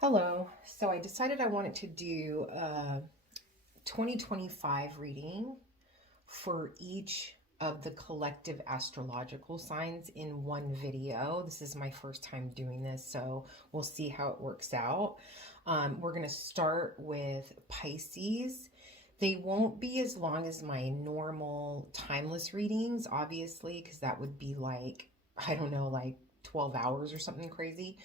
Hello. So I decided I wanted to do a 2025 reading for each of the collective astrological signs in one video. This is my first time doing this, so we'll see how it works out. We're going to start with Pisces. They won't be as long as my normal timeless readings, obviously, because that would be like, I don't know, like 12 hours or something crazy.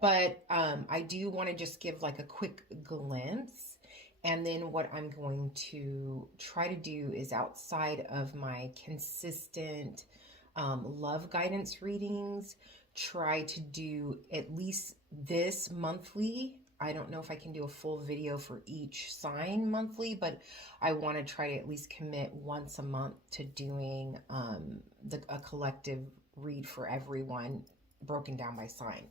But I do want to just give like a quick glimpse. And then what I'm going to try to do is outside of my consistent love guidance readings, try to do at least this monthly. I don't know if I can do a full video for each sign monthly, but I want to try to at least commit once a month to doing a collective read for everyone broken down by sign.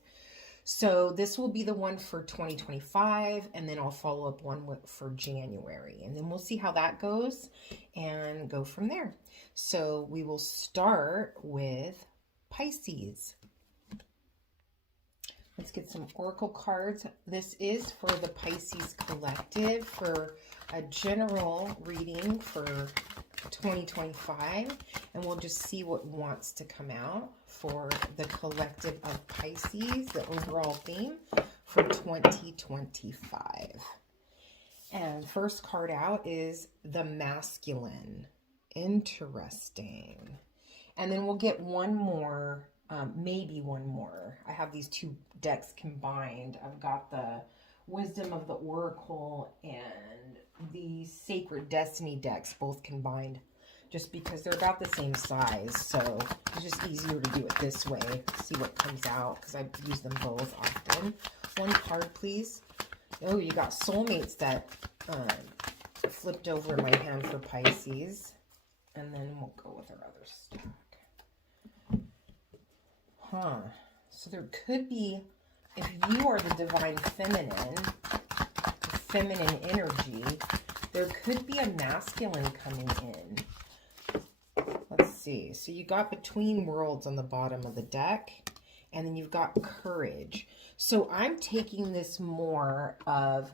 So this will be the one for 2025, and then I'll follow up one for January, and then we'll see how that goes and go from there. So we will start with Pisces. Let's get some oracle cards. This is for the Pisces collective for a general reading for 2025, and we'll just see what wants to come out for the collective of Pisces, the overall theme for 2025. And first card out is the masculine. Interesting. And then we'll get one more, maybe one more. I have these two decks combined. I've got the Wisdom of the Oracle and the Sacred Destiny decks both combined, just because they're about the same size. So it's just easier to do it this way, see what comes out, because I use them both often. One card, please. Oh, you got soulmates that flipped over in my hand for Pisces. And then we'll go with our other stack. So there could be, if you are the divine feminine energy, there could be a masculine coming in. Let's see. So you got between worlds on the bottom of the deck, and then you've got courage. So I'm taking this more of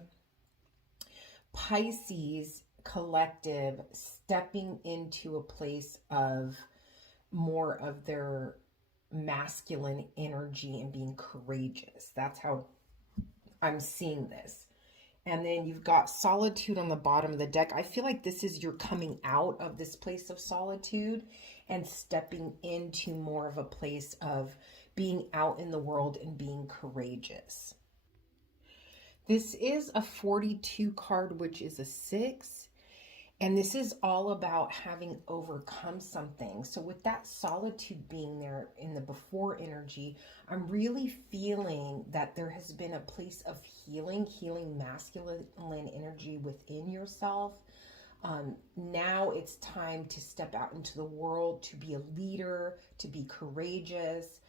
Pisces collective stepping into a place of more of their masculine energy and being courageous. That's how I'm seeing this. And then you've got solitude on the bottom of the deck. I feel like this is you're coming out of this place of solitude and stepping into more of a place of being out in the world and being courageous. This is a 42 card, which is a 6. And this is all about having overcome something. So with that solitude being there in the before energy, I'm really feeling that there has been a place of healing masculine energy within yourself. Now it's time to step out into the world, to be a leader, to be courageous,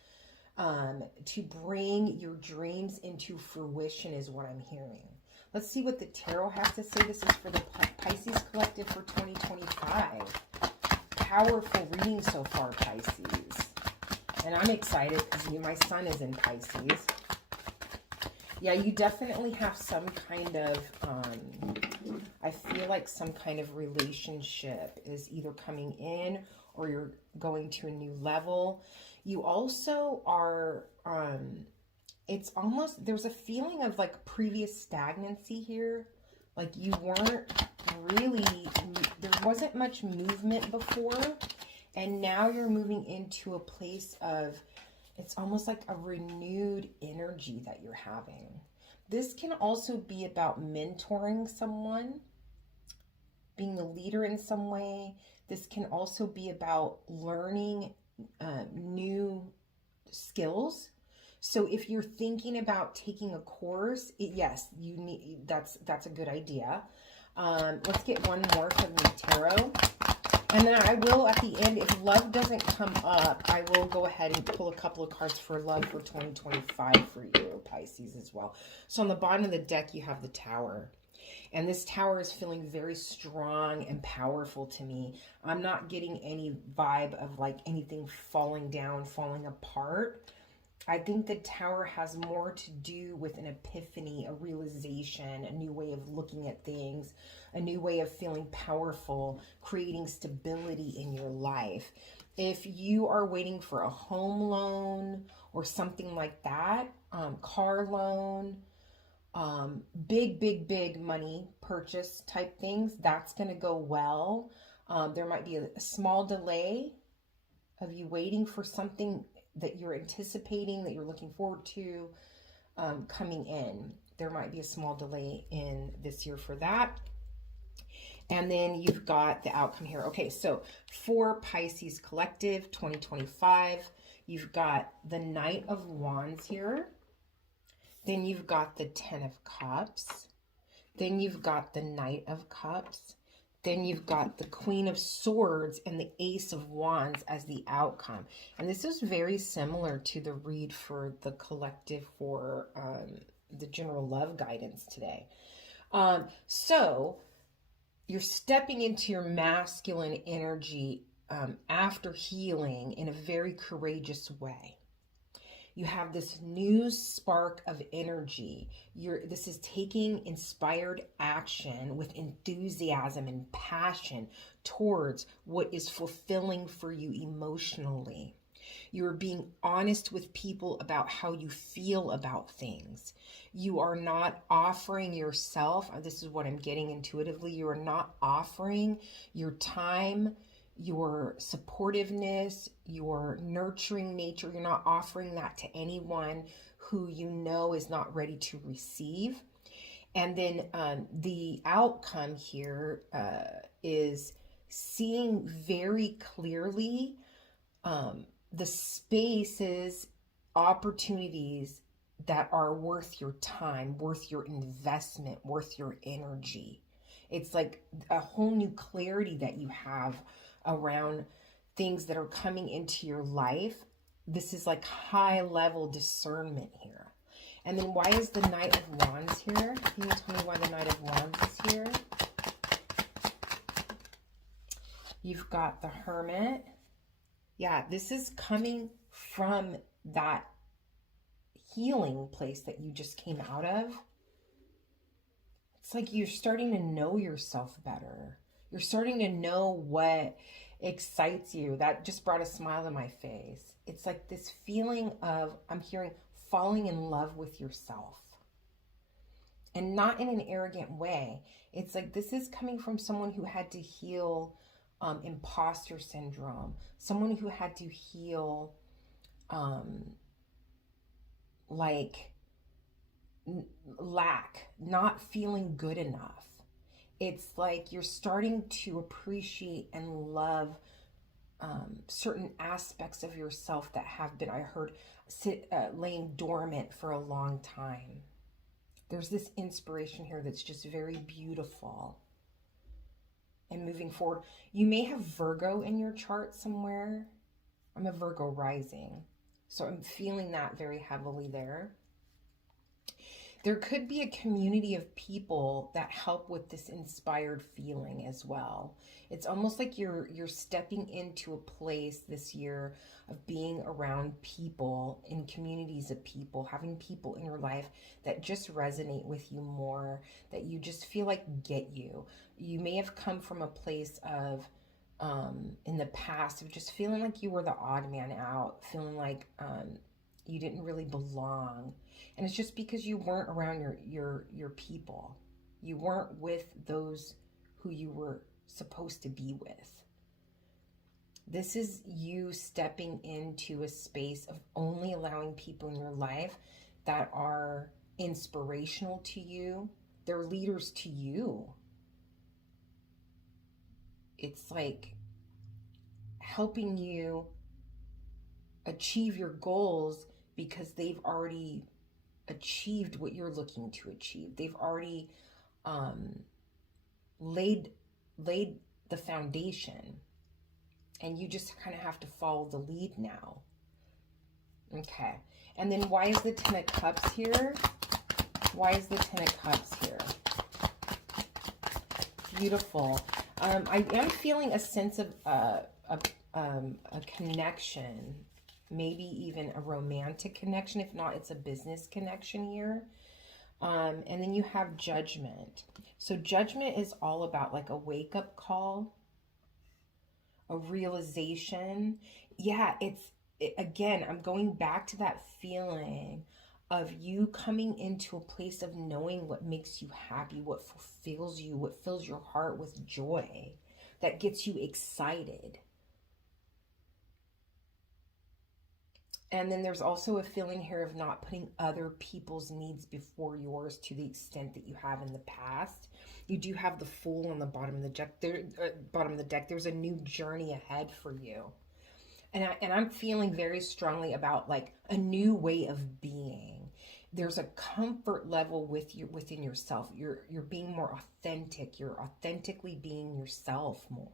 to bring your dreams into fruition is what I'm hearing. Let's see what the tarot has to say. This is for the Pisces collective for 2025. Powerful reading so far, Pisces. And I'm excited because my sun is in Pisces. Yeah, you definitely have some kind of, I feel like some kind of relationship is either coming in or you're going to a new level. You also are, it's almost, there's a feeling of like previous stagnancy here. Like you weren't really, there wasn't much movement before. And now you're moving into a place of, it's almost like a renewed energy that you're having. This can also be about mentoring someone, being the leader in some way. This can also be about learning new skills. So if you're thinking about taking a course, yes, you need, that's a good idea. Let's get one more from the tarot. And then I will, at the end, if love doesn't come up, I will go ahead and pull a couple of cards for love for 2025 for you, Pisces, as well. So on the bottom of the deck, you have the Tower. And this Tower is feeling very strong and powerful to me. I'm not getting any vibe of like anything falling down, falling apart. I think the Tower has more to do with an epiphany, a realization, a new way of looking at things, a new way of feeling powerful, creating stability in your life. If you are waiting for a home loan or something like that, car loan, big money purchase type things, that's going to go well. There might be a small delay of you waiting for something that you're anticipating, that you're looking forward to coming in. There might be a small delay in this year for that. And then you've got the outcome here. Okay, so for Pisces Collective 2025, you've got the Knight of Wands here. Then you've got the Ten of Cups. Then you've got the Knight of Cups. Then you've got the Queen of Swords and the Ace of Wands as the outcome. And this is very similar to the read for the collective for the general love guidance today. So you're stepping into your masculine energy after healing in a very courageous way. You have this new spark of energy. This is taking inspired action with enthusiasm and passion towards what is fulfilling for you emotionally. You're being honest with people about how you feel about things. You are not offering yourself, this is what I'm getting intuitively, you are not offering your time, your supportiveness, your nurturing nature. You're not offering that to anyone who you know is not ready to receive. And then the outcome here is seeing very clearly the spaces, opportunities that are worth your time, worth your investment, worth your energy. It's like a whole new clarity that you have around things that are coming into your life. This is like high level discernment here. And then why is the Knight of Wands here? Can you tell me why the Knight of Wands is here? You've got the Hermit. Yeah, this is coming from that healing place that you just came out of. It's like you're starting to know yourself better. You're starting to know what excites you. That just brought a smile to my face. It's like this feeling of, I'm hearing, falling in love with yourself. And not in an arrogant way. It's like this is coming from someone who had to heal imposter syndrome. Someone who had to heal lack, not feeling good enough. It's like you're starting to appreciate and love certain aspects of yourself that have been, I heard, laying dormant for a long time. There's this inspiration here that's just very beautiful. And moving forward, you may have Virgo in your chart somewhere. I'm a Virgo rising, so I'm feeling that very heavily there. There could be a community of people that help with this inspired feeling as well. It's almost like you're stepping into a place this year of being around people, in communities of people, having people in your life that just resonate with you more, that you just feel like get you. You may have come from a place of, in the past, of just feeling like you were the odd man out, feeling like you didn't really belong. And it's just because you weren't around your people. You weren't with those who you were supposed to be with. This is you stepping into a space of only allowing people in your life that are inspirational to you. They're leaders to you. It's like helping you achieve your goals because they've already achieved what you're looking to achieve. They've already laid the foundation, and you just kind of have to follow the lead now. Okay, and then why is the Ten of Cups here? Why is the Ten of Cups here? Beautiful. I am feeling a sense of a connection maybe even a romantic connection. If not, it's a business connection here. And then you have Judgment. So Judgment is all about like a wake-up call, a realization. Yeah, again, I'm going back to that feeling of you coming into a place of knowing what makes you happy, what fulfills you, what fills your heart with joy, that gets you excited. And then there's also a feeling here of not putting other people's needs before yours to the extent that you have in the past. You do have the Fool on the bottom of the deck. There's a new journey ahead for you. And I'm feeling very strongly about like a new way of being. There's a comfort level within yourself. You're being more authentic. You're authentically being yourself more.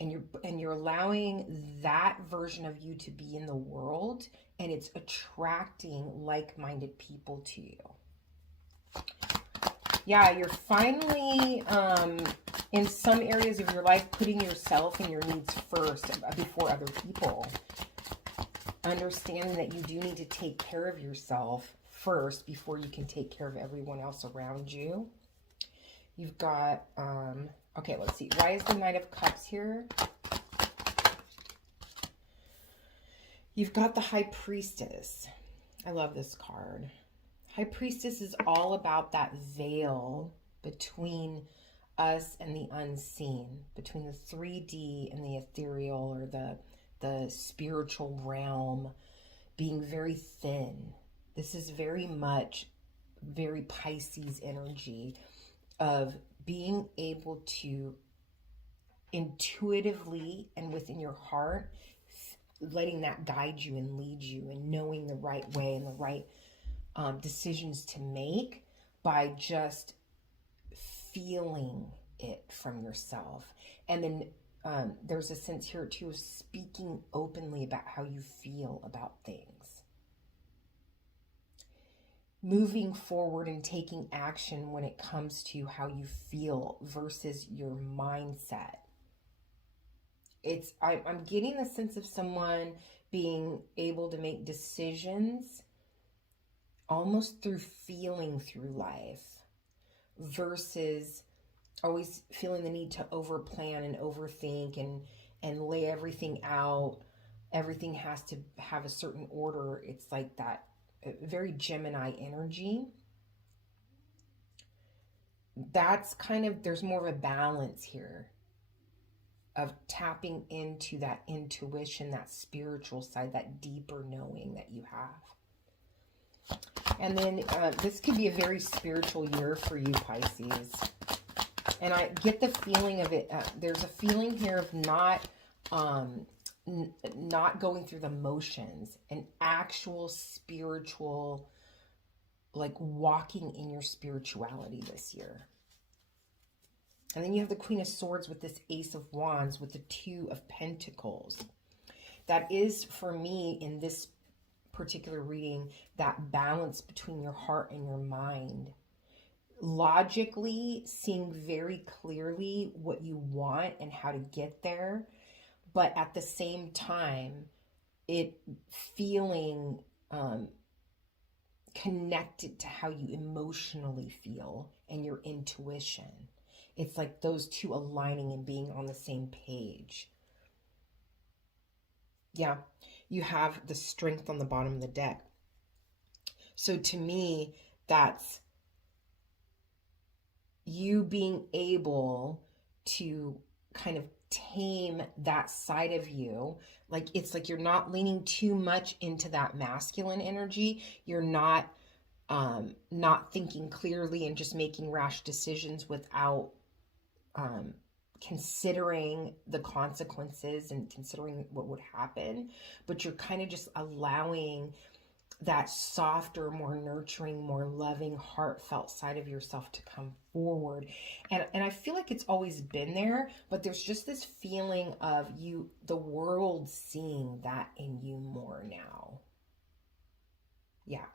And you're allowing that version of you to be in the world, and it's attracting like-minded people to you. Yeah, you're finally, in some areas of your life, putting yourself and your needs first before other people. Understanding that you do need to take care of yourself first before you can take care of everyone else around you. You've got, okay, let's see. Why is the Knight of Cups here? You've got the High Priestess. I love this card. High Priestess is all about that veil between us and the unseen, between the 3D and the ethereal, or the spiritual realm, being very thin. This is very much very Pisces energy of being able to intuitively and within your heart, letting that guide you and lead you, and knowing the right way and the right decisions to make by just feeling it from yourself. And then there's a sense here too of speaking openly about how you feel about things. Moving forward and taking action when it comes to how you feel versus your mindset. I'm getting the sense of someone being able to make decisions almost through feeling through life versus always feeling the need to overplan and overthink and lay everything out. Everything has to have a certain order. It's like that very Gemini energy. That's kind of, there's more of a balance here of tapping into that intuition, that spiritual side, that deeper knowing that you have. And then this could be a very spiritual year for you, Pisces. And I get the feeling of it. There's a feeling here of not going through the motions, an actual spiritual, like walking in your spirituality this year. And then you have the Queen of Swords with this Ace of Wands with the Two of Pentacles. That is, for me, in this particular reading, that balance between your heart and your mind. Logically seeing very clearly what you want and how to get there, but at the same time, it feeling connected to how you emotionally feel and your intuition. It's like those two aligning and being on the same page. Yeah, you have the Strength on the bottom of the deck. So to me, that's you being able to kind of tame that side of you. Like, it's like you're not leaning too much into that masculine energy. You're not thinking clearly and just making rash decisions without considering the consequences and considering what would happen. But you're kind of just allowing that softer, more nurturing, more loving, heartfelt side of yourself to come forward. And I feel like it's always been there, but there's just this feeling of you, the world seeing that in you more now. Yeah.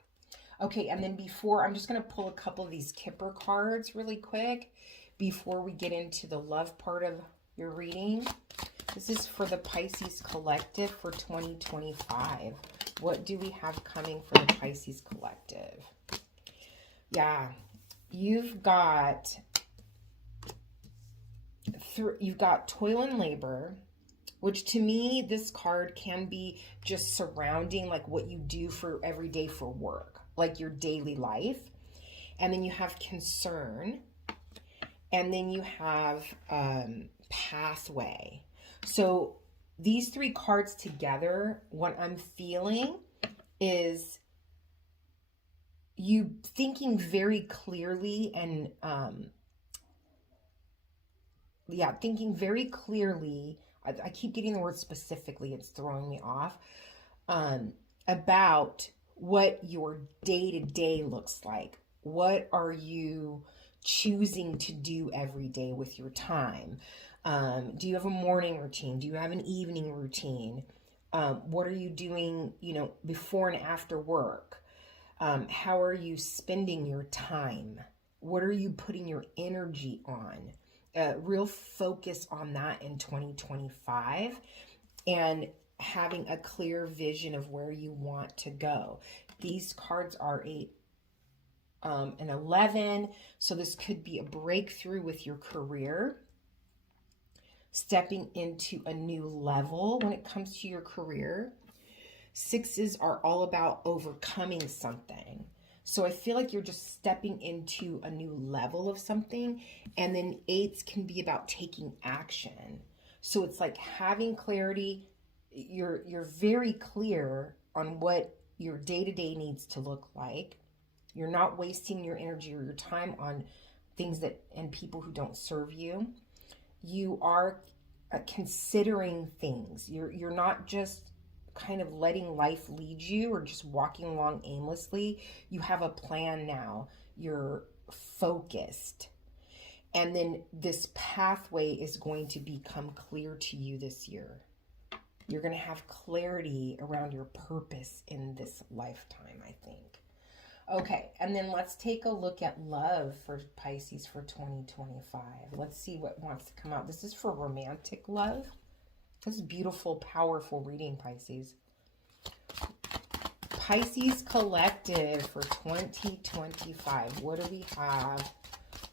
Okay, and then before, I'm just going to pull a couple of these Kipper cards really quick before we get into the love part of your reading. This is for the Pisces Collective for 2025. What do we have coming for the Pisces Collective? Yeah, you've got toil and labor, which to me, this card can be just surrounding like what you do for every day for work, like your daily life. And then you have concern, and then you have pathway. So these three cards together, what I'm feeling is you thinking very clearly and thinking very clearly. I keep getting the word specifically, it's throwing me off, about what your day-to-day looks like. What are you choosing to do every day with your time? Do you have a morning routine? Do you have an evening routine? What are you doing, before and after work? How are you spending your time? What are you putting your energy on? Real focus on that in 2025, and having a clear vision of where you want to go. These cards are an 11, so this could be a breakthrough with your career, stepping into a new level when it comes to your career. Sixes are all about overcoming something. So I feel like you're just stepping into a new level of something. And then eights can be about taking action. So it's like having clarity. You're very clear on what your day-to-day needs to look like. You're not wasting your energy or your time on things and people who don't serve you. You are considering things. You're not just kind of letting life lead you or just walking along aimlessly. You have a plan now. You're focused. And then this pathway is going to become clear to you this year. You're going to have clarity around your purpose in this lifetime, I think. Okay, and then let's take a look at love for Pisces for 2025. Let's see what wants to come out. This is for romantic love. This is beautiful, powerful reading, Pisces. Pisces Collective for 2025. What do we have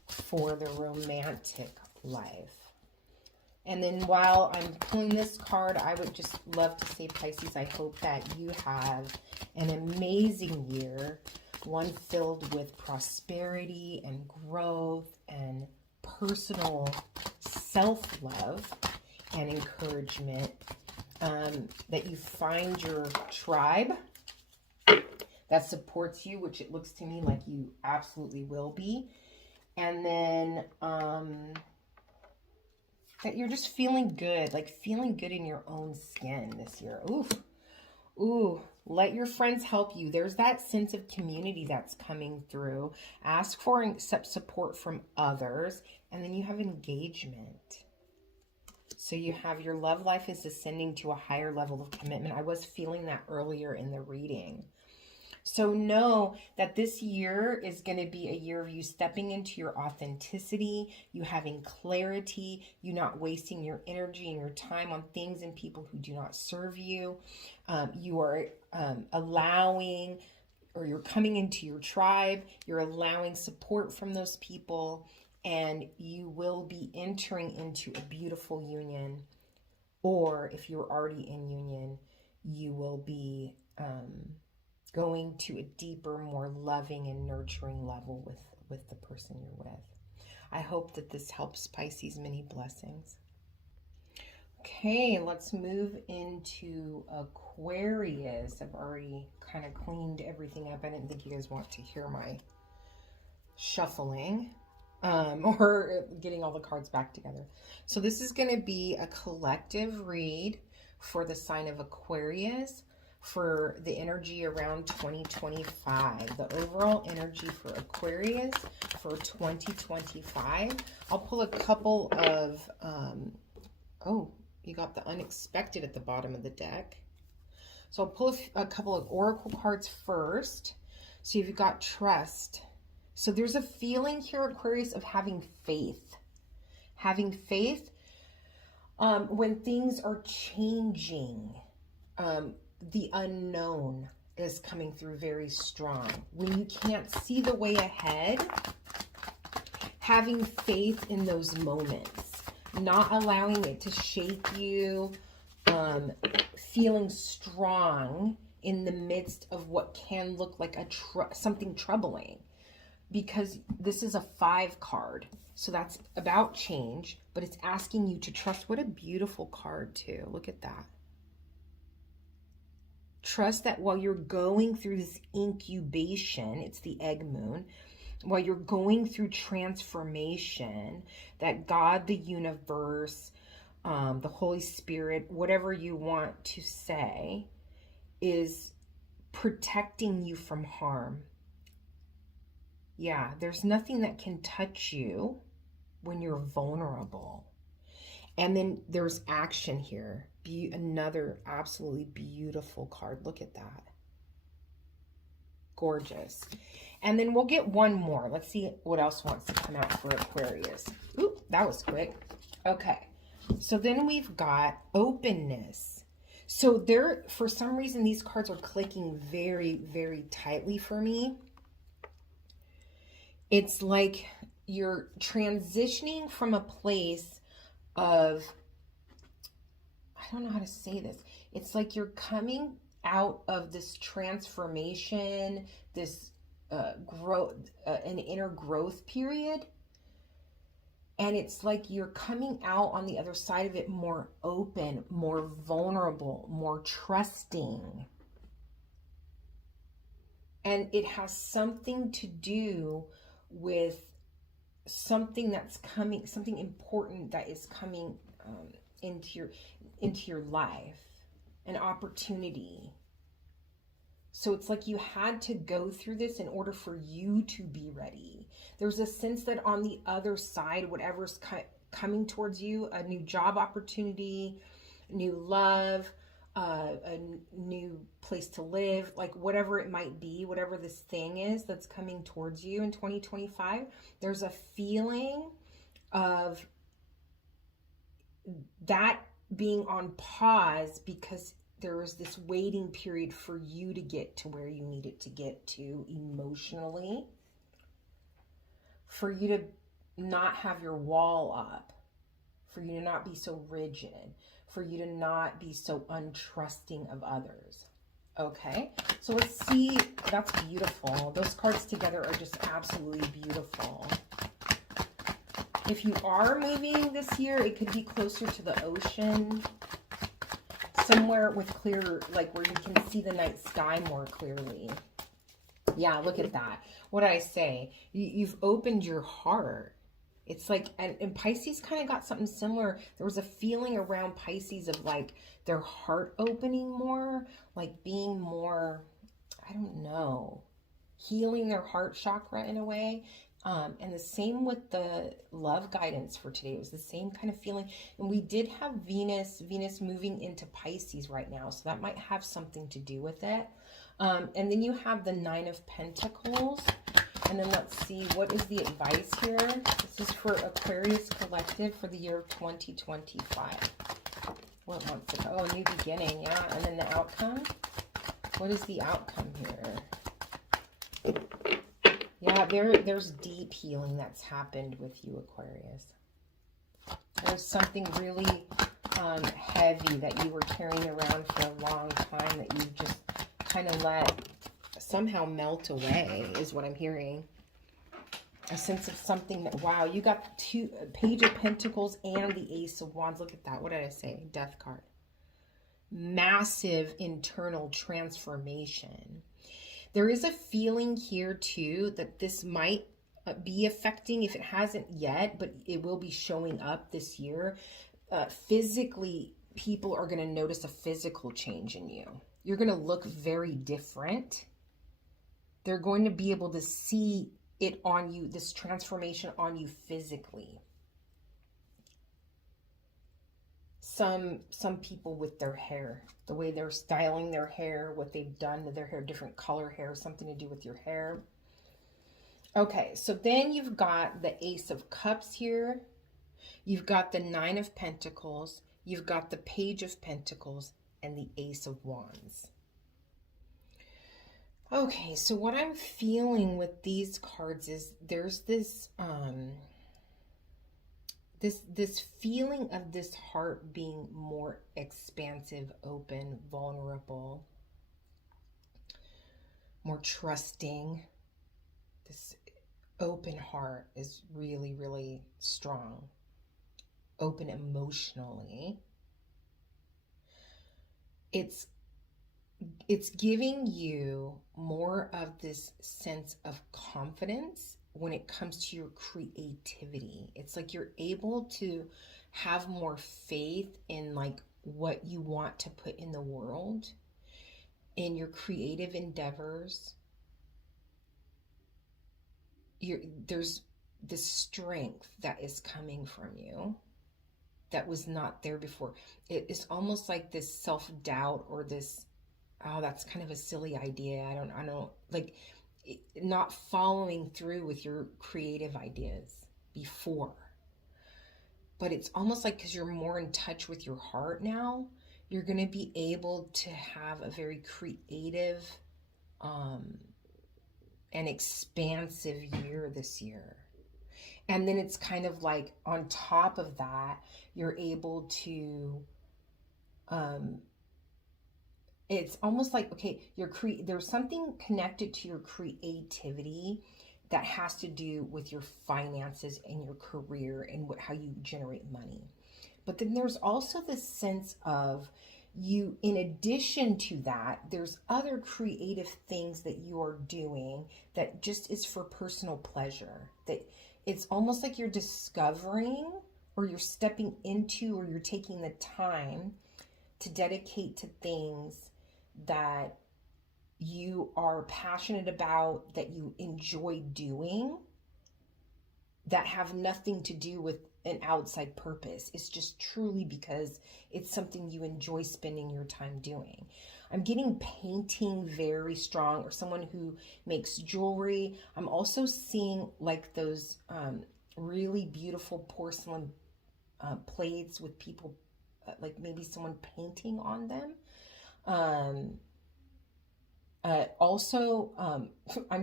for the romantic life? And then while I'm pulling this card, I would just love to say, Pisces, I hope that you have an amazing year, one filled with prosperity and growth and personal self-love and encouragement, that you find your tribe that supports you, which it looks to me like you absolutely will be. And then that you're just feeling good, like feeling good in your own skin this year. Ooh, let your friends help you. There's that sense of community that's coming through. Ask for and accept support from others. And then you have engagement. So you have your love life is ascending to a higher level of commitment. I was feeling that earlier in the reading. So know that this year is going to be a year of you stepping into your authenticity, you having clarity, you not wasting your energy and your time on things and people who do not serve you. You are allowing, or you're coming into your tribe, you're allowing support from those people, and you will be entering into a beautiful union. Or if you're already in union, you will be going to a deeper, more loving and nurturing level with the person you're with. I hope that this helps, Pisces. Many blessings. Okay, let's move into Aquarius. I've already kind of cleaned everything up. I didn't think you guys want to hear my shuffling or getting all the cards back together. So this is going to be a collective read for the sign of Aquarius for the energy around 2025. The overall energy for Aquarius for 2025. I'll pull a couple of, oh, you got the unexpected at the bottom of the deck. So I'll pull a couple of oracle cards first. So you've got trust. So there's a feeling here, Aquarius, of having faith. Having faith. When things are changing, the unknown is coming through very strong. When you can't see the way ahead, having faith in those moments, not allowing it to shake you, feeling strong in the midst of what can look like something troubling, because this is a 5 card. So that's about change, but it's asking you to trust. What a beautiful card too. Look at that. Trust that while you're going through this incubation, it's the egg moon, while you're going through transformation, that God, the universe, the Holy Spirit, whatever you want to say, is protecting you from harm. Yeah, there's nothing that can touch you when you're vulnerable. And then there's action here. Another absolutely beautiful card. Look at that. Gorgeous. And then we'll get one more. Let's see what else wants to come out for Aquarius. Oop, that was quick. Okay. So then we've got openness. So there, for some reason, these cards are clicking very, very tightly for me. It's like you're transitioning from a place of, I don't know how to say this. It's like you're coming out of this transformation, this growth, an inner growth period. And it's like you're coming out on the other side of it more open, more vulnerable, more trusting. And it has something to do with something that's coming, something important that is coming into your life, an opportunity. So it's like you had to go through this in order for you to be ready. There's a sense that on the other side, whatever's coming towards you, a new job opportunity, new love, a new place to live, like whatever it might be, whatever this thing is that's coming towards you in 2025, there's a feeling of that being on pause because there was this waiting period for you to get to where you needed to get to emotionally, for you to not have your wall up, for you to not be so rigid, for you to not be so untrusting of others. Okay, so let's see. That's beautiful. Those cards together are just absolutely beautiful. If you are moving this year, it could be closer to the ocean, somewhere with clear, like where you can see the night sky more clearly. Yeah, look at that. What did I say? You've opened your heart. It's like, and Pisces kind of got something similar. There was a feeling around Pisces of like their heart opening more, like being more, I don't know, healing their heart chakra in a way. And the same with the love guidance for today. It was the same kind of feeling. And we did have Venus moving into Pisces right now. So that might have something to do with it. And then you have the 9 of Pentacles. And then let's see, what is the advice here? This is for Aquarius Collective for the year of 2025. What wants to go? Oh, new beginning, yeah. And then the outcome. What is the outcome here? Yeah, there's deep healing that's happened with you, Aquarius. There's something really heavy that you were carrying around for a long time that you just kind of let somehow melt away, is what I'm hearing. A sense of something that, wow, you got Page of Pentacles and the Ace of Wands. Look at that. What did I say? Death card. Massive internal transformation. There is a feeling here too that this might be affecting, if it hasn't yet, but it will be showing up this year. Physically, people are going to notice a physical change in you. You're going to look very different. They're going to be able to see it on you, this transformation on you physically. Some people with their hair, the way they're styling their hair, what they've done to their hair, different color hair, something to do with your hair. Okay, so then you've got the Ace of Cups here. You've got the 9 of Pentacles. you've got the Page of Pentacles and the Ace of Wands. Okay, so what I'm feeling with these cards is there's this this feeling of this heart being more expansive, open, vulnerable, more trusting. This open heart is really, really strong. Open emotionally. It's giving you more of this sense of confidence when it comes to your creativity. It's like you're able to have more faith in like what you want to put in the world, in your creative endeavors. There's this strength that is coming from you that was not there before. It is almost like this self-doubt or this, oh, that's kind of a silly idea. I don't like not following through with your creative ideas before. But it's almost like because you're more in touch with your heart now, you're going to be able to have a very creative and expansive year this year. And then it's kind of like on top of that, you're able to it's almost like, okay, there's something connected to your creativity that has to do with your finances and your career and how you generate money. But then there's also this sense of you, in addition to that, there's other creative things that you are doing that just is for personal pleasure. That it's almost like you're discovering, or you're stepping into, or you're taking the time to dedicate to things that you are passionate about, that you enjoy doing, that have nothing to do with an outside purpose. It's just truly because it's something you enjoy spending your time doing. I'm getting painting very strong, or someone who makes jewelry. I'm also seeing like those really beautiful porcelain plates with people, like maybe someone painting on them. I'm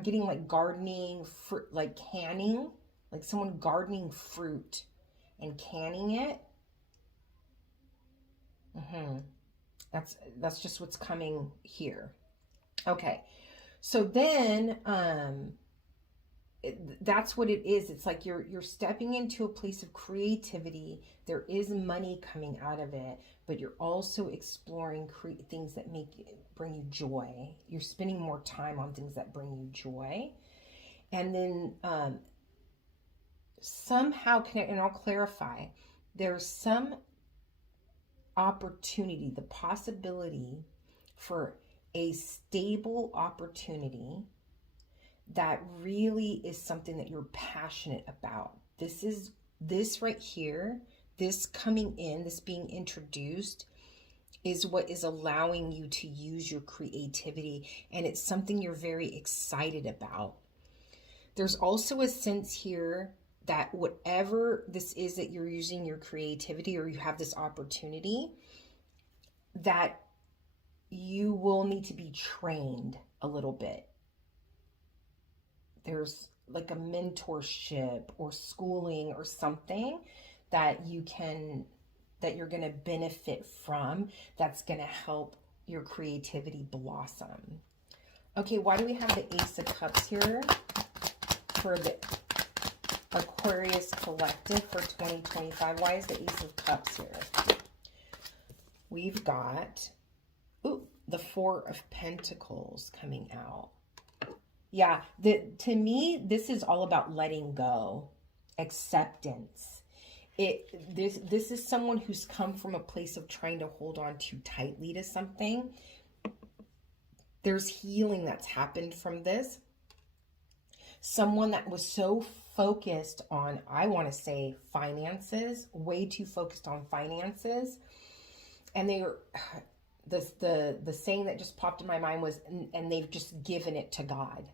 getting like gardening, like canning, like someone gardening fruit and canning it. That's just what's coming here. Okay. So then, that's what it is. It's like you're stepping into a place of creativity. There is money coming out of it, but you're also exploring things that bring you joy. You're spending more time on things that bring you joy. And then somehow connect, and I'll clarify, there's some opportunity, the possibility for a stable opportunity that really is something that you're passionate about. This right here, this coming in, this being introduced, is what is allowing you to use your creativity, and it's something you're very excited about. There's also a sense here that whatever this is that you're using your creativity, or you have this opportunity, that you will need to be trained a little bit. There's like a mentorship or schooling or something that you're going to benefit from, that's going to help your creativity blossom. Okay, why do we have the Ace of Cups here for the Aquarius collective for 2025? Why is the Ace of Cups here? We've got the Four of Pentacles coming out. Yeah, to me, this is all about letting go, acceptance. This is someone who's come from a place of trying to hold on too tightly to something. There's healing that's happened from this. Someone that was so focused on, I want to say, finances, way too focused on finances. And they were, the saying that just popped in my mind was, and they've just given it to God.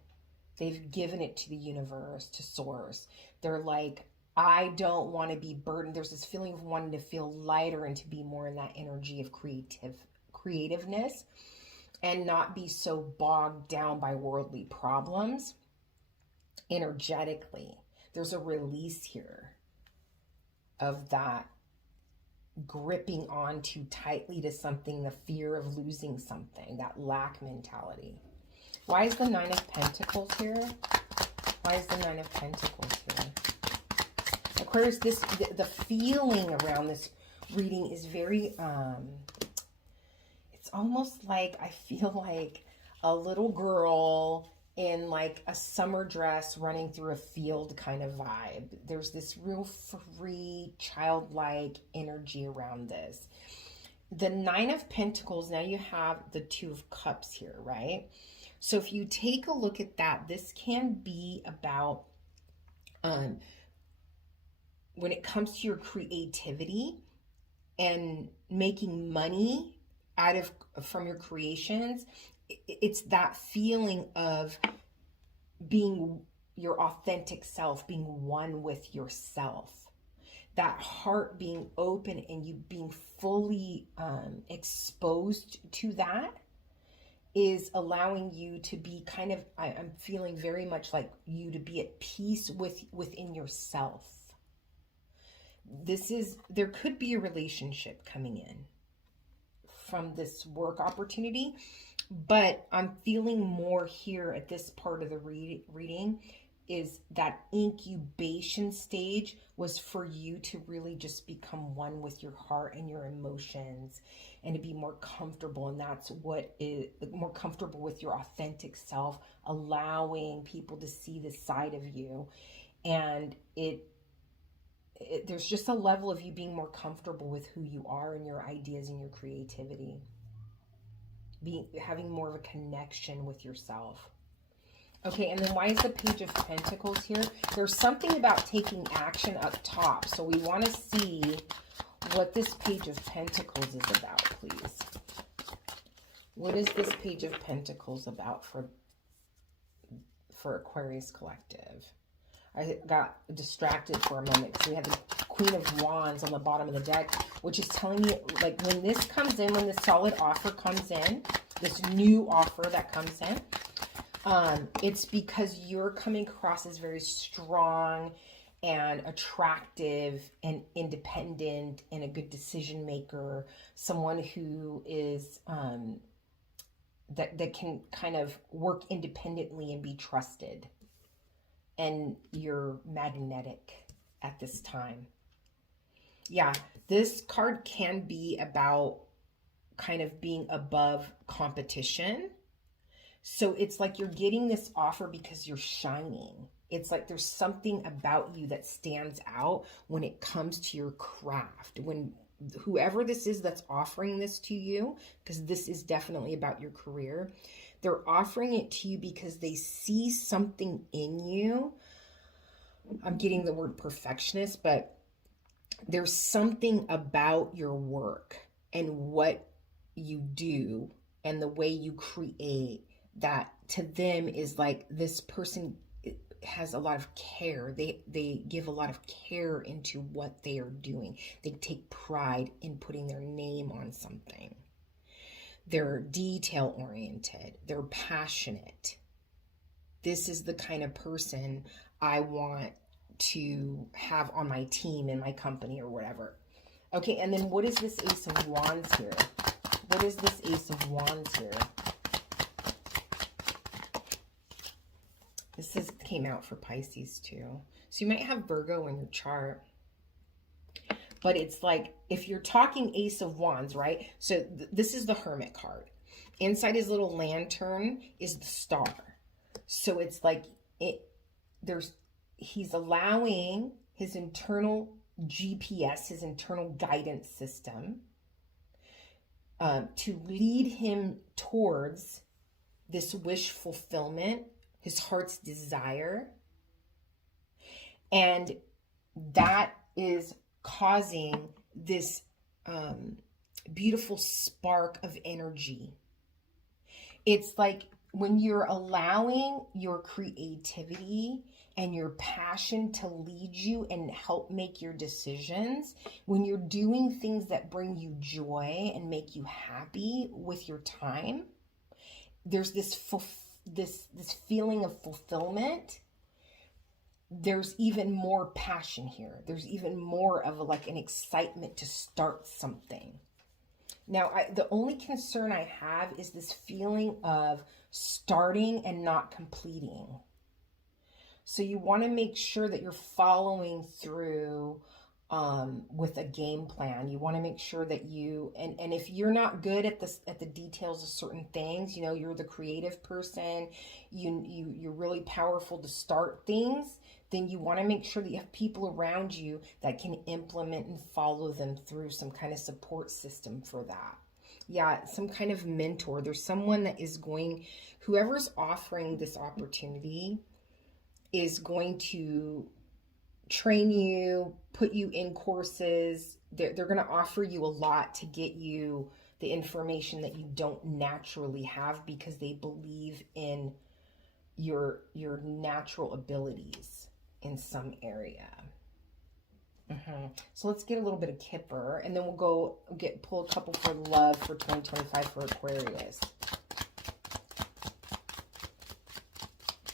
They've given it to the universe, to source. They're like, I don't want to be burdened. There's this feeling of wanting to feel lighter and to be more in that energy of creativeness and not be so bogged down by worldly problems energetically. There's a release here of that gripping on too tightly to something, the fear of losing something, that lack mentality. Why is the Nine of Pentacles here? Why is the Nine of Pentacles here? Aquarius, the feeling around this reading is very, it's almost like, I feel like a little girl in like a summer dress running through a field kind of vibe. There's this real free, childlike energy around this. The Nine of Pentacles, now you have the Two of Cups here, right? So if you take a look at that, this can be about, when it comes to your creativity and making money from your creations, it's that feeling of being your authentic self, being one with yourself, that heart being open and you being fully exposed to that is allowing you to be kind of, I'm feeling very much like you to be at peace within yourself. There could be a relationship coming in from this work opportunity, but I'm feeling more here at this part of the reading is that incubation stage was for you to really just become one with your heart and your emotions and to be more comfortable. And that's what is more comfortable with your authentic self, allowing people to see this side of you. And there's just a level of you being more comfortable with who you are and your ideas and your creativity. Having more of a connection with yourself. Okay, and then why is the Page of Pentacles here? There's something about taking action up top. So we want to see what this Page of Pentacles is about, please. What is this Page of Pentacles about for Aquarius Collective? I got distracted for a moment because we have the Queen of Wands on the bottom of the deck, which is telling me, like, when this comes in, when this solid offer comes in, this new offer that comes in, it's because you're coming across as very strong and attractive and independent and a good decision maker, someone who is that can kind of work independently and be trusted. And you're magnetic at this time. Yeah, this card can be about kind of being above competition. So it's like you're getting this offer because you're shining. It's like there's something about you that stands out when it comes to your craft. When whoever this is that's offering this to you, because this is definitely about your career, they're offering it to you because they see something in you. I'm getting the word perfectionist, but there's something about your work and what you do and the way you create that to them is like, this person has a lot of care. They give a lot of care into what they are doing. They take pride in putting their name on something. They're detail oriented. They're passionate. This is the kind of person I want to have on my team in my company or whatever. Okay, and then what is this Ace of Wands here? What is this Ace of Wands here? This came out for Pisces too. So you might have Virgo in your chart. But it's like, if you're talking Ace of Wands, right? So this is the Hermit card. Inside his little lantern is the star. So it's like, he's allowing his internal GPS, his internal guidance system, to lead him towards this wish fulfillment, his heart's desire. And that is causing this beautiful spark of energy. It's like when you're allowing your creativity and your passion to lead you and help make your decisions, when you're doing things that bring you joy and make you happy with your time, there's this feeling of fulfillment. There's even more passion here. There's even more of like an excitement to start something. Now, the only concern I have is this feeling of starting and not completing. So you want to make sure that you're following through with a game plan. You want to make sure that you, and if you're not good at the details of certain things, you know, you're the creative person, you're really powerful to start things, then you want to make sure that you have people around you that can implement and follow them through, some kind of support system for that. Yeah, some kind of mentor. There's someone that is going, whoever's offering this opportunity is going to train you, put you in courses. They're going to offer you a lot to get you the information that you don't naturally have, because they believe in your natural abilities in some area. So let's get a little bit of Kipper, and then we'll go pull a couple for love for 2025 for Aquarius.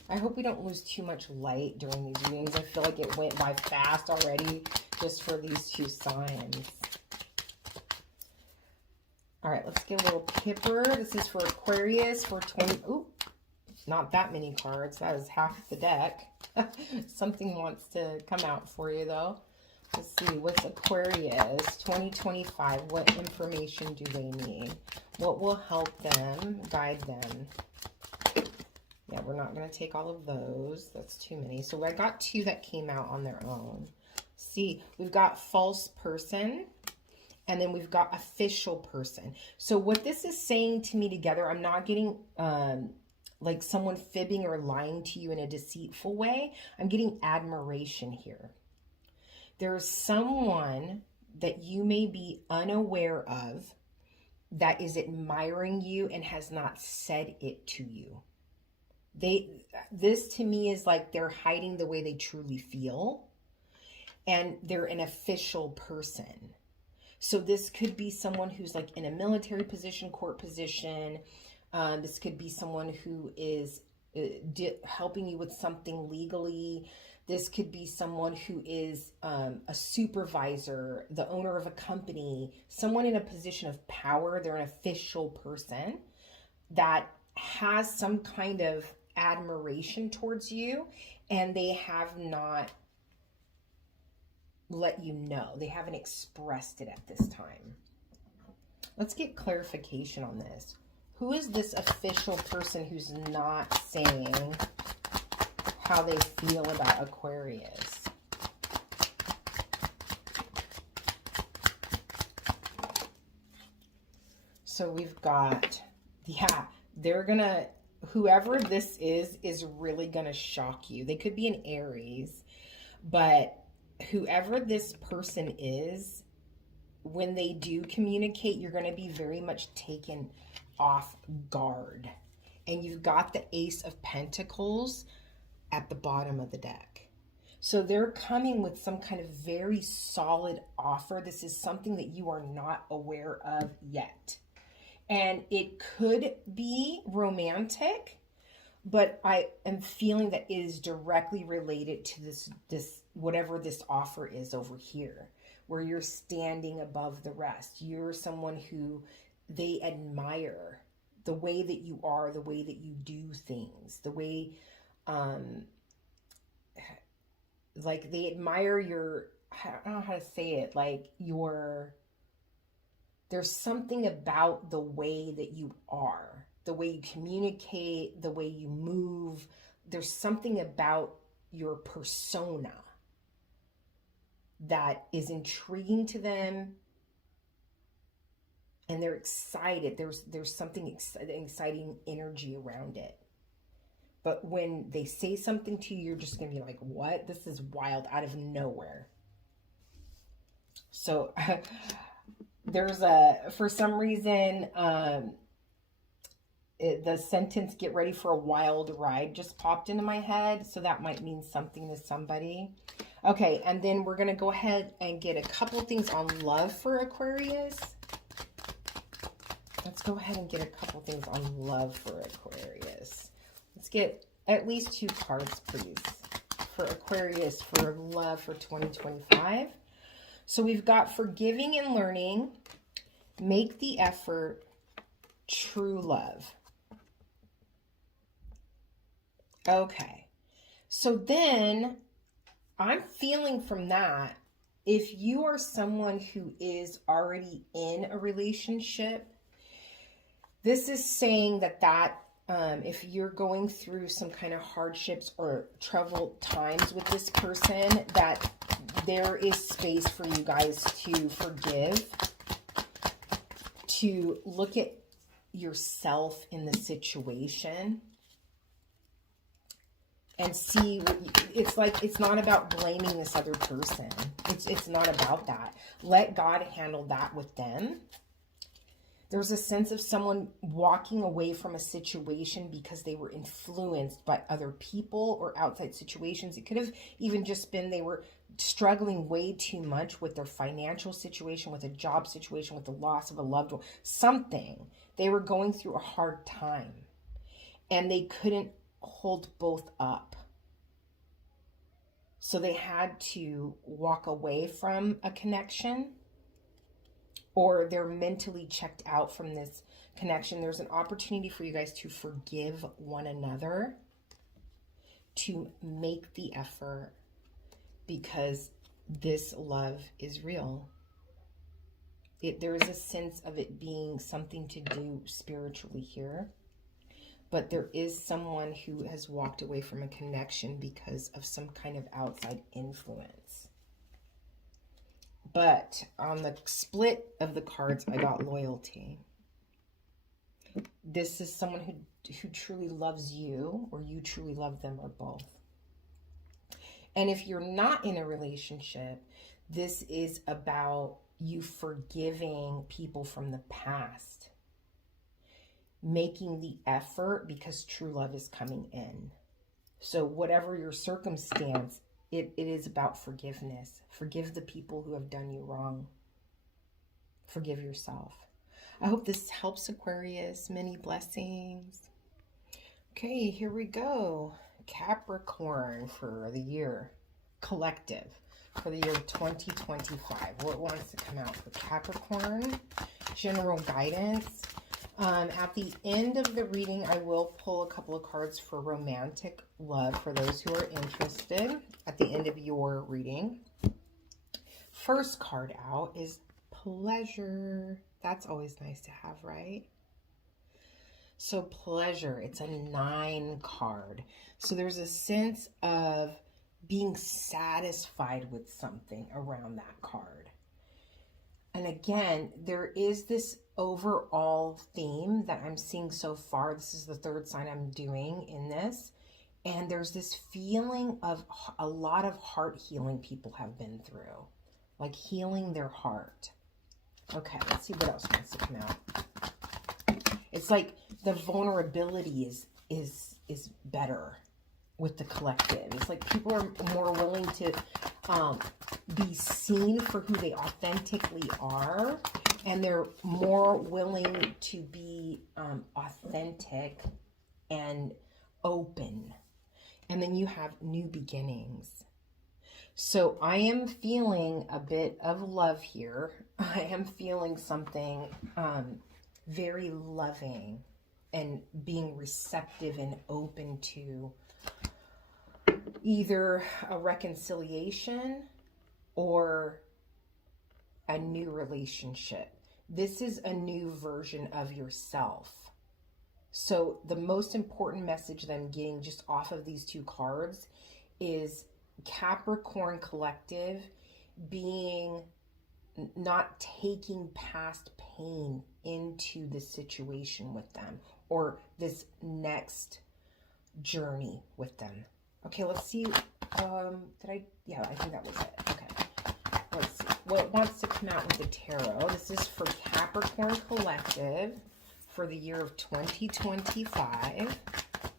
I hope we don't lose too much light during these readings. I feel like it went by fast already just for these two signs. All right, let's get a little Kipper. This is for Aquarius for 20... Ooh, not that many cards. That is half the deck. Something wants to come out for you, though. Let's see. What's Aquarius 2025? What information do they need? What will help them, guide them? Yeah, we're not going to take all of those. That's too many. So I got two that came out on their own. See, we've got false person, and then we've got official person. So what this is saying to me together, I'm not getting like someone fibbing or lying to you in a deceitful way. I'm getting admiration here. There's someone that you may be unaware of that is admiring you and has not said it to you. This to me is like they're hiding the way they truly feel, and they're an official person. So this could be someone who's like in a military position, court position. This could be someone who is helping you with something legally. This could be someone who is a supervisor, the owner of a company, someone in a position of power. They're an official person that has some kind of admiration towards you, and they have not let you know. They haven't expressed it at this time. Let's get clarification on this. Who is this official person who's not saying how they feel about Aquarius? So we've got, yeah, they're gonna, whoever this is really gonna shock you. They could be an Aries, but whoever this person is, when they do communicate, you're going to be very much taken off guard. And you've got the Ace of Pentacles at the bottom of the deck. So they're coming with some kind of very solid offer. This is something that you are not aware of yet. And it could be romantic, but I am feeling that it is directly related to this whatever this offer is over here, where you're standing above the rest. You're someone who they admire, the way that you are, the way that you do things, the way, like they admire your, I don't know how to say it, like there's something about the way that you are, the way you communicate, the way you move. There's something about your persona that is intriguing to them, and they're excited. There's something exciting energy around it. But when they say something to you, you're just going to be like, what? This is wild, out of nowhere. So there's for some reason, the sentence, get ready for a wild ride, just popped into my head. So that might mean something to somebody. Okay, and then we're going to go ahead and get a couple things on love for Aquarius. Let's go ahead and get a couple things on love for Aquarius. Let's get at least 2 cards, please, for Aquarius for love for 2025. So we've got forgiving and learning, make the effort, true love. Okay, so then I'm feeling from that, if you are someone who is already in a relationship, this is saying that if you're going through some kind of hardships or troubled times with this person, that there is space for you guys to forgive, to look at yourself in the situation and see it's like, it's not about blaming this other person. It's not about that. Let God handle that with them. There's a sense of someone walking away from a situation because they were influenced by other people or outside situations. It could have even just been they were struggling way too much with their financial situation, with a job situation, with the loss of a loved one, something. They were going through a hard time and they couldn't hold both up. So they had to walk away from a connection, or they're mentally checked out from this connection. There's an opportunity for you guys to forgive one another, to make the effort, because this love is real. There is a sense of it being something to do spiritually here, but there is someone who has walked away from a connection because of some kind of outside influence. But on the split of the cards, I got loyalty. This is someone who truly loves you, or you truly love them, or both. And if you're not in a relationship, this is about you forgiving people from the past, making the effort because true love is coming in. So whatever your circumstance, it is about forgiveness. Forgive the people who have done you wrong. Forgive yourself. I hope this helps, Aquarius. Many blessings. Okay, here we go. Capricorn for the year. Collective for the year 2025. What wants to come out for Capricorn? General guidance. At the end of the reading, I will pull a couple of cards for romantic love for those who are interested at the end of your reading. First card out is pleasure. That's always nice to have, right? So pleasure, it's a 9 card. So there's a sense of being satisfied with something around that card. And again, there is this overall theme that I'm seeing so far. This is the 3rd sign I'm doing in this. And there's this feeling of a lot of heart healing people have been through. Like healing their heart. Okay, let's see what else wants to come out. It's like the vulnerability is better with the collective. It's like people are more willing to be seen for who they authentically are, and they're more willing to be authentic and open. And then you have new beginnings. So I am feeling a bit of love here. I am feeling something very loving and being receptive and open to either a reconciliation or a new relationship. This is a new version of yourself. So the most important message that I'm getting just off of these 2 cards is Capricorn collective being, not taking past pain into the situation with them or this next journey with them. Okay, let's see. Yeah, I think that was it. Okay. Let's see what wants to come out with the tarot. This is for Capricorn collective for the year of 2025.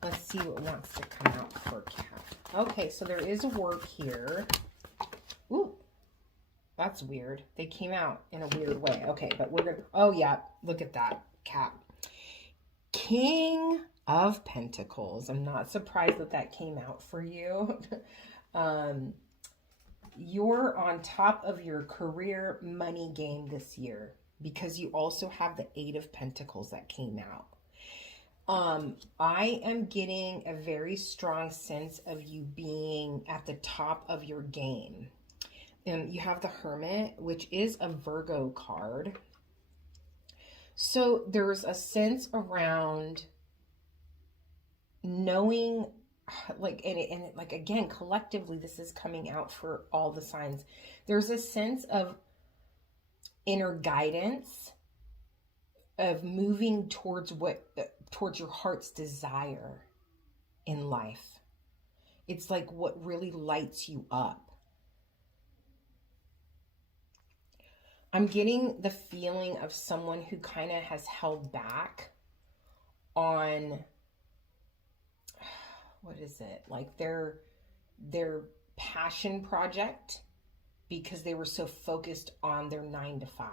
Let's see what wants to come out for Cap. Okay, so there is a work here. Ooh, that's weird. They came out in a weird way. Okay, but we're going to... Oh, yeah, look at that, Cap. King of Pentacles. I'm not surprised that that came out for you. You're on top of your career money game this year because you also have the Eight of Pentacles that came out. I am getting a very strong sense of you being at the top of your game. And you have the Hermit, which is a Virgo card. So there's a sense around knowing, like, and like, again, collectively, this is coming out for all the signs. There's a sense of inner guidance, of moving towards towards your heart's desire in life. It's like what really lights you up. I'm getting the feeling of someone who kind of has held back on, what is it? Like their passion project, because they were so focused on their 9 to 5.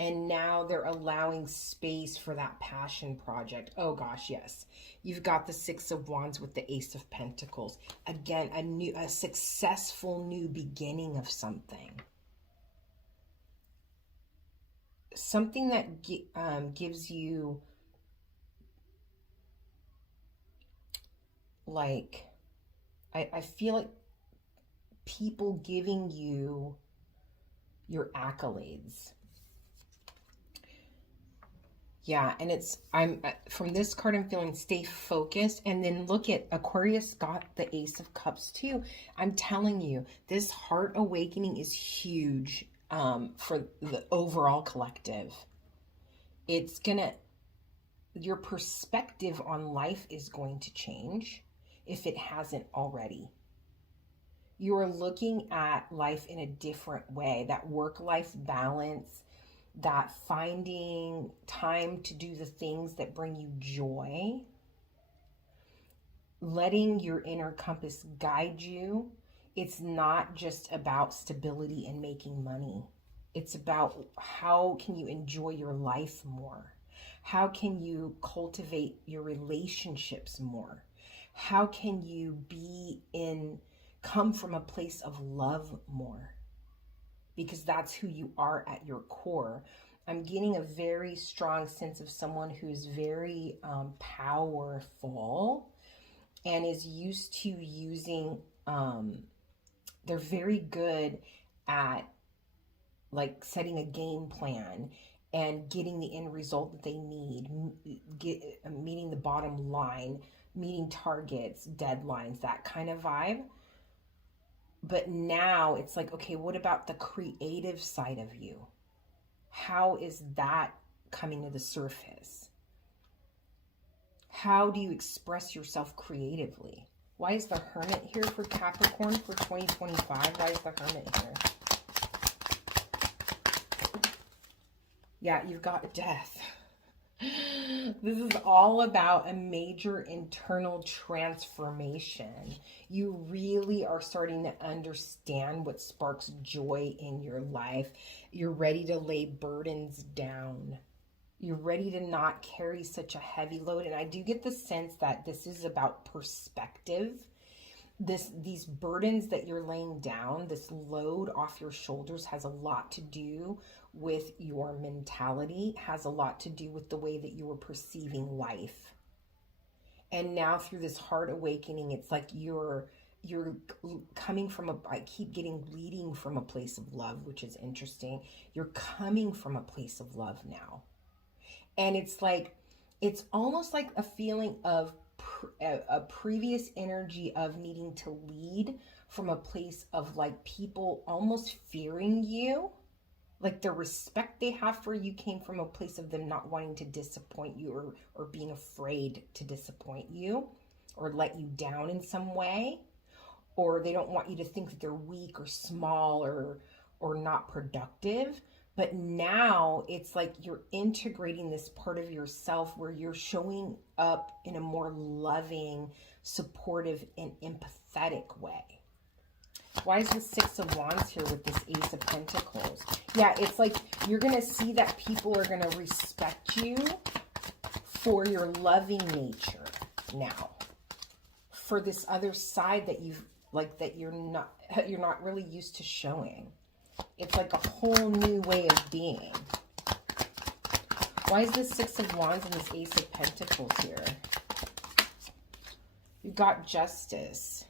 And now they're allowing space for that passion project. Oh gosh, yes. You've got the Six of Wands with the Ace of Pentacles. Again, a successful new beginning of something. Something that gives you, like, I feel like people giving you your accolades. Yeah, and I'm from this card, I'm feeling stay focused. And then look at Aquarius got the Ace of Cups too. I'm telling you, this heart awakening is huge for the overall collective. It's gonna, your perspective on life is going to change if it hasn't already. You are looking at life in a different way. That work-life balance, that finding time to do the things that bring you joy, letting your inner compass guide you. It's not just about stability and making money. It's about how can you enjoy your life more? How can you cultivate your relationships more? How can you come from a place of love more? Because that's who you are at your core. I'm getting a very strong sense of someone who's very powerful and is used to using, they're very good at like setting a game plan and getting the end result that they need, meeting the bottom line, meeting targets, deadlines, that kind of vibe. But now it's like, okay, what about the creative side of you? How is that coming to the surface? How do you express yourself creatively? Why is the Hermit here for Capricorn for 2025? Why is the Hermit here? Yeah, you've got Death. This is all about a major internal transformation. You really are starting to understand what sparks joy in your life. You're ready to lay burdens down. You're ready to not carry such a heavy load. And I do get the sense that this is about perspective. These burdens that you're laying down, this load off your shoulders, has a lot to do with your mentality, has a lot to do with the way that you were perceiving life. And now through this heart awakening, it's like you're coming from I keep getting leading from a place of love, which is interesting. You're coming from a place of love now. And it's like, it's almost like a feeling of a previous energy of needing to lead from a place of like people almost fearing you. Like the respect they have for you came from a place of them not wanting to disappoint you or being afraid to disappoint you or let you down in some way. Or they don't want you to think that they're weak or small or not productive. But now it's like you're integrating this part of yourself where you're showing up in a more loving, supportive, and empathetic way. Why is the Six of Wands here with this Ace of Pentacles? Yeah, it's like you're going to see that people are going to respect you for your loving nature now. For this other side that you've, like, that you're not really used to showing. It's like a whole new way of being. Why is this Six of Wands and this Ace of Pentacles here? You've got Justice.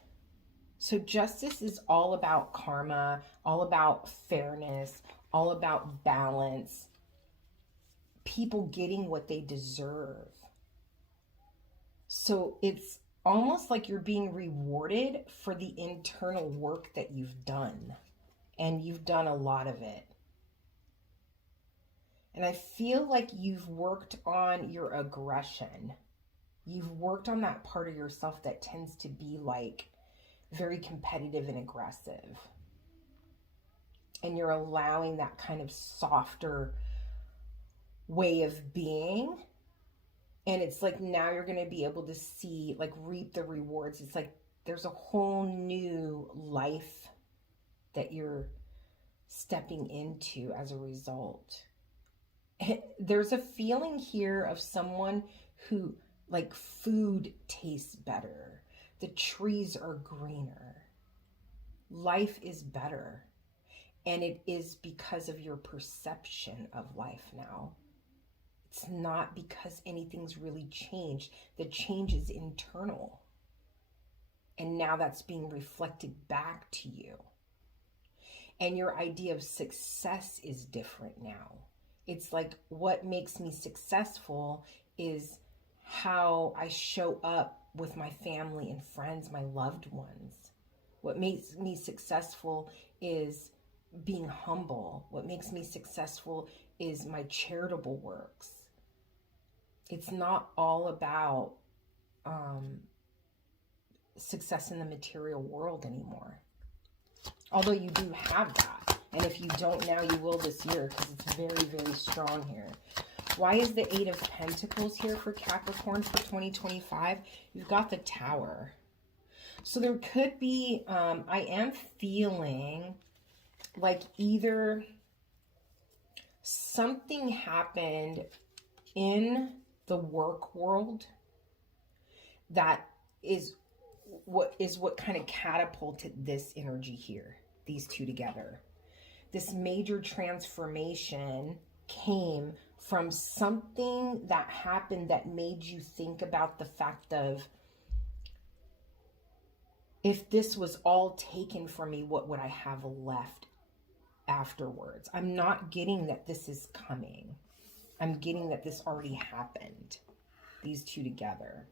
So justice is all about karma, all about fairness, all about balance. People getting what they deserve. So it's almost like you're being rewarded for the internal work that you've done. And you've done a lot of it. And I feel like you've worked on your aggression. You've worked on that part of yourself that tends to be like very competitive and aggressive. And you're allowing that kind of softer way of being. And it's like now you're going to be able to see, like, reap the rewards. It's like there's a whole new life that you're stepping into as a result. There's a feeling here of someone who, like, food tastes better. The trees are greener. Life is better. And it is because of your perception of life now. It's not because anything's really changed. The change is internal. And now that's being reflected back to you. And your idea of success is different now. It's like what makes me successful is how I show up with my family and friends, my loved ones. What makes me successful is being humble. What makes me successful is my charitable works. It's not all about success in the material world anymore. Although you do have that. And if you don't now, you will this year because it's very, very strong here. Why is the Eight of Pentacles here for Capricorn for 2025? You've got the Tower. So there could be, I am feeling like either something happened in the work world that is what kind of catapulted this energy here, these two together. This major transformation came from something that happened that made you think about the fact of, if this was all taken from me, what would I have left afterwards? I'm not getting that this is coming. I'm getting that this already happened. These two together.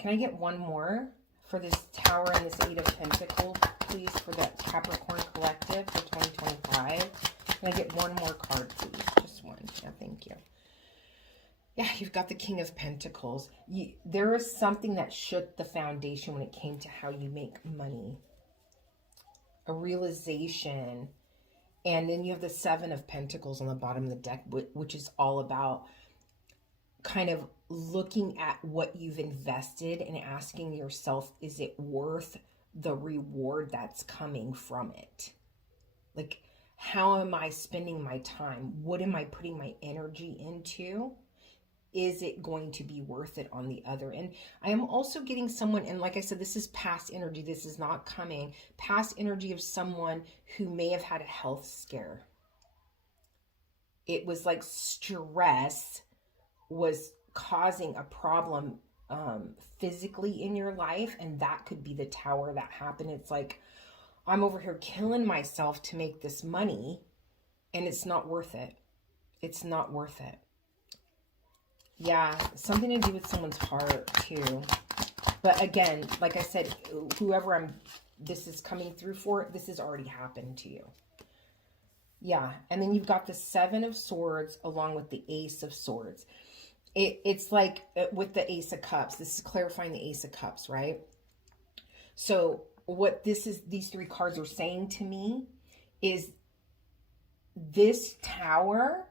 Can I get one more for this Tower and this Eight of Pentacles, please, for the Capricorn Collective for 2025? Can I get one more card, please? Just one. Yeah, thank you. Yeah, you've got the King of Pentacles. There is something that shook the foundation when it came to how you make money. A realization. And then you have the Seven of Pentacles on the bottom of the deck, which is all about kind of looking at what you've invested and asking yourself, is it worth the reward that's coming from it? Like, how am I spending my time? What am I putting my energy into? Is it going to be worth it on the other end? I am also getting someone, and like I said, this is past energy. This is not coming. Past energy of someone who may have had a health scare. It was like stress was causing a problem physically in your life, and that could be the Tower that happened. It's like, I'm over here killing myself to make this money, and it's not worth it. It's not worth it. Yeah, something to do with someone's heart too. But again, like I said, whoever this is coming through for, this has already happened to you. Yeah, and then you've got the Seven of Swords along with the Ace of Swords. It's like with the Ace of Cups. This is clarifying the Ace of Cups, right? So what these three cards are saying to me is this Tower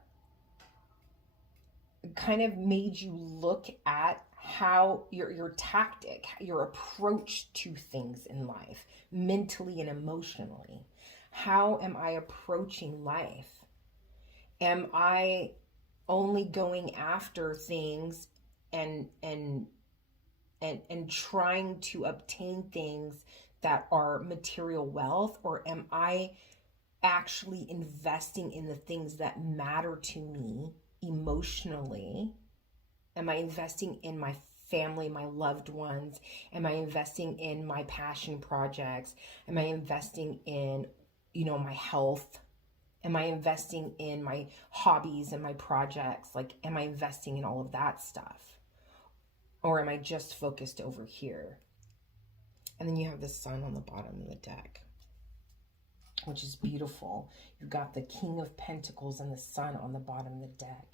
kind of made you look at how your tactic, your approach to things in life, mentally and emotionally. How am I approaching life? Am I only going after things and trying to obtain things that are material wealth, or am I actually investing in the things that matter to me emotionally? Am I investing in my family, my loved ones? Am I investing in my passion projects? Am I investing in, my health? Am I investing in my hobbies and my projects? Like, am I investing in all of that stuff? Or am I just focused over here? And then you have the Sun on the bottom of the deck, which is beautiful. You've got the King of Pentacles and the Sun on the bottom of the deck.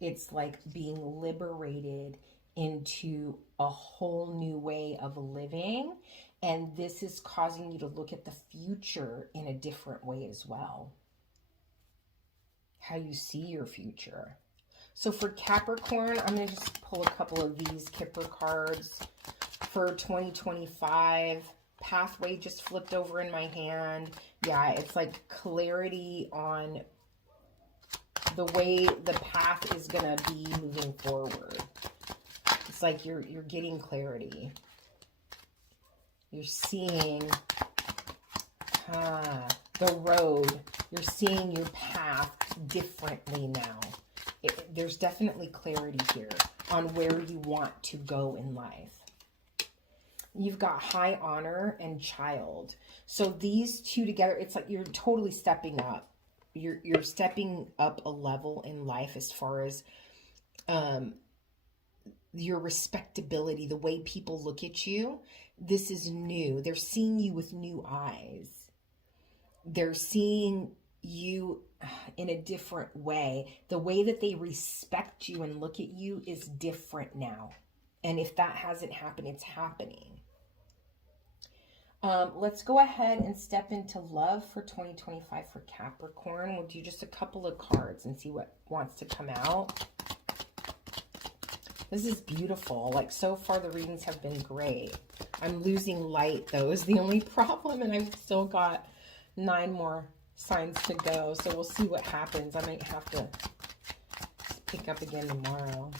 It's like being liberated into a whole new way of living. And this is causing you to look at the future in a different way as well. How you see your future. So for Capricorn, I'm going to just pull a couple of these Kipper cards for 2025. Pathway just flipped over in my hand. Yeah, it's like clarity on the way the path is going to be moving forward. It's like you're getting clarity. You're seeing the road. You're seeing your path differently now. There's definitely clarity here on where you want to go in life. You've got high honor and child. So these two together, it's like you're totally stepping up. You're stepping up a level in life as far as your respectability, the way people look at you. This is new. They're seeing you with new eyes. They're seeing you in a different way. The way that they respect you and look at you is different now. And if that hasn't happened, it's happening. Let's go ahead and step into love for 2025 for Capricorn. We'll do just a couple of cards and see what wants to come out. This is beautiful. Like, so far the readings have been great. I'm losing light though is the only problem, and I've still got 9 more signs to go. So we'll see what happens. I might have to pick up again tomorrow.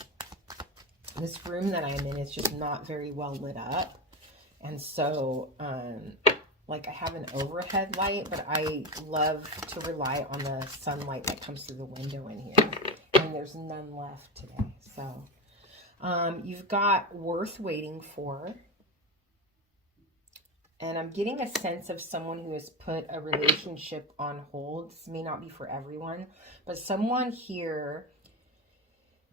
This room that I'm in is just not very well lit up. And so, like, I have an overhead light, but I love to rely on the sunlight that comes through the window in here. And there's none left today. So, you've got worth waiting for. And I'm getting a sense of someone who has put a relationship on hold. This may not be for everyone, but someone here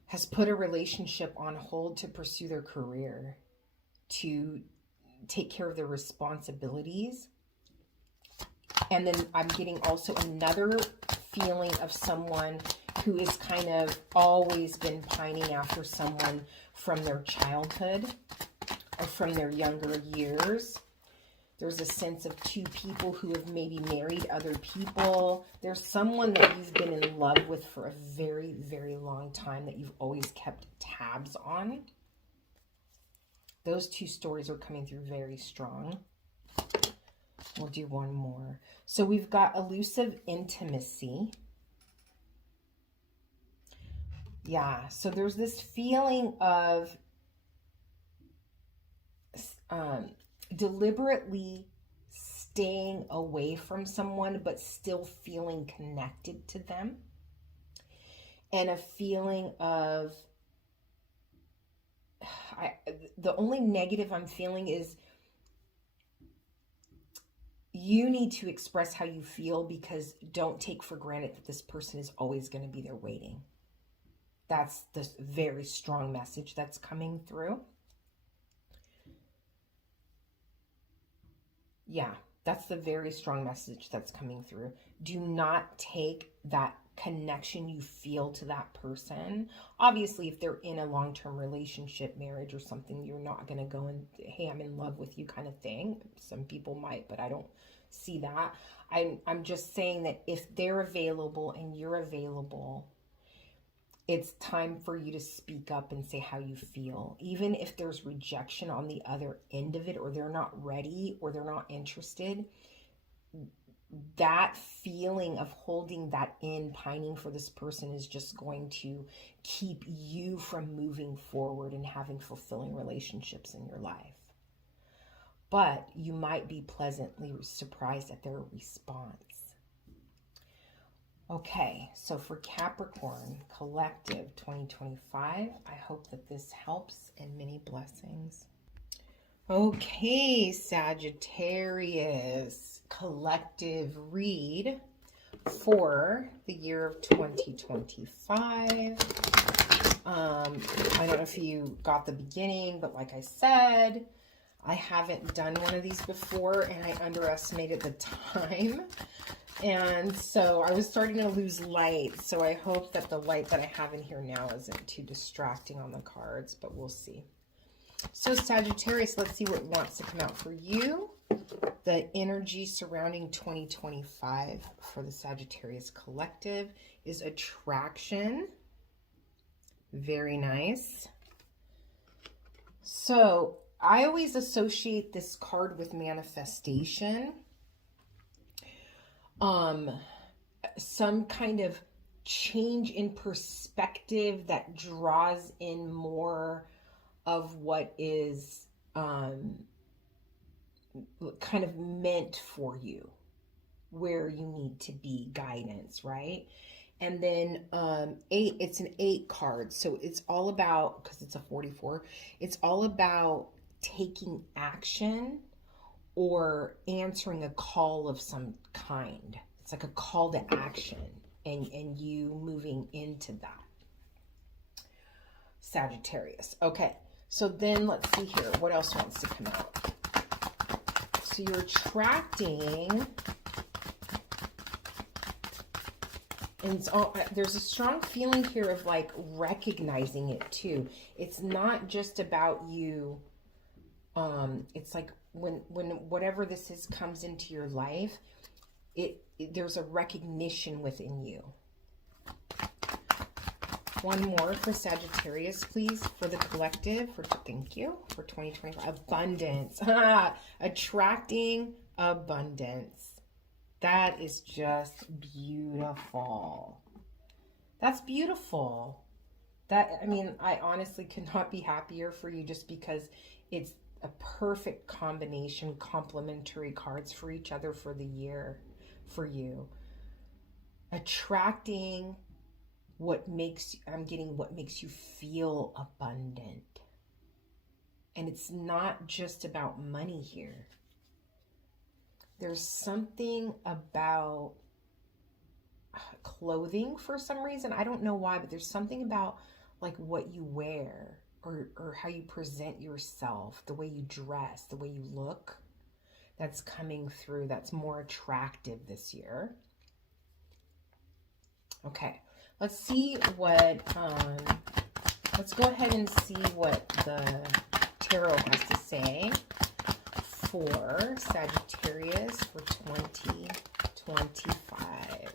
has put a relationship on hold to pursue their career, to take care of their responsibilities. And then I'm getting also another feeling of someone who is kind of always been pining after someone from their childhood or from their younger years. There's a sense of 2 people who have maybe married other people. There's someone that you've been in love with for a very, very long time that you've always kept tabs on. Those 2 stories are coming through very strong. We'll do one more. So we've got elusive intimacy. Yeah, so there's this feeling of deliberately staying away from someone but still feeling connected to them, and a feeling of the only negative I'm feeling is you need to express how you feel, because don't take for granted that this person is always going to be there waiting. That's the very strong message that's coming through. Yeah, that's the very strong message that's coming through. Do not take that connection you feel to that person. Obviously, if they're in a long-term relationship, marriage or something, you're not going to go and, hey, I'm in love with you kind of thing. Some people might, but I don't see that. I'm just saying that if they're available and you're available, it's time for you to speak up and say how you feel. Even if there's rejection on the other end of it, or they're not ready, or they're not interested, that feeling of holding that in, pining for this person, is just going to keep you from moving forward and having fulfilling relationships in your life. But you might be pleasantly surprised at their response. Okay, so for Capricorn Collective 2025, I hope that this helps, and many blessings. Okay, Sagittarius Collective read for the year of 2025. I don't know if you got the beginning, but like I said, I haven't done one of these before, and I underestimated the time. And so I was starting to lose light. So I hope that the light that I have in here now isn't too distracting on the cards, but we'll see. So Sagittarius, let's see what wants to come out for you. The energy surrounding 2025 for the Sagittarius Collective is attraction. Very nice. So I always associate this card with manifestation. Some kind of change in perspective that draws in more of what is kind of meant for you, where you need to be, guidance, right? And then 8, it's an 8 card, so it's all about, because it's a 44, it's all about taking action or answering a call of some kind. It's like a call to action, and you moving into that. Sagittarius. Okay, so then let's see here. What else wants to come out? So you're attracting, and it's all, there's a strong feeling here of like recognizing it too. It's not just about you. It's like when whatever this is comes into your life, there's a recognition within you. One more for Sagittarius, please, for the collective. Thank you, for 2025. Abundance. Attracting abundance. That is just beautiful. That's beautiful. I mean, I honestly could not be happier for you, just because it's a perfect combination, complementary cards for each other for the year for you. Attracting what makes you feel abundant. And it's not just about money here. There's something about clothing for some reason. I don't know why, but there's something about like what you wear, or how you present yourself, the way you dress, the way you look, that's coming through, that's more attractive this year. Okay, let's see what, let's go ahead and see what the tarot has to say for Sagittarius for 2025.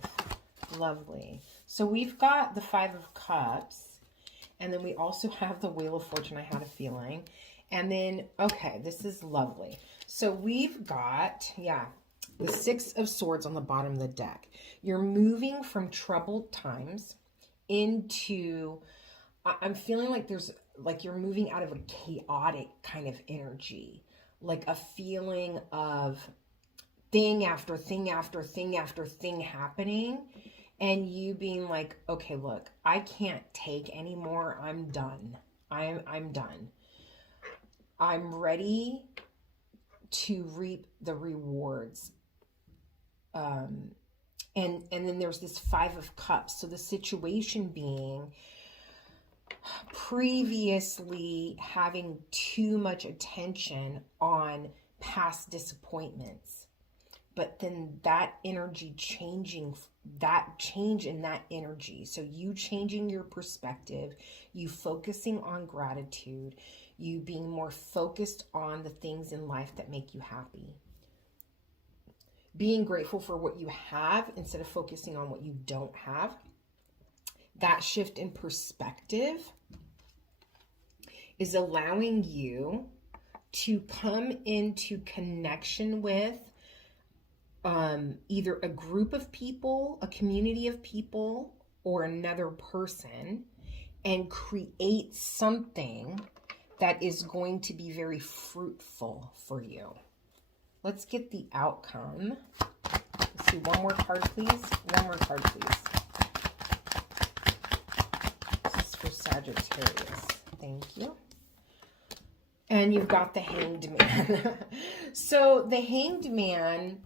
Lovely. So we've got the 5 of Cups. And then we also have the Wheel of Fortune, I had a feeling. And then, okay, this is lovely. So we've got, the 6 of Swords on the bottom of the deck. You're moving from troubled times into, I'm feeling like you're moving out of a chaotic kind of energy. Like a feeling of thing after thing after thing after thing happening. And you being like, okay, look, I can't take anymore. I'm done. I'm done. I'm ready to reap the rewards. And then there's this 5 of Cups. So the situation being previously having too much attention on past disappointments. but then that energy changing, that change in that energy. So you changing your perspective, you focusing on gratitude, you being more focused on the things in life that make you happy. Being grateful for what you have instead of focusing on what you don't have. That shift in perspective is allowing you to come into connection with either a group of people, a community of people, or another person, and create something that is going to be very fruitful for you. Let's get the outcome. Let's see, one more card, please. One more card, please. This is for Sagittarius. Thank you. And you've got the Hanged Man. So the Hanged Man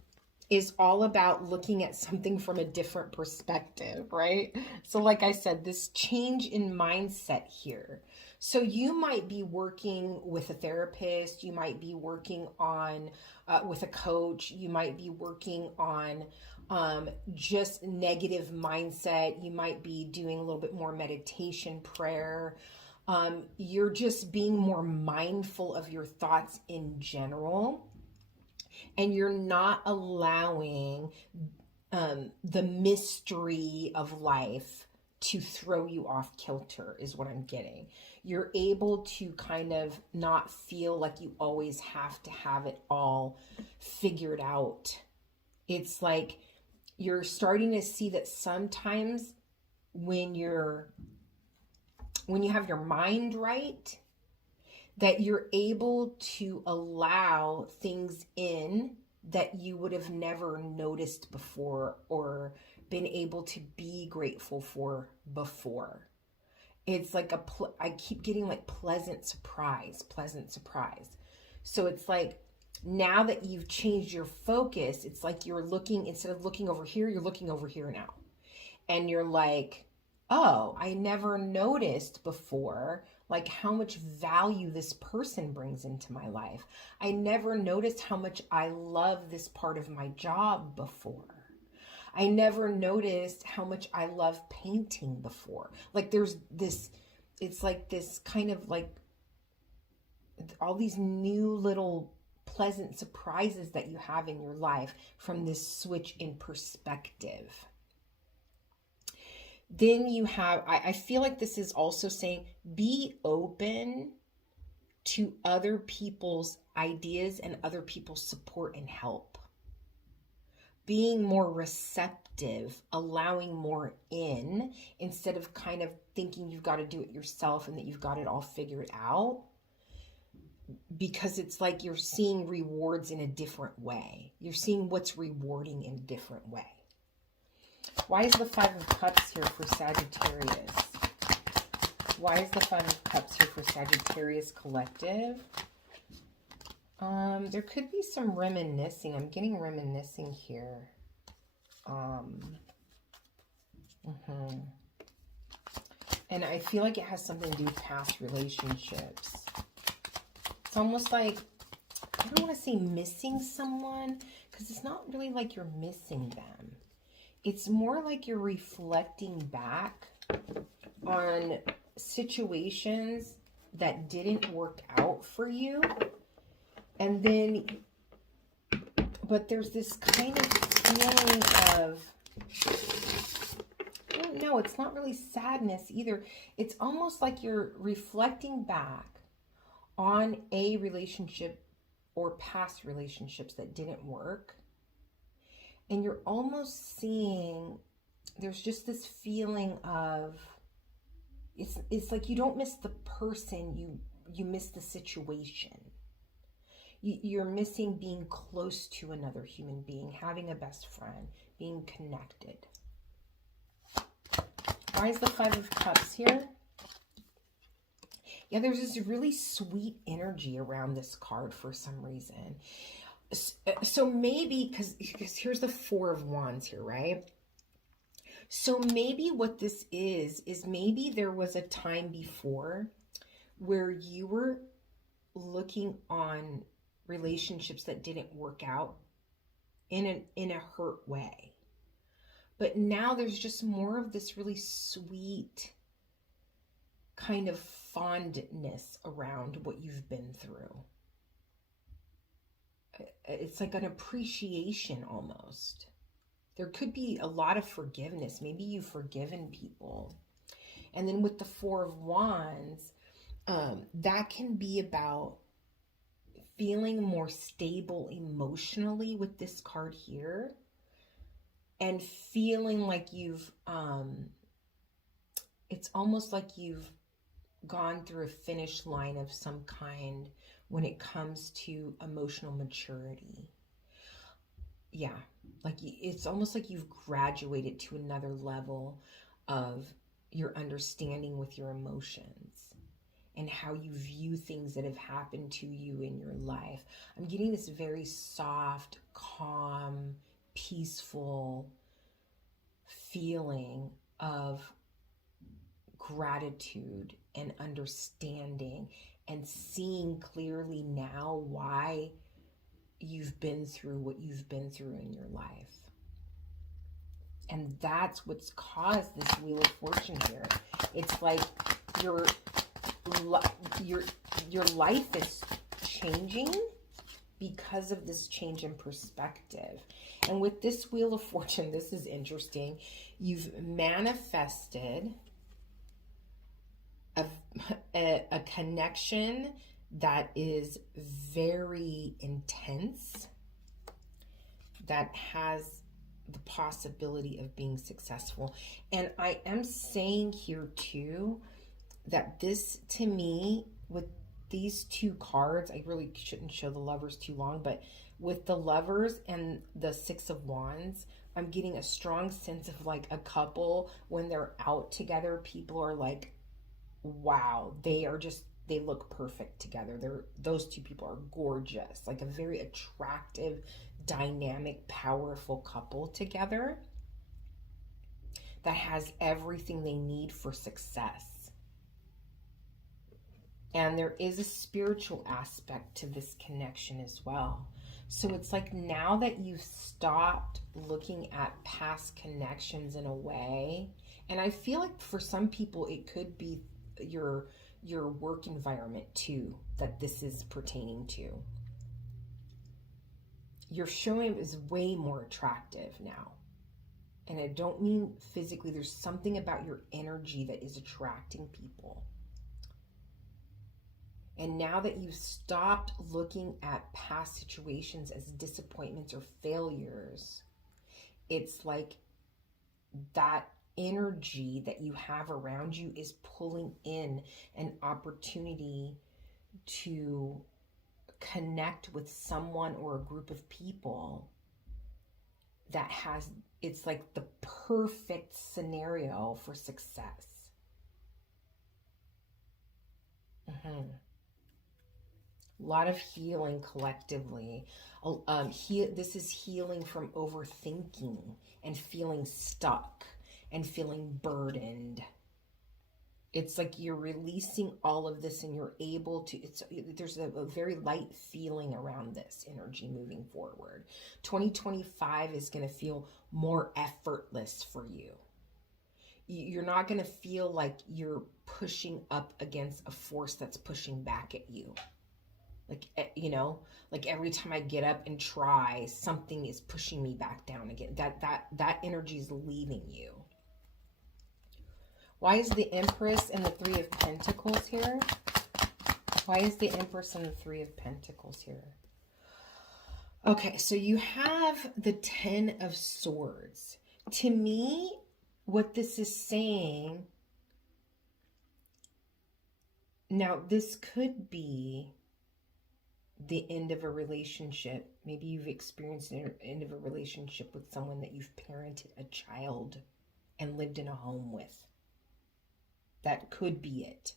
is all about looking at something from a different perspective, right? So like I said, this change in mindset here. So you might be working with a therapist, you might be working on with a coach, you might be working on just negative mindset, you might be doing a little bit more meditation, prayer. You're just being more mindful of your thoughts in general. And you're not allowing the mystery of life to throw you off kilter, is what I'm getting. You're able to kind of not feel like you always have to have it all figured out. It's like you're starting to see that sometimes when you have your mind right, that you're able to allow things in that you would have never noticed before or been able to be grateful for before. It's like I keep getting like pleasant surprise. So it's like now that you've changed your focus, it's like you're looking, instead of looking over here, you're looking over here now. And you're like, oh, I never noticed before like how much value this person brings into my life. I never noticed how much I love this part of my job before. I never noticed how much I love painting before. Like there's this, it's like this kind of like all these new little pleasant surprises that you have in your life from this switch in perspective. Then you have, I feel like this is also saying, be open to other people's ideas and other people's support and help. Being more receptive, allowing more in, instead of kind of thinking you've got to do it yourself and that you've got it all figured out. Because it's like you're seeing rewards in a different way. You're seeing what's rewarding in a different way. Why is the Five of Cups here for Sagittarius? Why is the Five of Cups here for Sagittarius collective? There could be some reminiscing. I'm getting reminiscing here. And I feel like it has something to do with past relationships. It's almost like, I don't want to say missing someone, because it's not really like you're missing them. It's more like you're reflecting back on situations that didn't work out for you. And then, but there's this kind of feeling of, I don't know, it's not really sadness either. It's almost like you're reflecting back on a relationship or past relationships that didn't work. And you're almost seeing, there's just this feeling of, it's like you don't miss the person, you miss the situation. You're missing being close to another human being, having a best friend, being connected. Why is the Five of Cups here? Yeah, there's this really sweet energy around this card for some reason. So maybe, because here's the Four of Wands here, right? So maybe what this is maybe there was a time before where you were looking on relationships that didn't work out in a hurt way. But now there's just more of this really sweet kind of fondness around what you've been through. It's like an appreciation almost. There could be a lot of forgiveness. Maybe you've forgiven people. And then with the Four of Wands, that can be about feeling more stable emotionally with this card here, and feeling like you've, it's almost like you've gone through a finish line of some kind when it comes to emotional maturity. Yeah, like it's almost like you've graduated to another level of your understanding with your emotions and how you view things that have happened to you in your life. I'm getting this very soft, calm, peaceful feeling of gratitude and understanding and seeing clearly now why you've been through what you've been through in your life. And that's what's caused this Wheel of Fortune here. It's like your life is changing because of this change in perspective. And with this Wheel of Fortune, this is interesting. You've manifested a connection that is very intense, that has the possibility of being successful. And I am saying here too, that this, to me, with these two cards, I really shouldn't show the Lovers too long, but with the Lovers and the Six of Wands, I'm getting a strong sense of like a couple, when they're out together, people are like, wow, they look perfect together. Those two people are gorgeous, like a very attractive, dynamic, powerful couple together that has everything they need for success. And there is a spiritual aspect to this connection as well. So it's like now that you've stopped looking at past connections in a way, and I feel like for some people it could be your work environment too, that this is pertaining to. Your showing is way more attractive now. And I don't mean physically, there's something about your energy that is attracting people. And now that you've stopped looking at past situations as disappointments or failures, it's like that energy that you have around you is pulling in an opportunity to connect with someone or a group of people that has, it's like the perfect scenario for success. A lot of healing collectively. This is healing from overthinking and feeling stuck and feeling burdened. It's like you're releasing all of this and you're able to, there's a very light feeling around this energy moving forward. 2025 is going to feel more effortless for you. You're not going to feel like you're pushing up against a force that's pushing back at you. Like, you know, like every time I get up and try, something is pushing me back down again. That energy is leaving you. Why is the Empress and the Three of Pentacles here? Why is the Empress and the Three of Pentacles here? Okay, so you have the Ten of Swords. To me, what this is saying, now this could be the end of a relationship. Maybe you've experienced the end of a relationship with someone that you've parented a child and lived in a home with. That could be it.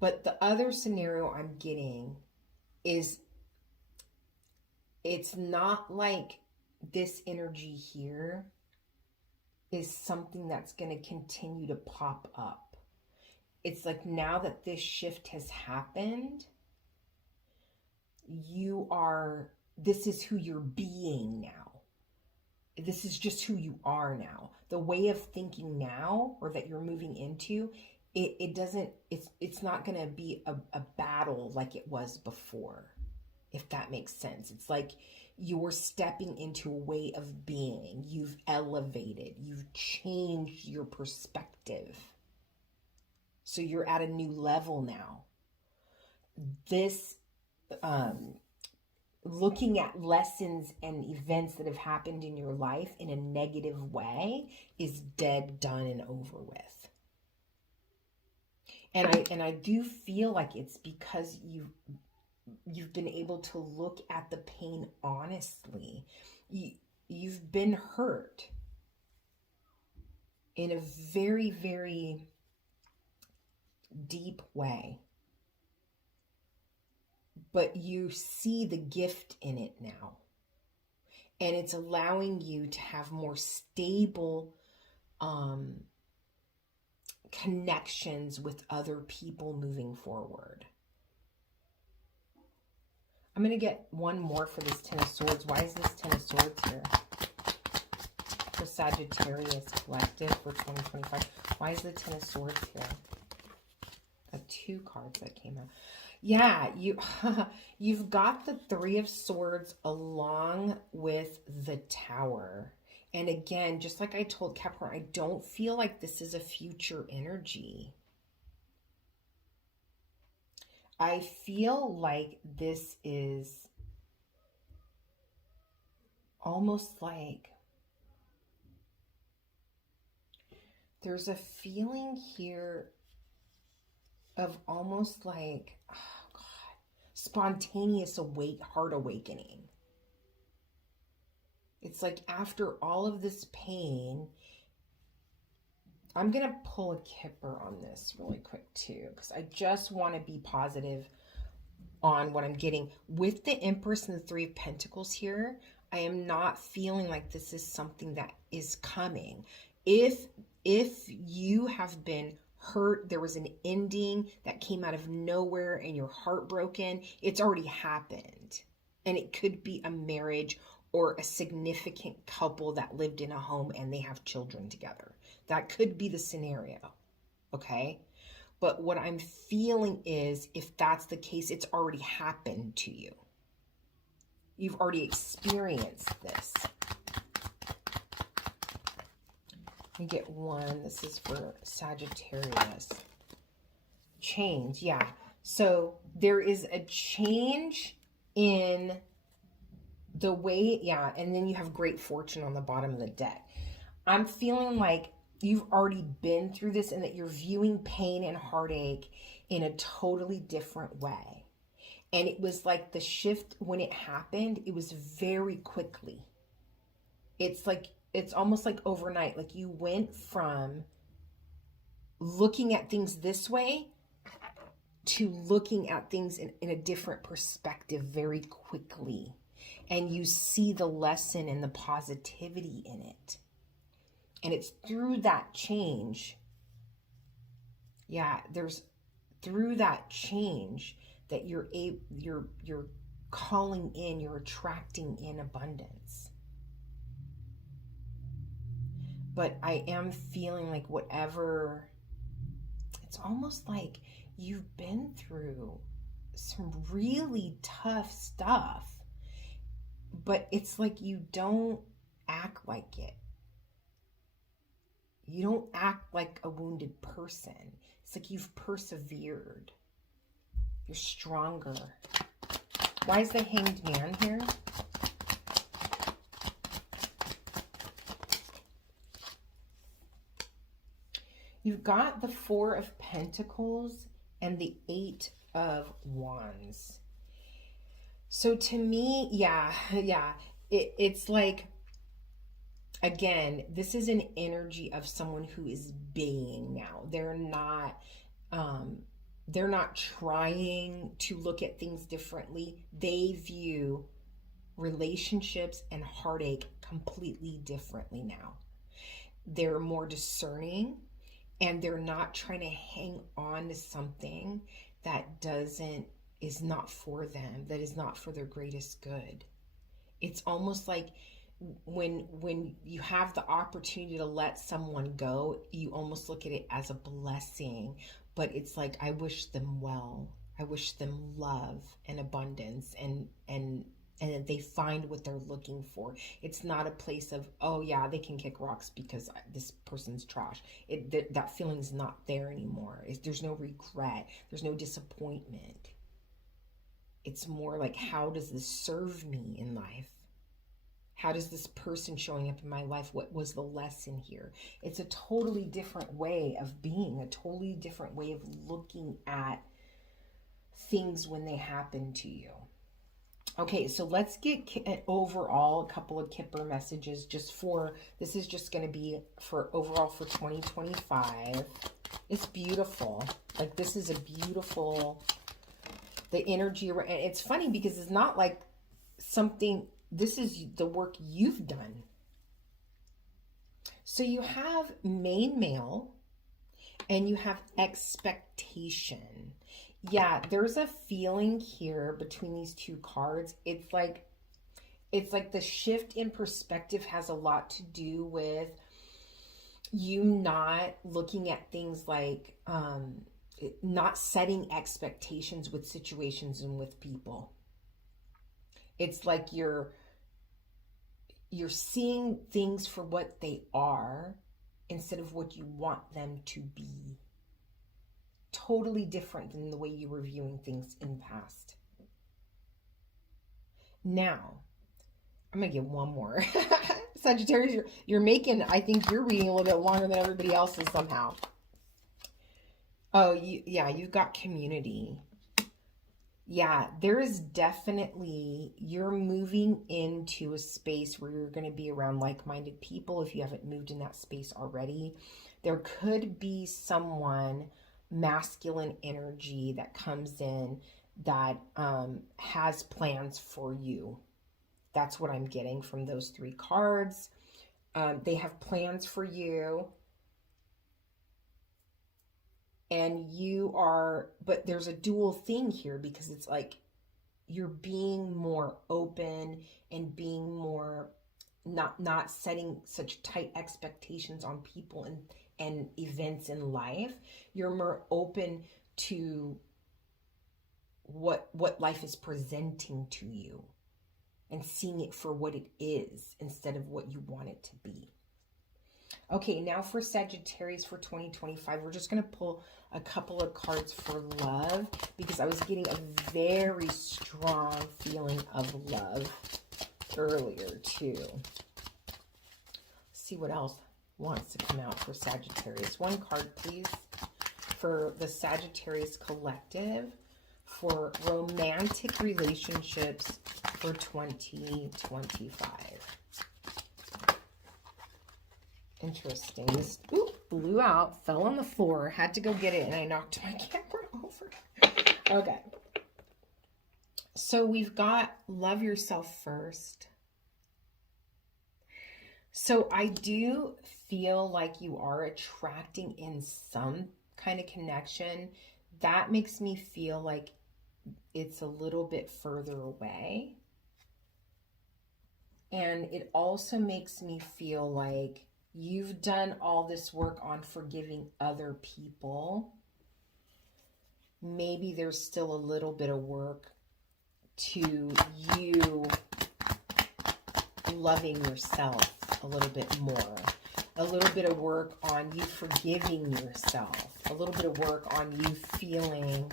But the other scenario I'm getting is, it's not like this energy here is something that's going to continue to pop up. It's like now that this shift has happened, you are this is who you're being now. This is just who you are now. The way of thinking now, or that you're moving into, it's not going to be a battle like it was before, if that makes sense. It's like you're stepping into a way of being. You've elevated, you've changed your perspective. So you're at a new level now. This, looking at lessons and events that have happened in your life in a negative way is dead, done, and over with. And I do feel like it's because you've been able to look at the pain honestly. You've been hurt in a very, very deep way. But you see the gift in it now. And it's allowing you to have more stable connections with other people moving forward. I'm going to get one more for this Ten of Swords. Why is this Ten of Swords here? For Sagittarius Collective for 2025. Why is the Ten of Swords here? Got 2 cards that came out. Yeah, you've got the Three of Swords along with the Tower. And again, just like I told Capricorn, I don't feel like this is a future energy. I feel like this is almost like there's a feeling here of almost like, oh God, spontaneous heart awakening. It's like after all of this pain, I'm going to pull a Kipper on this really quick too, because I just want to be positive on what I'm getting. With the Empress and the Three of Pentacles here, I am not feeling like this is something that is coming. If you have been hurt, there was an ending that came out of nowhere and you're heartbroken, it's already happened. And it could be a marriage or a significant couple that lived in a home and they have children together. That could be the scenario, okay? But what I'm feeling is, if that's the case, it's already happened to you. You've already experienced this. Let me get one. This is for Sagittarius. Change, yeah. So there is a change in the way, yeah, and then you have great fortune on the bottom of the deck. I'm feeling like you've already been through this and that you're viewing pain and heartache in a totally different way. And it was like the shift when it happened, it was very quickly. It's like, it's almost like overnight. Like you went from looking at things this way to looking at things in a different perspective very quickly. And you see the lesson and the positivity in it. And it's through that change. Yeah, there's through that change that you're calling in, you're attracting in abundance. But I am feeling like whatever, it's almost like you've been through some really tough stuff, but it's like you don't act like it. You don't act like a wounded person. It's like you've persevered. You're stronger. Why is the Hanged Man here? You've got the Four of Pentacles and the Eight of Wands. So to me, yeah, it's like, again, this is an energy of someone who is being now. They're not trying to look at things differently. They view relationships and heartache completely differently now. They're more discerning, and they're not trying to hang on to something that is not for them, that is not for their greatest good. It's almost like when you have the opportunity to let someone go, you almost look at it as a blessing, but it's like, I wish them well. I wish them love and abundance, and that they find what they're looking for. It's not a place of, oh yeah, they can kick rocks because this person's trash. That feeling's not there anymore. There's no regret. There's no disappointment. It's more like, how does this serve me in life? How does this person showing up in my life, what was the lesson here? It's a totally different way of being, a totally different way of looking at things when they happen to you. Okay, so let's get overall a couple of Kipper messages this is just going to be for overall for 2025. It's beautiful. Like, this is a beautiful, the energy. And it's funny because it's not like something, this is the work you've done. So you have main male and you have expectation. Yeah, there's a feeling here between these two cards. It's like the shift in perspective has a lot to do with you not looking at things like, not setting expectations with situations and with people. It's like you're seeing things for what they are instead of what you want them to be. Totally different than the way you were viewing things in the past. Now, I'm going to get one more. Sagittarius, you're making, I think you're reading a little bit longer than everybody else is somehow. Oh, you've got community. Yeah, there is definitely, you're moving into a space where you're going to be around like-minded people if you haven't moved in that space already. There could be someone, masculine energy, that comes in that has plans for you. That's what I'm getting from those three cards. They have plans for you. And you are, but there's a dual thing here because it's like you're being more open and being more, not setting such tight expectations on people and events in life. You're more open to what life is presenting to you and seeing it for what it is instead of what you want it to be. Okay, now for Sagittarius for 2025, we're just going to pull a couple of cards for love because I was getting a very strong feeling of love earlier too. Let's see what else wants to come out for Sagittarius. One card, please, for the Sagittarius collective for romantic relationships for 2025. Interesting. This blew out, fell on the floor, had to go get it, and I knocked my camera over. Okay. So we've got love yourself first. So I do feel like you are attracting in some kind of connection. That makes me feel like it's a little bit further away. And it also makes me feel like you've done all this work on forgiving other people. Maybe there's still a little bit of work to you loving yourself a little bit more. A little bit of work on you forgiving yourself. A little bit of work on you feeling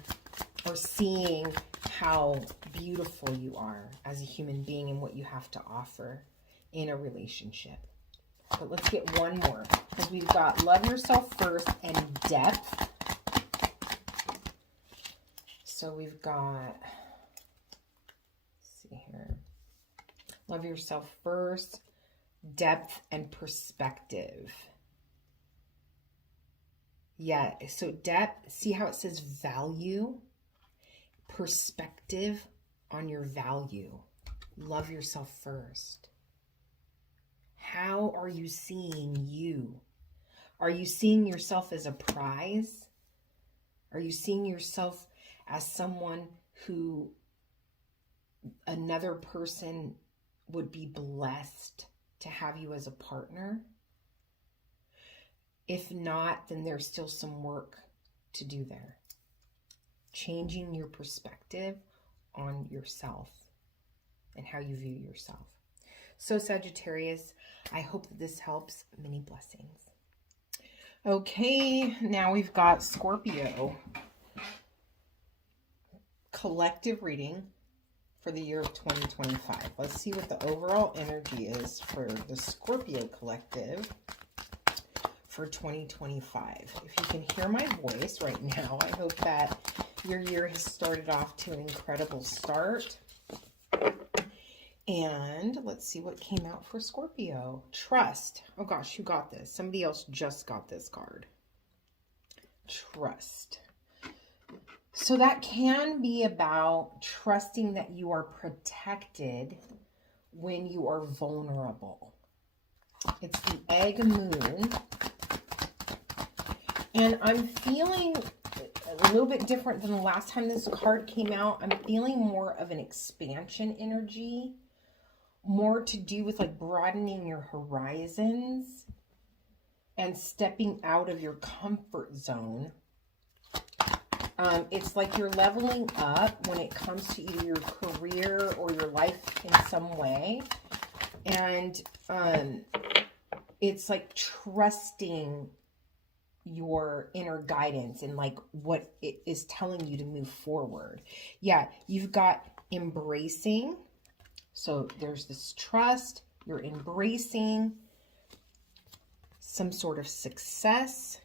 or seeing how beautiful you are as a human being and what you have to offer in a relationship. But let's get one more, because we've got love yourself first and depth. So we've got, let's see here, love yourself first, depth and perspective. Yeah, so depth, see how it says value? Perspective on your value. Love yourself first. How are you seeing you? Are you seeing yourself as a prize? Are you seeing yourself as someone who another person would be blessed to have you as a partner. If not, then there's still some work to do there. Changing your perspective on yourself and how you view yourself. So Sagittarius, I hope that this helps. Many blessings. Okay, now we've got Scorpio. Collective reading for the year of 2025. Let's see what the overall energy is for the Scorpio collective for 2025. If you can hear my voice right now, I hope that your year has started off to an incredible start. And let's see what came out for Scorpio. Trust. Oh gosh, who got this? Somebody else just got this card. Trust. So that can be about trusting that you are protected when you are vulnerable. It's the egg moon. And I'm feeling a little bit different than the last time this card came out. I'm feeling more of an expansion energy, more to do with like broadening your horizons and stepping out of your comfort zone. It's like you're leveling up when it comes to either your career or your life in some way. And it's like trusting your inner guidance and like what it is telling you to move forward. Yeah, you've got embracing. So there's this trust. You're embracing some sort of success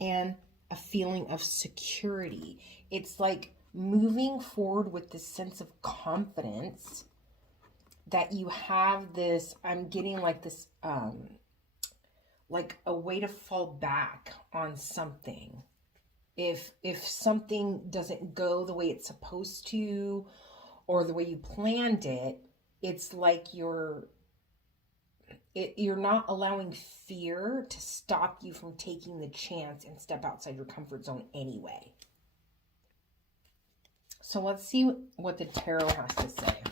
and a feeling of security. It's like moving forward with this sense of confidence that you have this, I'm getting like this, like a way to fall back on something. If something doesn't go the way it's supposed to, or the way you planned it, it's like you're not allowing fear to stop you from taking the chance and step outside your comfort zone anyway. So let's see what the tarot has to say.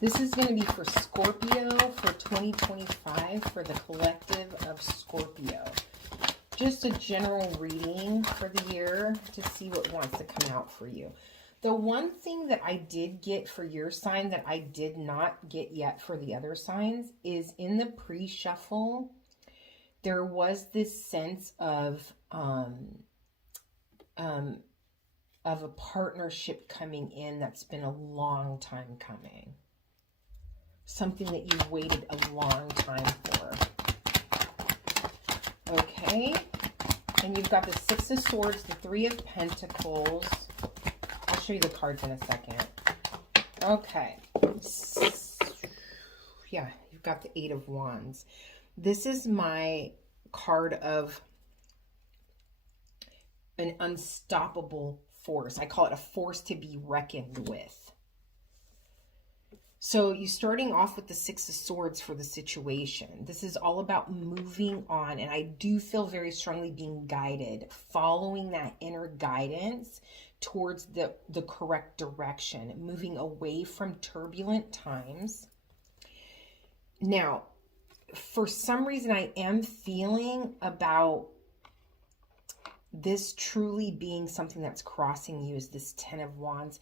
This is going to be for Scorpio for 2025 for the collective of Scorpio. Just a general reading for the year to see what wants to come out for you. The one thing that I did get for your sign that I did not get yet for the other signs is in the pre-shuffle, there was this sense of a partnership coming in that's been a long time coming. Something that you've waited a long time for. Okay. And you've got the Six of Swords, the Three of Pentacles. I'll show you the cards in a second. Okay. Yeah, you've got the Eight of Wands. This is my card of an unstoppable force. I call it a force to be reckoned with. So you're starting off with the Six of Swords for the situation. This is all about moving on. And I do feel very strongly being guided, following that inner guidance towards the correct direction, moving away from turbulent times. Now, for some reason, I am feeling about this truly being something that's crossing you is this Ten of Wands.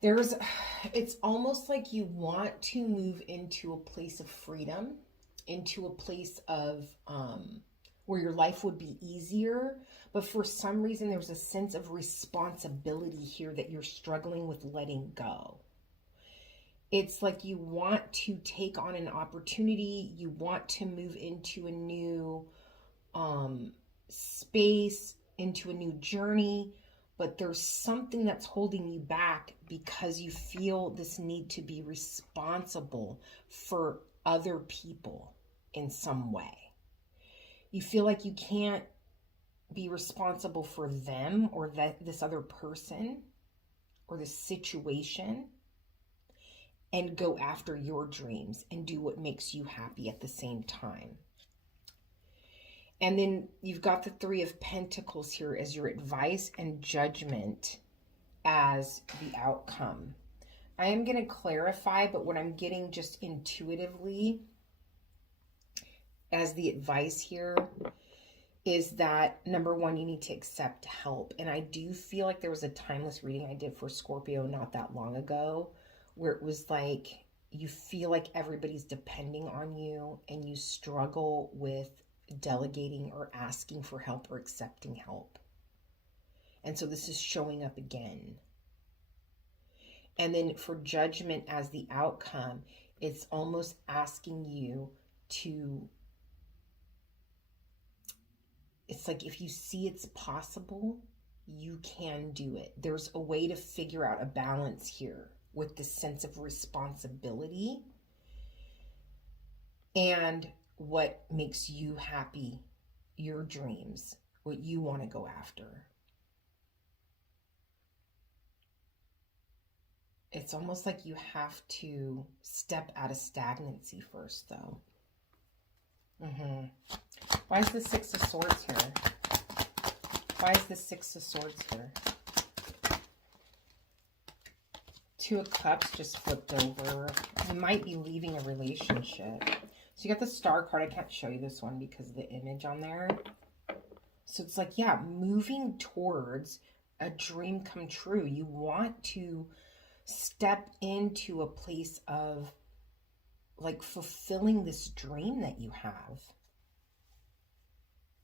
It's almost like you want to move into a place of freedom, into a place of where your life would be easier. But for some reason, there's a sense of responsibility here that you're struggling with letting go. It's like you want to take on an opportunity. You want to move into a new space, into a new journey. But there's something that's holding you back because you feel this need to be responsible for other people in some way. You feel like you can't be responsible for them or this other person or this situation and go after your dreams and do what makes you happy at the same time. And then you've got the Three of Pentacles here as your advice and judgment as the outcome. I am going to clarify, but what I'm getting just intuitively as the advice here is that, number one, you need to accept help. And I do feel like there was a timeless reading I did for Scorpio not that long ago where it was like you feel like everybody's depending on you and you struggle with delegating or asking for help or accepting help. And so this is showing up again. And then for Judgment as the outcome, it's almost asking you to, it's like if you see it's possible, you can do it. There's a way to figure out a balance here with this sense of responsibility and what makes you happy, your dreams, what you want to go after. It's almost like you have to step out of stagnancy first, though. Why is the Six of Swords here? Why is the Six of Swords here? Two of Cups just flipped over. You might be leaving a relationship. So you got the Star card. I can't show you this one because of the image on there. So it's like, yeah, moving towards a dream come true. You want to step into a place of like fulfilling this dream that you have.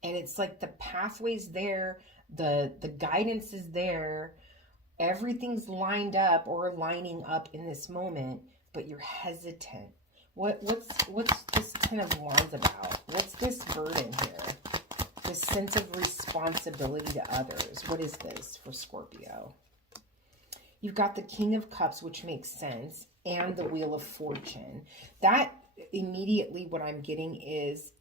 And it's like the pathway's there, the guidance is there, everything's lined up or lining up in this moment, but you're hesitant. What's this kind of Wands about? What's this burden here? This sense of responsibility to others. What is this for Scorpio? You've got the King of Cups, which makes sense, and the Wheel of Fortune. That immediately what I'm getting is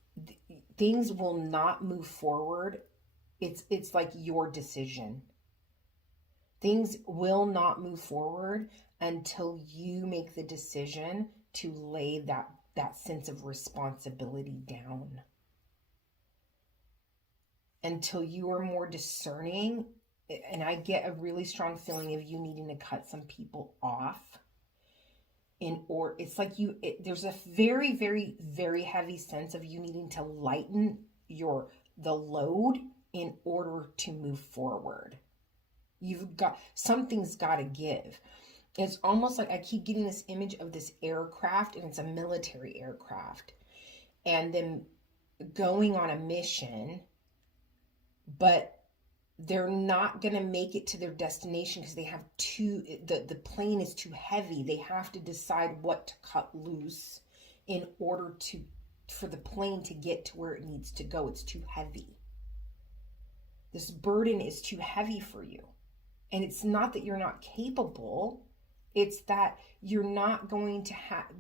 things will not move forward. It's like your decision. Things will not move forward until you make the decision to lay that sense of responsibility down. Until you are more discerning. And I get a really strong feeling of you needing to cut some people off. It's like there's a very, very, very heavy sense of you needing to lighten the load in order to move forward. Something's got to give. It's almost like I keep getting this image of this aircraft, and it's a military aircraft, and then going on a mission, but they're not going to make it to their destination because they have the plane is too heavy. They have to decide what to cut loose in order for the plane to get to where it needs to go. It's too heavy. This burden is too heavy for you. And it's not that you're not capable. It's that you're not going to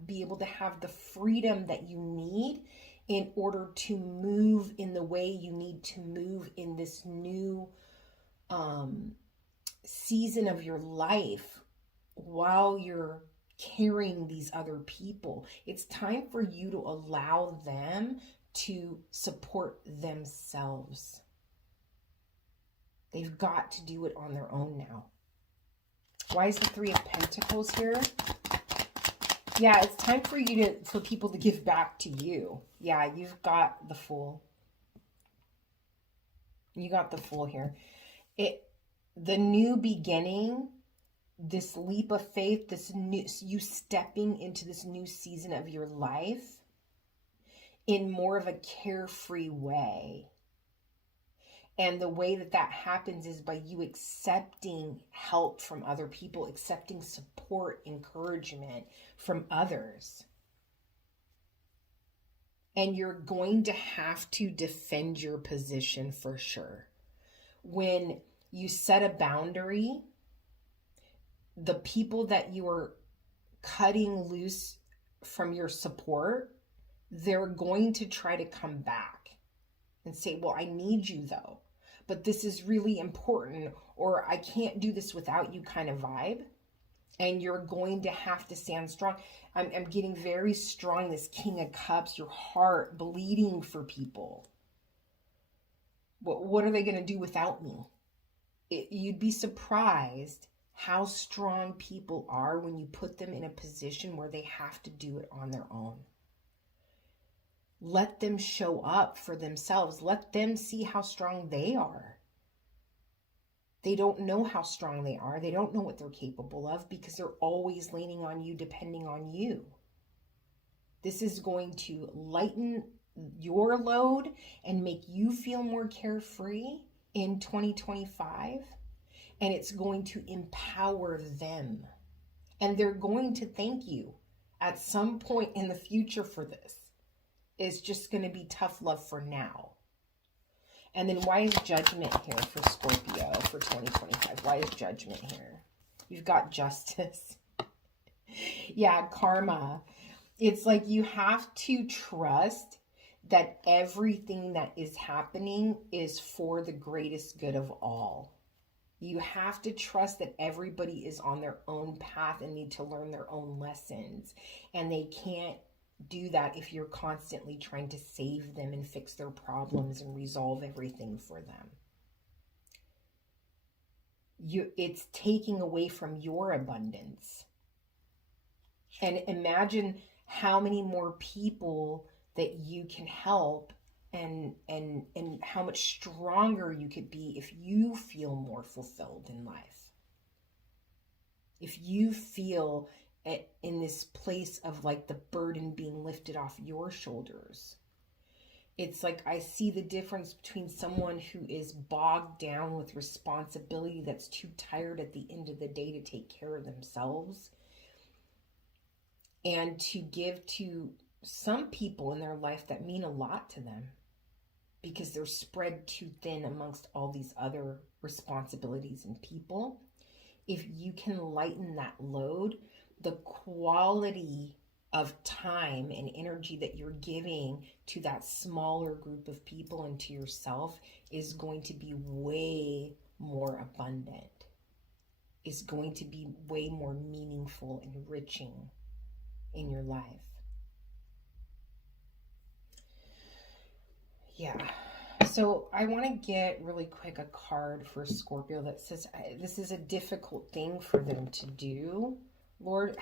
be able to have the freedom that you need in order to move in the way you need to move in this new season of your life while you're carrying these other people. It's time for you to allow them to support themselves. They've got to do it on their own now. Why is the Three of Pentacles here? Yeah, it's time for people to give back to you. Yeah, you've got the Fool. You got the Fool here. The new beginning, this leap of faith, you stepping into this new season of your life in more of a carefree way. And the way that happens is by you accepting help from other people, accepting support, encouragement from others. And you're going to have to defend your position for sure. When you set a boundary, the people that you are cutting loose from your support, they're going to try to come back and say, well, I need you though, but this is really important, or I can't do this without you kind of vibe. And you're going to have to stand strong. I'm getting very strong, this King of Cups, your heart bleeding for people. What are they going to do without me? You'd be surprised how strong people are when you put them in a position where they have to do it on their own. Let them show up for themselves. Let them see how strong they are. They don't know how strong they are. They don't know what they're capable of because they're always leaning on you, depending on you. This is going to lighten your load and make you feel more carefree in 2025. And it's going to empower them. And they're going to thank you at some point in the future for this. It's just going to be tough love for now. And then why is judgment here for Scorpio for 2025? Why is judgment here? You've got justice. Yeah, karma. It's like you have to trust that everything that is happening is for the greatest good of all. You have to trust that everybody is on their own path and need to learn their own lessons. And they can't do that if you're constantly trying to save them and fix their problems and resolve everything for them. It's taking away from your abundance. And imagine how many more people that you can help and how much stronger you could be if you feel more fulfilled in life. If you feel in this place of like the burden being lifted off your shoulders. It's like I see the difference between someone who is bogged down with responsibility that's too tired at the end of the day to take care of themselves, and to give to some people in their life that mean a lot to them because they're spread too thin amongst all these other responsibilities and people. If you can lighten that load, the quality of time and energy that you're giving to that smaller group of people and to yourself is going to be way more abundant. Is going to be way more meaningful and enriching in your life. Yeah. So I want to get really quick a card for Scorpio that says this is a difficult thing for them to do. Lord,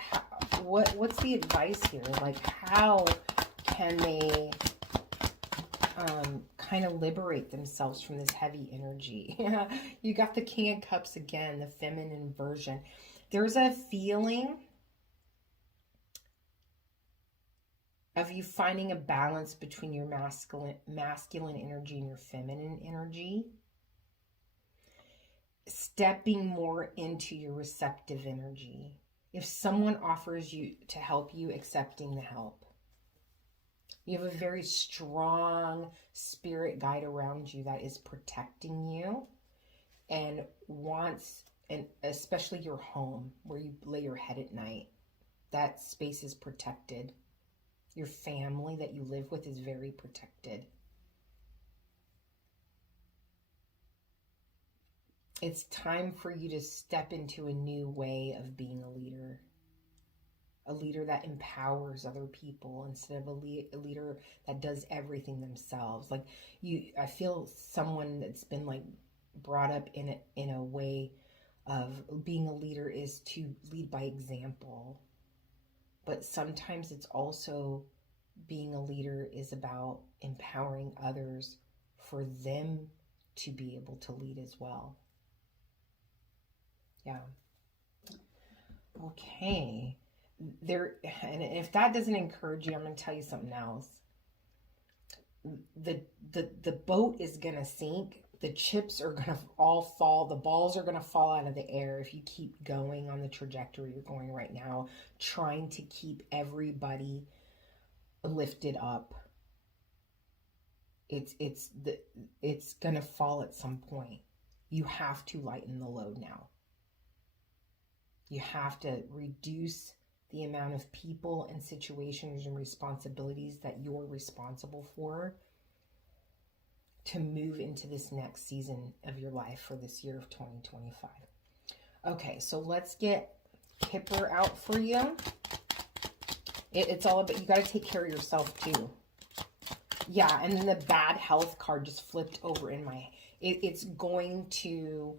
what's the advice here? Like, how can they kind of liberate themselves from this heavy energy? You got the King of Cups again, the feminine version. There's a feeling of you finding a balance between your masculine energy and your feminine energy. Stepping more into your receptive energy. If someone offers you to help you, accepting the help. You have a very strong spirit guide around you that is protecting you and wants, and especially your home where you lay your head at night. That space is protected. Your family that you live with is very protected. It's time for you to step into a new way of being a leader that empowers other people instead of a leader that does everything themselves. Like I feel someone that's been like brought up in a way of being a leader is to lead by example. But sometimes it's also being a leader is about empowering others for them to be able to lead as well. Yeah. Okay. And if that doesn't encourage you, I'm going to tell you something else. The boat is going to sink. The chips are going to all fall. The balls are going to fall out of the air if you keep going on the trajectory you're going right now, trying to keep everybody lifted up. It's going to fall at some point. You have to lighten the load now. You have to reduce the amount of people and situations and responsibilities that you're responsible for to move into this next season of your life for this year of 2025. Okay, so let's get Kipper out for you. It's all about, you got to take care of yourself too. Yeah, and then the bad health card just flipped over in my, it's going to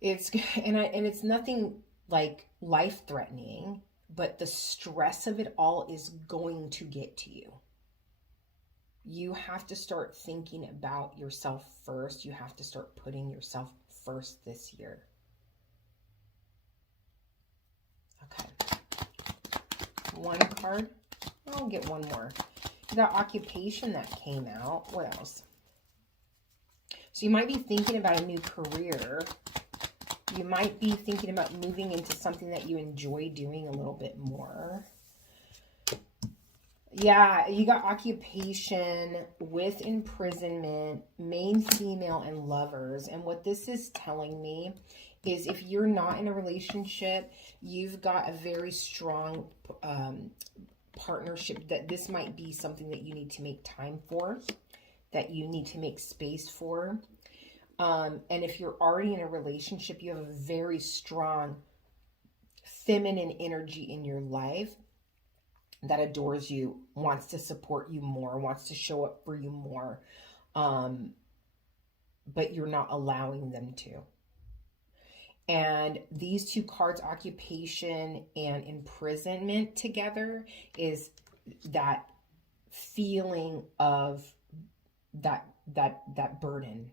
It's, and it's nothing like life-threatening, but the stress of it all is going to get to you. You have to start thinking about yourself first. You have to start putting yourself first this year. Okay. One card. I'll get one more. You got occupation that came out. What else? So you might be thinking about a new career. You might be thinking about moving into something that you enjoy doing a little bit more. Yeah, you got occupation with imprisonment, main female, and lovers. And what this is telling me is if you're not in a relationship, you've got a very strong partnership, that this might be something that you need to make time for, that you need to make space for. And if you're already in a relationship, you have a very strong feminine energy in your life that adores you, wants to support you more, wants to show up for you more, but you're not allowing them to. And these two cards, occupation and imprisonment together, is that feeling of that burden,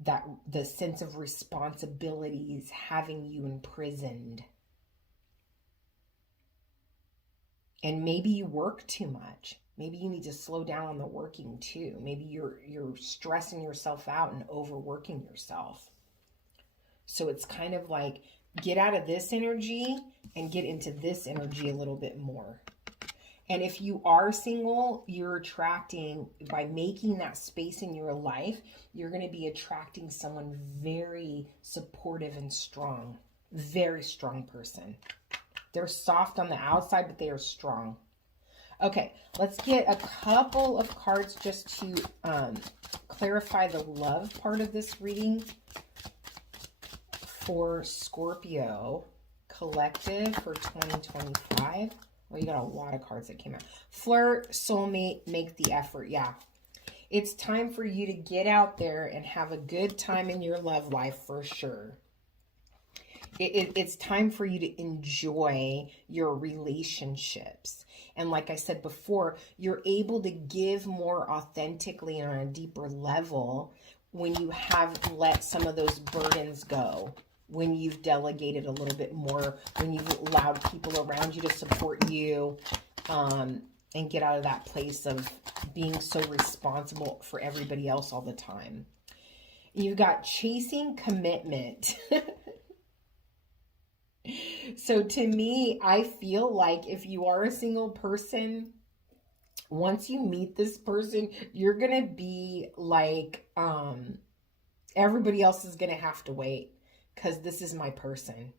that the sense of responsibilities having you imprisoned. And maybe you work too much. Maybe you need to slow down on the working too. Maybe you're stressing yourself out and overworking yourself. So it's kind of like, get out of this energy and get into this energy a little bit more. And if you are single, you're attracting, by making that space in your life, you're going to be attracting someone very supportive and strong. Very strong person. They're soft on the outside, but they are strong. Okay, let's get a couple of cards just to clarify the love part of this reading for Scorpio collective for 2025. Well, you got a lot of cards that came out. Flirt, soulmate, make the effort. Yeah. It's time for you to get out there and have a good time in your love life for sure. It's time for you to enjoy your relationships. And like I said before, you're able to give more authentically and on a deeper level when you have let some of those burdens go, when you've delegated a little bit more, when you've allowed people around you to support you, and get out of that place of being so responsible for everybody else all the time. You've got chasing commitment. So to me, I feel like if you are a single person, once you meet this person, you're going to be like, everybody else is going to have to wait because this is my person.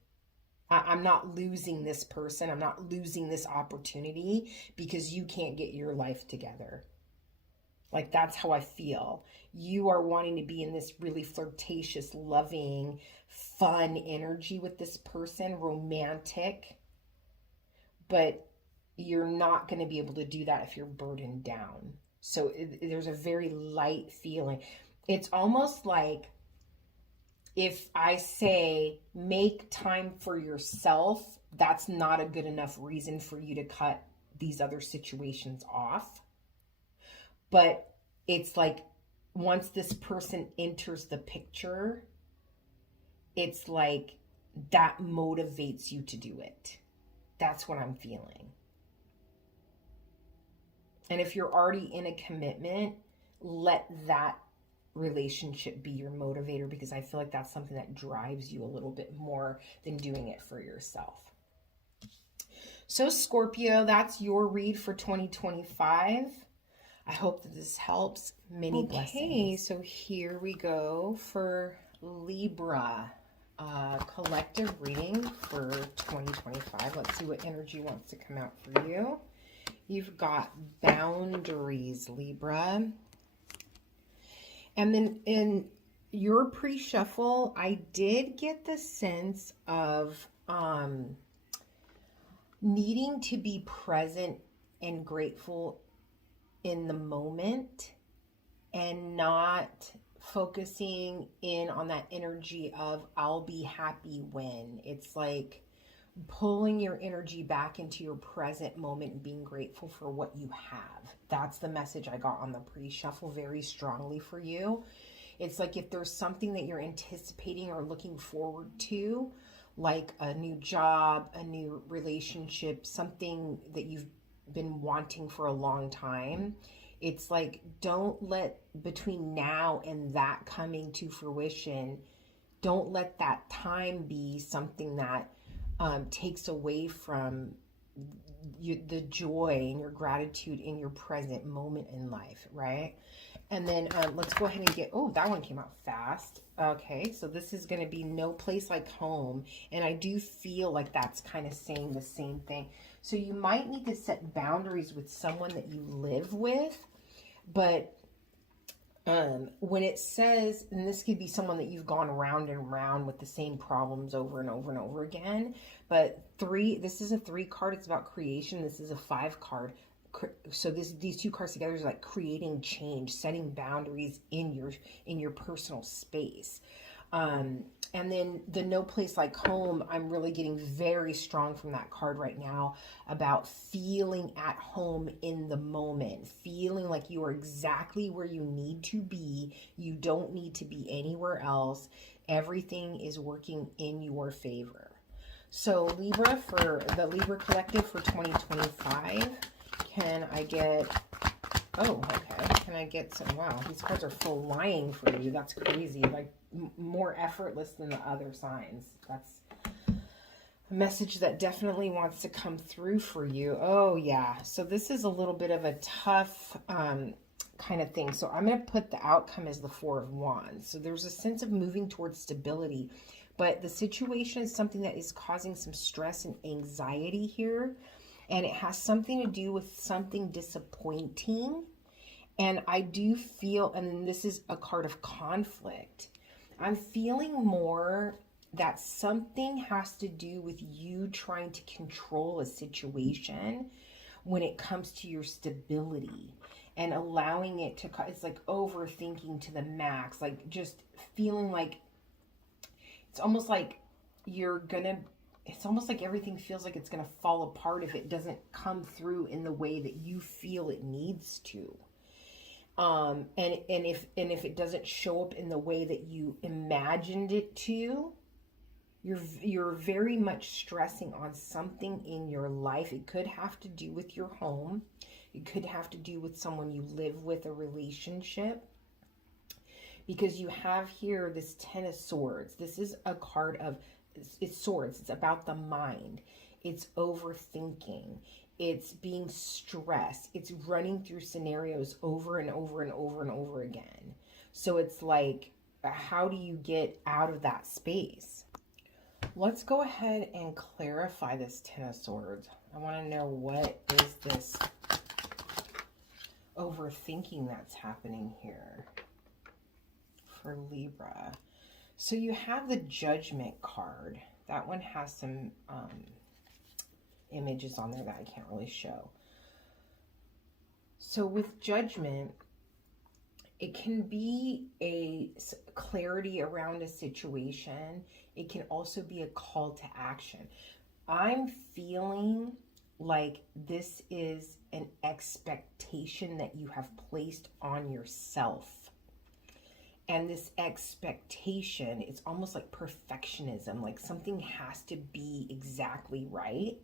I'm not losing this person. I'm not losing this opportunity because you can't get your life together. Like, that's how I feel. You are wanting to be in this really flirtatious, loving, fun energy with this person, romantic, but you're not going to be able to do that if you're burdened down. So there's a very light feeling. It's almost like if I say make time for yourself, that's not a good enough reason for you to cut these other situations off. But it's like once this person enters the picture, it's like that motivates you to do it. That's what I'm feeling. And if you're already in a commitment, let that relationship be your motivator, because I feel like that's something that drives you a little bit more than doing it for yourself. So Scorpio, that's your read for 2025. I hope that this helps. Many blessings. Okay, so here we go for Libra. Collective reading for 2025. Let's see what energy wants to come out for you. You've got boundaries, Libra. And then in your pre-shuffle, I did get the sense of needing to be present and grateful in the moment and not focusing in on that energy of I'll be happy when. It's like pulling your energy back into your present moment and being grateful for what you have. That's the message I got on the pre-shuffle very strongly for you. It's like if there's something that you're anticipating or looking forward to, like a new job, a new relationship, something that you've been wanting for a long time, it's like don't let between now and that coming to fruition, don't let that time be something that takes away from you, the joy and your gratitude in your present moment in life, right? And then let's go ahead and get, oh, that one came out fast. Okay, so this is going to be no place like home. And I do feel like that's kind of saying the same thing. So you might need to set boundaries with someone that you live with. But when it says, and this could be someone that you've gone round and round with the same problems over and over and over again. But this is a 3 card. It's about creation. This is a 5 card. So these 2 cards together is like creating change, setting boundaries in your personal space. And then the no place like home, I'm really getting very strong from that card right now about feeling at home in the moment, feeling like you are exactly where you need to be. You don't need to be anywhere else. Everything is working in your favor. So Libra, for the Libra Collective for 2025, can I get, oh, okay. Can I get some, wow, these cards are flying for you. That's crazy. Like more effortless than the other signs. That's a message that definitely wants to come through for you. Oh, yeah. So this is a little bit of a tough kind of thing. So I'm going to put the outcome as the 4 of Wands. So there's a sense of moving towards stability, but the situation is something that is causing some stress and anxiety here. And it has something to do with something disappointing. And I do feel, and this is a card of conflict, I'm feeling more that something has to do with you trying to control a situation when it comes to your stability and allowing it to, it's like overthinking to the max, like just feeling like, it's almost like it's almost like everything feels like it's going to fall apart if it doesn't come through in the way that you feel it needs to. And if it doesn't show up in the way that you imagined it to, you're very much stressing on something in your life. It could have to do with your home. It could have to do with someone you live with, a relationship. Because you have here this 10 of Swords. This is a card of, it's swords. It's about the mind. It's overthinking. It's being stressed. It's running through scenarios over and over and over and over again. So it's like, how do you get out of that space? Let's go ahead and clarify this 10 of Swords. I want to know, what is this overthinking that's happening here for Libra? So you have the Judgment card. That one has some images on there that I can't really show. So with Judgment, it can be a clarity around a situation. It can also be a call to action. I'm feeling like this is an expectation that you have placed on yourself. And this expectation, it's almost like perfectionism, like something has to be exactly right.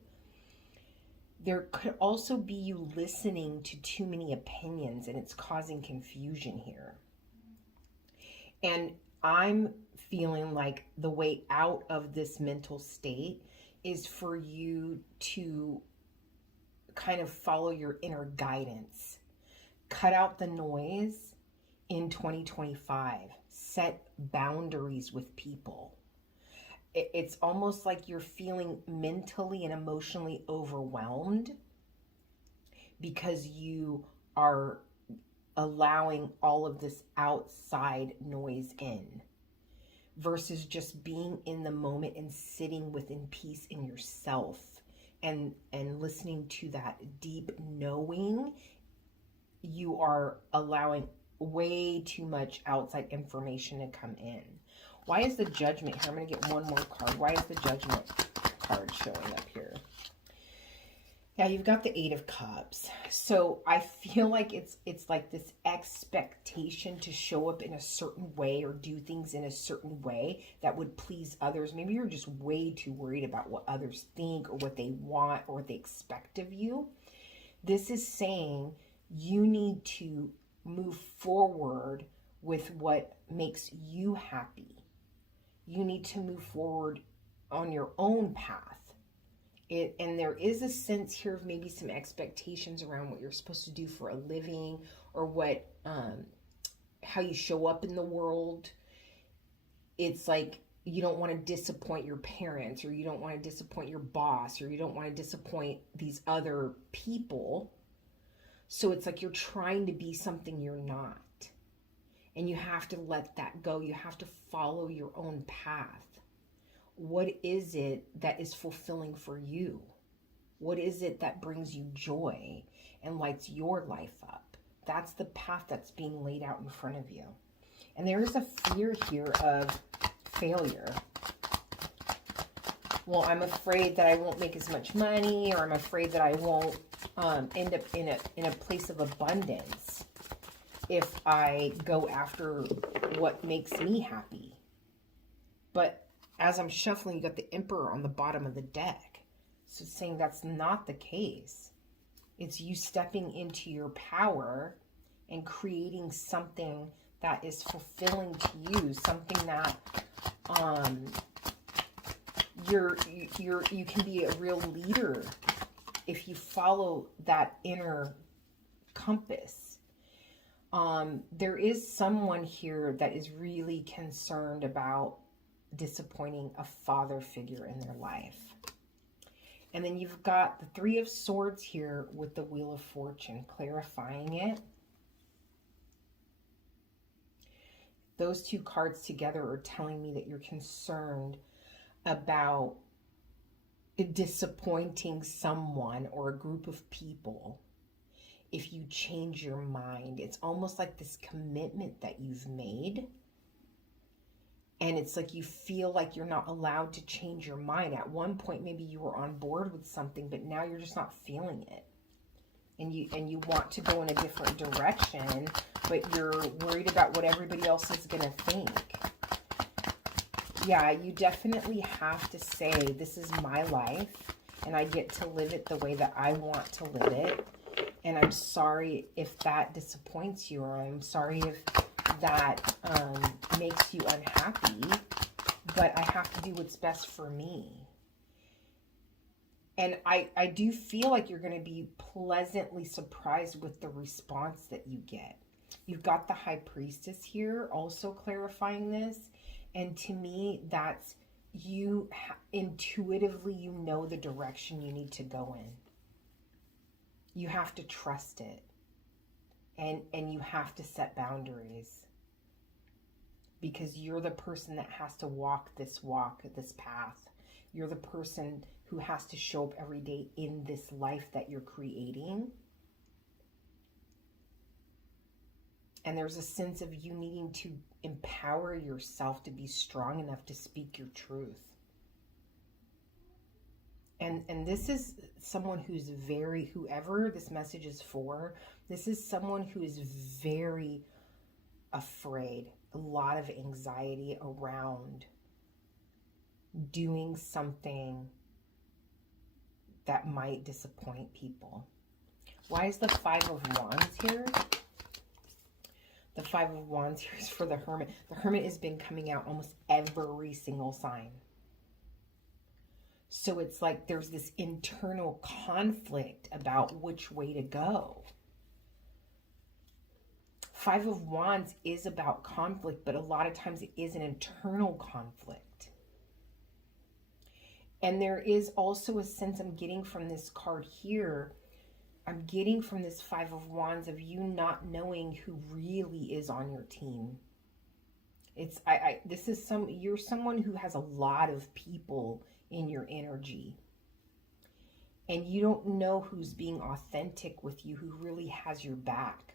There could also be you listening to too many opinions, and it's causing confusion here. And I'm feeling like the way out of this mental state is for you to kind of follow your inner guidance. Cut out the noise in 2025. Set boundaries with people. It's almost like you're feeling mentally and emotionally overwhelmed because you are allowing all of this outside noise in, versus just being in the moment and sitting within peace in yourself and listening to that deep knowing. You are allowing way too much outside information to come in. Why is the Judgment here? I'm going to get one more card. Why is the Judgment card showing up here? Yeah, you've got the Eight of Cups. So I feel like it's like this expectation to show up in a certain way or do things in a certain way that would please others. Maybe you're just way too worried about what others think or what they want or what they expect of you. This is saying you need to move forward with what makes you happy. You need to move forward on your own path. And there is a sense here of maybe some expectations around what you're supposed to do for a living, or what, how you show up in the world. It's like you don't want to disappoint your parents, or you don't want to disappoint your boss, or you don't want to disappoint these other people. So it's like you're trying to be something you're not. And you have to let that go. You have to follow your own path. What is it that is fulfilling for you? What is it that brings you joy and lights your life up? That's the path that's being laid out in front of you. And there is a fear here of failure. Well, I'm afraid that I won't make as much money, or I'm afraid that I won't end up in a place of abundance if I go after what makes me happy. But as I'm shuffling, you got the Emperor on the bottom of the deck. So it's saying that's not the case. It's you stepping into your power and creating something that is fulfilling to you, something that you can be a real leader if you follow that inner compass. There is someone here that is really concerned about disappointing a father figure in their life. And then you've got the Three of Swords here with the Wheel of Fortune, clarifying it. Those two cards together are telling me that you're concerned about disappointing someone or a group of people if you change your mind. It's almost like this commitment that you've made, and it's like you feel like you're not allowed to change your mind. At one point, maybe you were on board with something, but now you're just not feeling it. And you want to go in a different direction, but you're worried about what everybody else is going to think. Yeah, you definitely have to say, this is my life, and I get to live it the way that I want to live it. And I'm sorry if that disappoints you, or I'm sorry if that makes you unhappy, but I have to do what's best for me. And I do feel like you're going to be pleasantly surprised with the response that you get. You've got the High Priestess here also clarifying this. And to me, that's you intuitively, you know the direction you need to go in. You have to trust it. And you have to set boundaries. Because you're the person that has to walk, this path. You're the person who has to show up every day in this life that you're creating. And there's a sense of you needing to empower yourself to be strong enough to speak your truth. And this is someone who's very, whoever this message is for, this is someone who is very afraid, a lot of anxiety around doing something that might disappoint people. Why is the Five of Wands here? The Five of Wands here is for the Hermit. The Hermit has been coming out almost every single sign. So it's like there's this internal conflict about which way to go. Five of Wands is about conflict, but a lot of times it is an internal conflict. And there is also a sense I'm getting from this card here. I'm getting from this Five of Wands of you not knowing who really is on your team. It's you're someone who has a lot of people in your energy. And you don't know who's being authentic with you, who really has your back.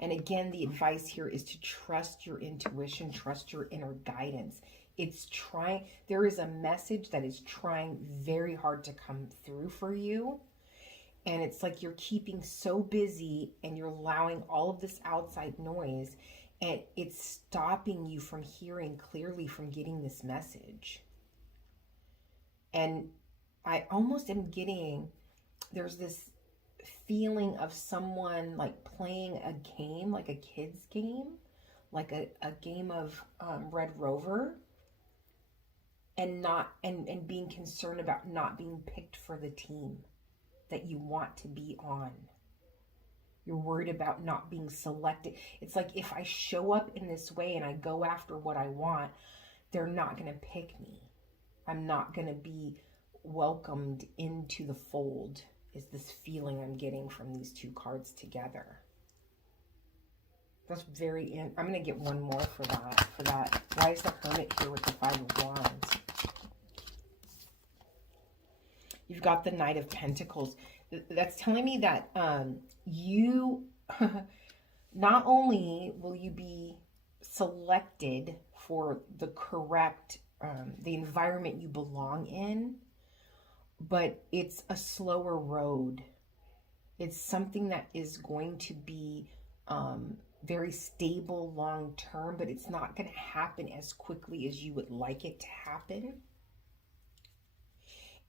And again, the advice here is to trust your intuition, trust your inner guidance. It's trying, there is a message that is trying very hard to come through for you. And it's like you're keeping so busy and you're allowing all of this outside noise, and it's stopping you from hearing clearly, from getting this message. And I almost am getting, there's this feeling of someone like playing a game, like a kid's game, like a game of Red Rover, and being concerned about not being picked for the team that you want to be on. You're worried about not being selected. It's like, if I show up in this way and I go after what I want, they're not going to pick me. I'm not going to be welcomed into the fold, is this feeling I'm getting from these two cards together. That's very, I'm going to get one more for that. Why is the Hermit here with the Five of Wands? You've got the Knight of Pentacles. That's telling me that you, not only will you be selected for the correct, the environment you belong in, but it's a slower road. It's something that is going to be very stable long term, but it's not going to happen as quickly as you would like it to happen.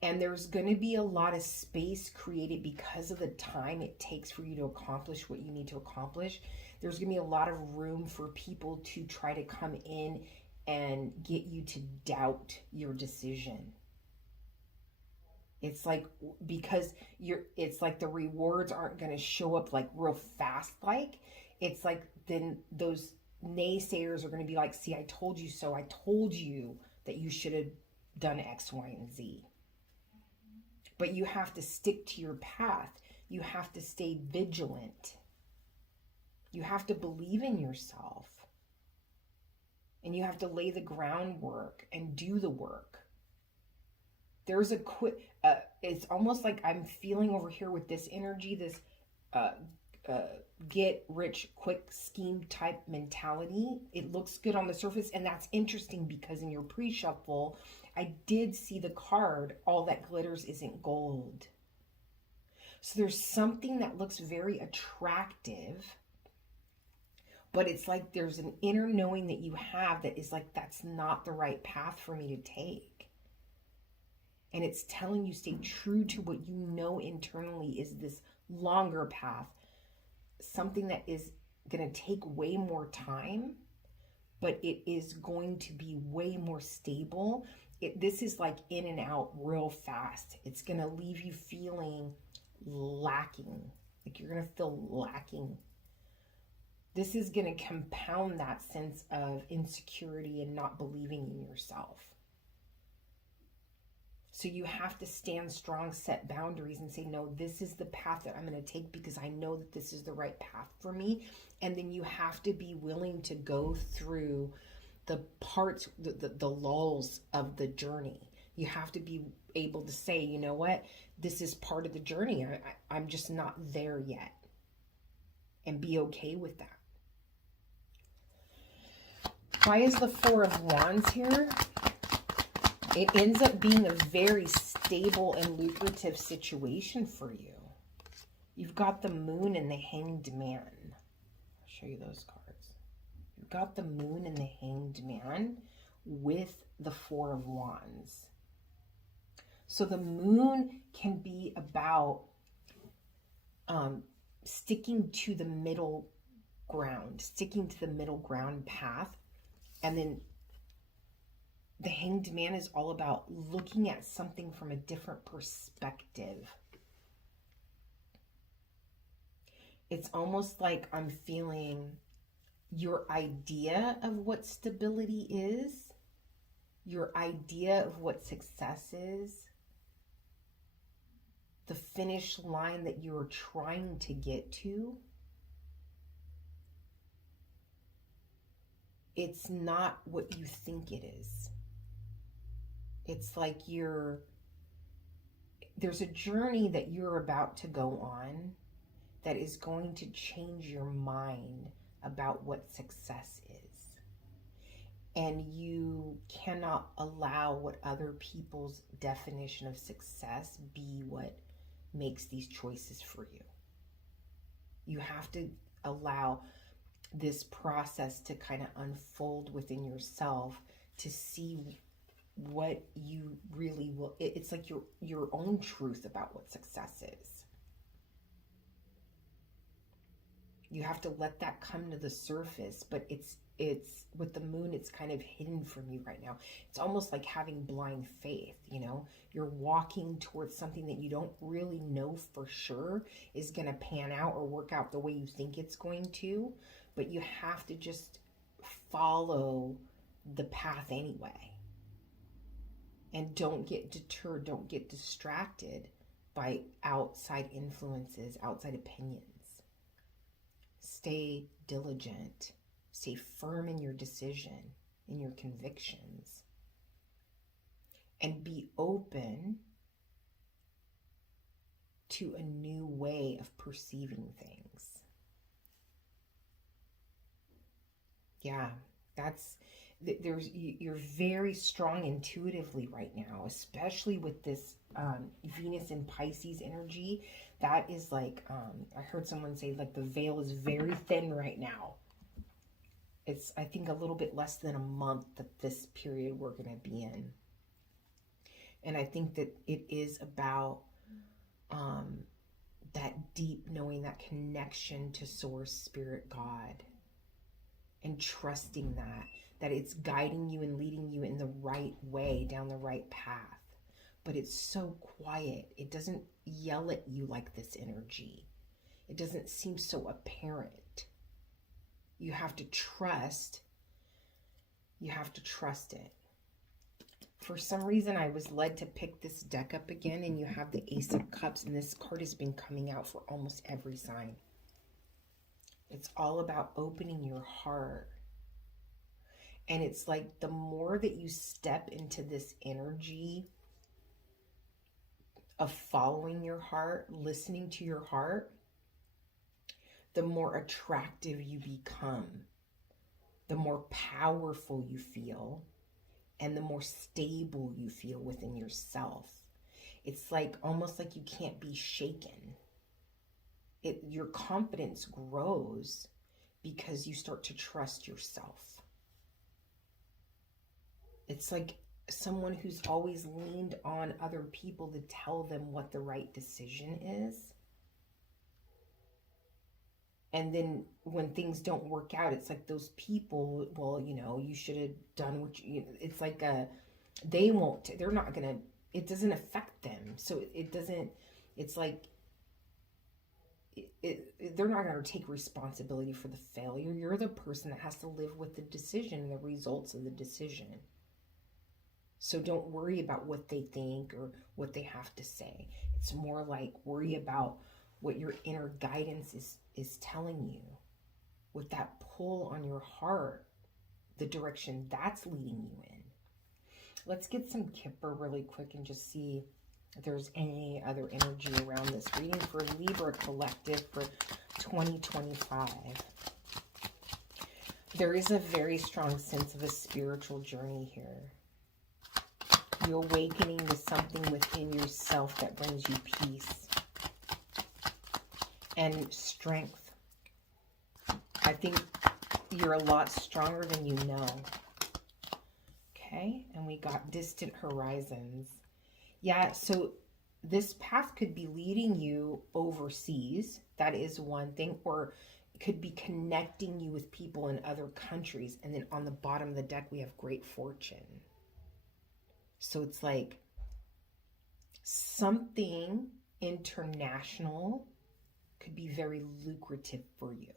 And there's going to be a lot of space created because of the time it takes for you to accomplish what you need to accomplish. There's going to be a lot of room for people to try to come in and get you to doubt your decision. It's like, because it's like the rewards aren't going to show up like real fast. Like, it's like, then those naysayers are going to be like, see, I told you so. I told you that you should have done X, Y, and Z. But you have to stick to your path. You have to stay vigilant. You have to believe in yourself. And you have to lay the groundwork and do the work. There's a it's almost like I'm feeling over here with this energy, this get rich quick scheme type mentality. It looks good on the surface, and that's interesting because in your pre-shuffle, I did see the card, all that glitters isn't gold. So there's something that looks very attractive, but it's like there's an inner knowing that you have that is like, that's not the right path for me to take. And it's telling you, stay true to what you know internally is this longer path, something that is going to take way more time, but it is going to be way more stable. This is like in and out real fast. It's going to leave you feeling lacking, like you're going to feel lacking. This is going to compound that sense of insecurity and not believing in yourself. So you have to stand strong, set boundaries, and say, no, this is the path that I'm going to take because I know that this is the right path for me. And then you have to be willing to go through the parts, the lulls of the journey. You have to be able to say, you know what, this is part of the journey. I'm just not there yet. And be okay with that. Why is the Four of Wands here? It ends up being a very stable and lucrative situation for you. You've got the Moon and the Hanged Man. I'll show you those cards. You've got the Moon and the Hanged Man with the Four of Wands. So the Moon can be about sticking to the middle ground, sticking to the middle ground path. And then the Hanged Man is all about looking at something from a different perspective. It's almost like I'm feeling your idea of what stability is, your idea of what success is, the finish line that you're trying to get to. It's not what you think it is. It's like there's a journey that you're about to go on, that is going to change your mind about what success is. And you cannot allow what other people's definition of success be what makes these choices for you. You have to allow this process to kind of unfold within yourself to see what you really will. It's like your own truth about what success is. You have to let that come to the surface, but it's with the moon, it's kind of hidden from you right now. It's almost like having blind faith, you know? You're walking towards something that you don't really know for sure is going to pan out or work out the way you think it's going to, but you have to just follow the path anyway. And don't get deterred, don't get distracted by outside influences, outside opinions. Stay diligent. Stay firm in your decision, in your convictions. And be open to a new way of perceiving things. Yeah, you're very strong intuitively right now, especially with this Venus in Pisces energy. That is like, I heard someone say, like, the veil is very thin right now. It's, I think, a little bit less than a month that this period we're going to be in. And I think that it is about that deep knowing, that connection to Source, Spirit, God, and trusting that it's guiding you and leading you in the right way, down the right path. But it's so quiet. It doesn't yell at you like this energy. It doesn't seem so apparent. You have to trust. You have to trust it. For some reason, I was led to pick this deck up again, and you have the Ace of Cups, and this card has been coming out for almost every sign. It's all about opening your heart. And it's like the more that you step into this energy of following your heart, listening to your heart, the more attractive you become, the more powerful you feel, and the more stable you feel within yourself. It's like almost like you can't be shaken. Your confidence grows because you start to trust yourself. It's like someone who's always leaned on other people to tell them what the right decision is. And then when things don't work out, it's like those people, well, you know, you should have done what you, it's like they're not going to, it doesn't affect them. So it doesn't, it's like, they're not going to take responsibility for the failure. You're the person that has to live with the decision, the results of the decision. So don't worry about what they think or what they have to say. It's more like worry about what your inner guidance is telling you, with that pull on your heart, the direction that's leading you in. Let's get some Kipper really quick and just see if there's any other energy around this reading for Libra Collective for 2025. There is a very strong sense of a spiritual journey here. You're awakening to something within yourself that brings you peace and strength. I think you're a lot stronger than you know. Okay, and we got distant horizons. Yeah, so this path could be leading you overseas. That is one thing. Or it could be connecting you with people in other countries. And then on the bottom of the deck, we have great fortune. So it's like something international could be very lucrative for you.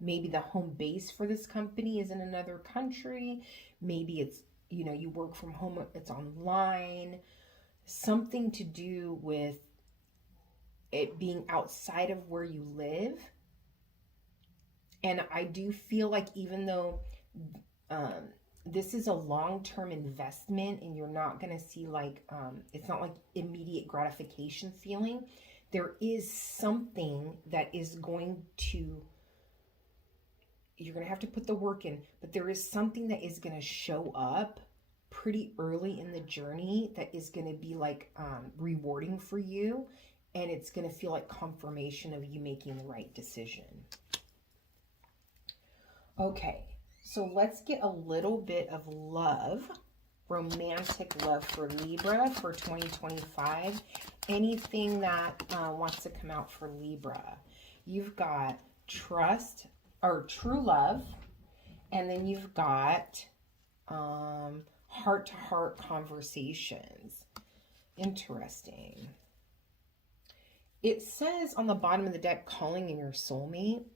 Maybe the home base for this company is in another country. Maybe it's, you know, you work from home, it's online. Something to do with it being outside of where you live. And I do feel like even though this is a long-term investment and you're not going to see like, it's not like immediate gratification feeling, there is something that is going to, you're going to have to put the work in, but there is something that is going to show up pretty early in the journey that is going to be like rewarding for you, and it's going to feel like confirmation of you making the right decision. Okay, so let's get a little bit of love, romantic love for Libra for 2025. Anything that wants to come out for Libra. You've got trust or true love, and then you've got heart-to-heart conversations. Interesting. It says on the bottom of the deck, calling in your soulmate.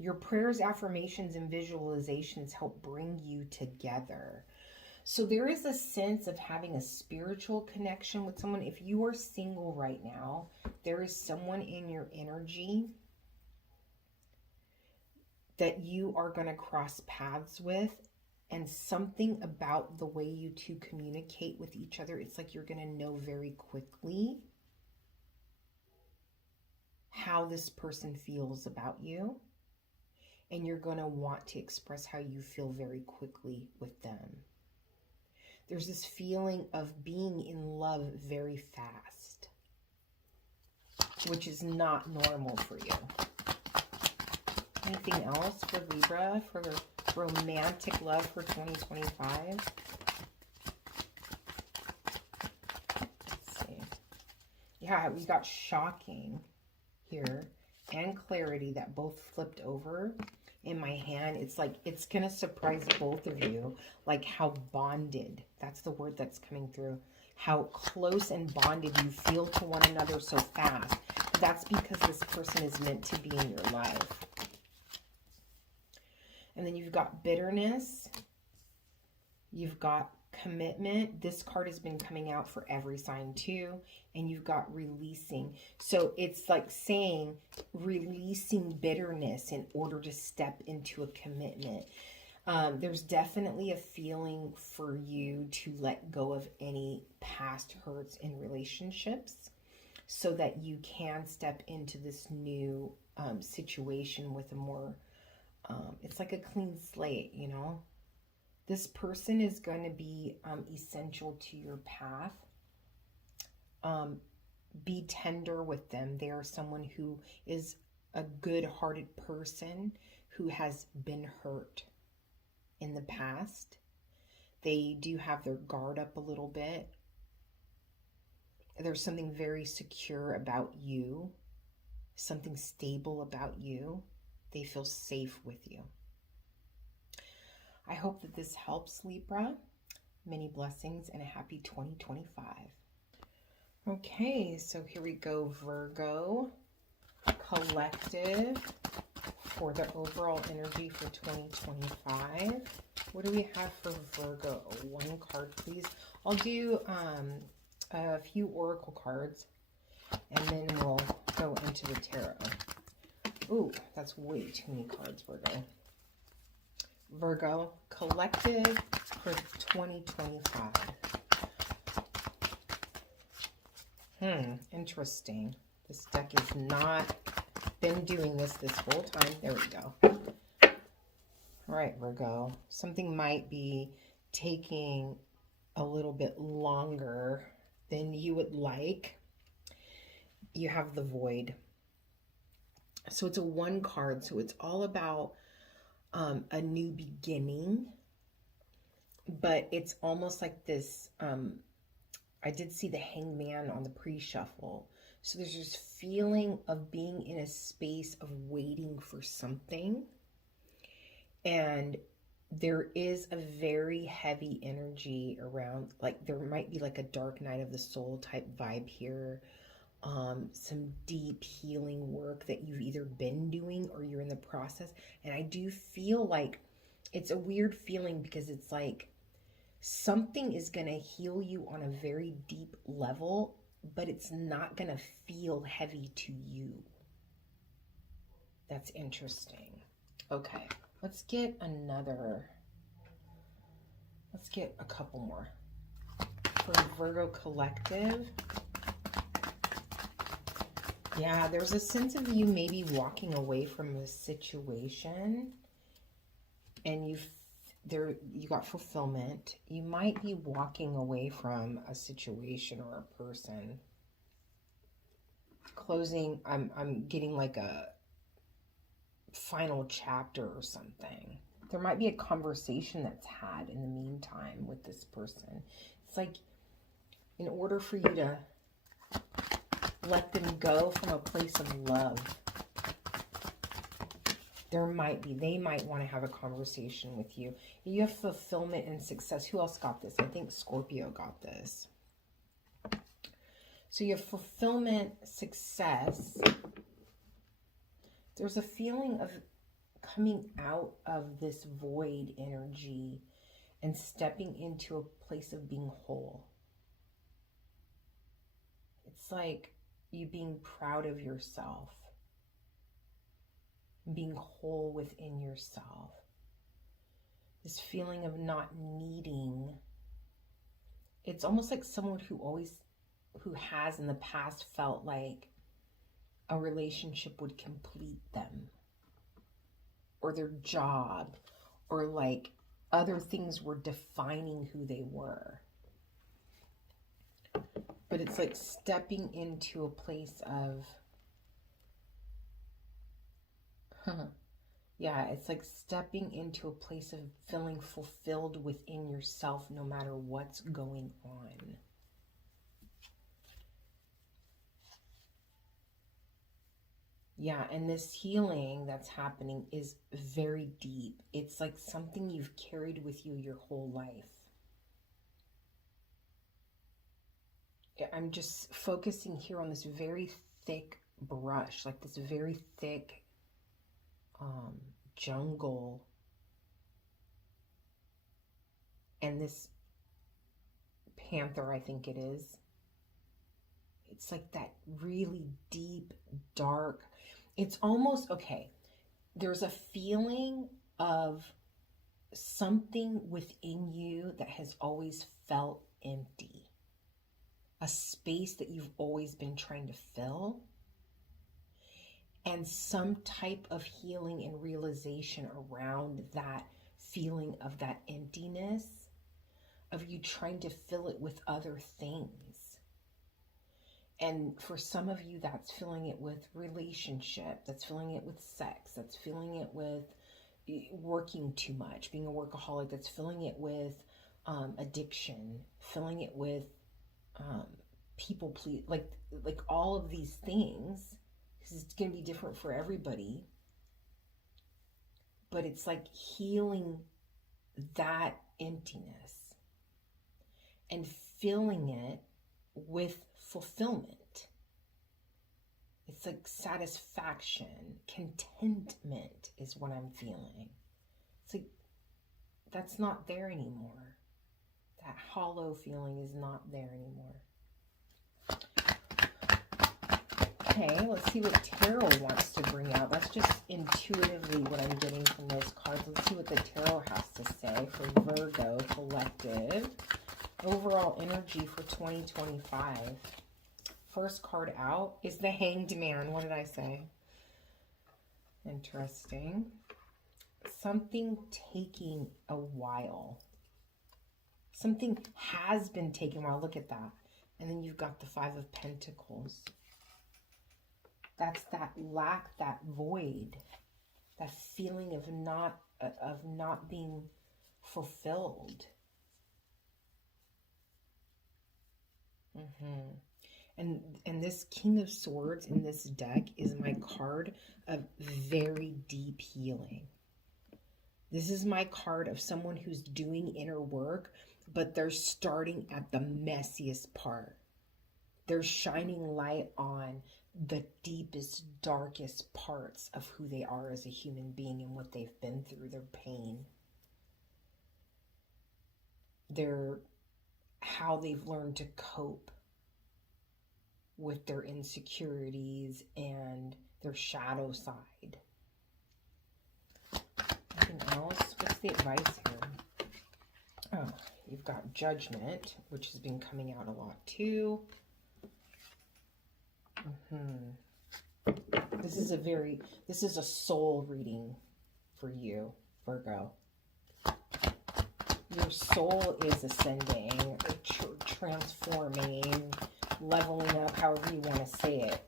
Your prayers, affirmations, and visualizations help bring you together. So there is a sense of having a spiritual connection with someone. If you are single right now, there is someone in your energy that you are going to cross paths with, and something about the way you two communicate with each other, it's like you're going to know very quickly how this person feels about you, and you're going to want to express how you feel very quickly with them. There's this feeling of being in love very fast, which is not normal for you. Anything else for Libra for romantic love for 2025? Let's see. Yeah, we got shocking here and clarity that both flipped over in my hand. It's like it's gonna surprise both of you, like how bonded, that's the word that's coming through, how close and bonded you feel to one another so fast. That's because this person is meant to be in your life. And then you've got bitterness, you've got commitment. This card has been coming out for every sign too. And you've got releasing. So it's like saying releasing bitterness in order to step into a commitment. There's definitely a feeling for you to let go of any past hurts in relationships so that you can step into this new situation with a more, it's like a clean slate, you know? This person is going to be essential to your path. Be tender with them. They are someone who is a good-hearted person who has been hurt in the past. They do have their guard up a little bit. There's something very secure about you, something stable about you. They feel safe with you. I hope that this helps, Libra. Many blessings and a happy 2025. Okay, so here we go, Virgo collective for the overall energy for 2025. What do we have for Virgo? One card, please. I'll do a few oracle cards, and then we'll go into the tarot. Ooh, that's way too many cards, Virgo. Virgo collective for 2025. Interesting. This deck has not been doing this whole time. There we go. All right, Virgo. Something might be taking a little bit longer than you would like. You have the Void. So it's a one card. So it's all about a new beginning. But it's almost like this... I did see the Hangman on the pre-shuffle. So there's this feeling of being in a space of waiting for something. And there is a very heavy energy around, like there might be like a dark night of the soul type vibe here. Some deep healing work that you've either been doing or you're in the process. And I do feel like it's a weird feeling because it's like, something is going to heal you on a very deep level, but it's not going to feel heavy to you. That's interesting. Okay, let's get a couple more. For Virgo collective Yeah, there's a sense of you maybe walking away from a situation, and you got fulfillment. You might be walking away from a situation or a person. Closing, I'm getting like a final chapter or something. There might be a conversation that's had in the meantime with this person. It's like, in order for you to let them go from a place of love, they might want to have a conversation with you. You have fulfillment and success. Who else got this? I think Scorpio got this. So you have fulfillment, success. There's a feeling of coming out of this void energy and stepping into a place of being whole. It's like you being proud of yourself, being whole within yourself. This feeling of not needing. It's almost like someone who has in the past felt like a relationship would complete them, or their job, or like other things were defining who they were. But it's like stepping into a place of, yeah, it's like stepping into a place of feeling fulfilled within yourself no matter what's going on. Yeah, and this healing that's happening is very deep. It's like something you've carried with you your whole life. I'm just focusing here on this very thick brush, like this very thick jungle. And this panther, I think it is. It's like that really deep, dark. It's almost, okay, there's a feeling of something within you that has always felt empty. A space that you've always been trying to fill. And some type of healing and realization around that feeling of that emptiness, of you trying to fill it with other things. And for some of you, that's filling it with relationship, that's filling it with sex, that's filling it with working too much, being a workaholic, that's filling it with addiction, filling it with people please, like all of these things, because it's going to be different for everybody. But it's like healing that emptiness and filling it with fulfillment. It's like satisfaction, contentment is what I'm feeling. It's like that's not there anymore. That hollow feeling is not there anymore. Okay, let's see what Tarot wants to bring out. That's just intuitively what I'm getting from those cards. Let's see what the Tarot has to say for Virgo collective. Overall energy for 2025. First card out is the Hanged Man. What did I say? Interesting. Something taking a while. Something has been taking a while. Look at that. And then you've got the Five of Pentacles. That's that lack, that void, that feeling of not being fulfilled. And this King of Swords in this deck is my card of very deep healing. This is my card of someone who's doing inner work, but they're starting at the messiest part. They're shining light on the deepest, darkest parts of who they are as a human being and what they've been through, their pain. How they've learned to cope with their insecurities and their shadow side. Anything else? What's the advice here? Oh, you've got Judgment, which has been coming out a lot too. this is a soul reading for you, Virgo. Your soul is ascending, transforming, leveling up, however you want to say it.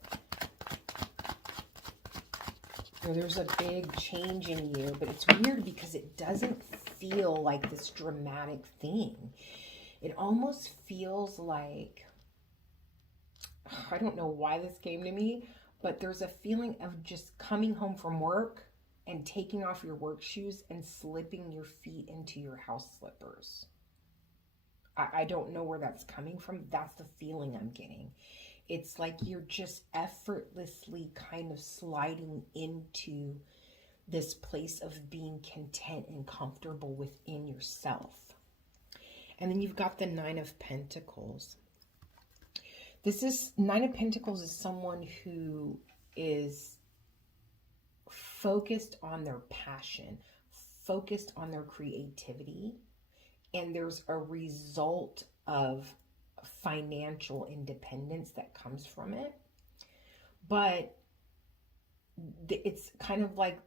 There's a big change in you, but it's weird because it doesn't feel like this dramatic thing. It almost feels like, I don't know why this came to me, but there's a feeling of just coming home from work and taking off your work shoes and slipping your feet into your house slippers. I don't know where that's coming from. That's the feeling I'm getting. It's like you're just effortlessly kind of sliding into this place of being content and comfortable within yourself. And then you've got the Nine of Pentacles. Nine of Pentacles is someone who is focused on their passion, focused on their creativity, and there's a result of financial independence that comes from it. But it's kind of like,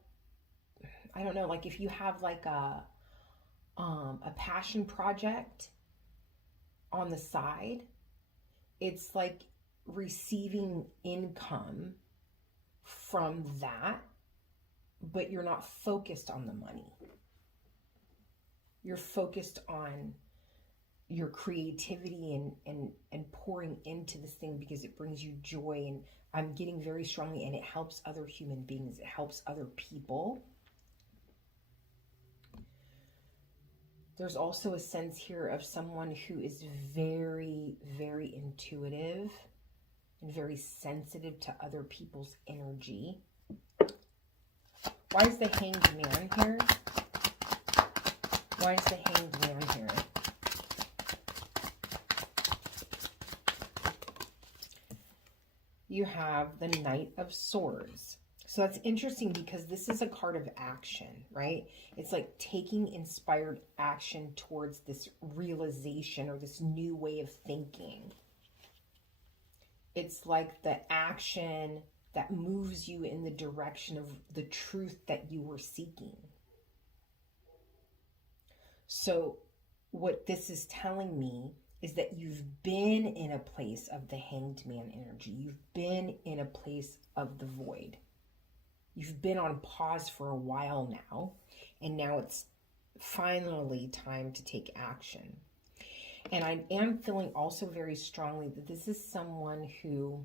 I don't know, like if you have like a passion project on the side, it's like receiving income from that, but you're not focused on the money. You're focused on your creativity and pouring into this thing because it brings you joy. And I'm getting very strongly, and it helps other human beings. It helps other people. There's also a sense here of someone who is very, very intuitive and very sensitive to other people's energy. Why is the Hanged Man here? Why is the Hanged Man here? You have the Knight of Swords. So that's interesting because this is a card of action, right? It's like taking inspired action towards this realization or this new way of thinking. It's like the action that moves you in the direction of the truth that you were seeking. So what this is telling me is that you've been in a place of the Hanged Man energy. You've been in a place of the void. You've been on pause for a while now, and now it's finally time to take action. And I am feeling also very strongly that this is someone who,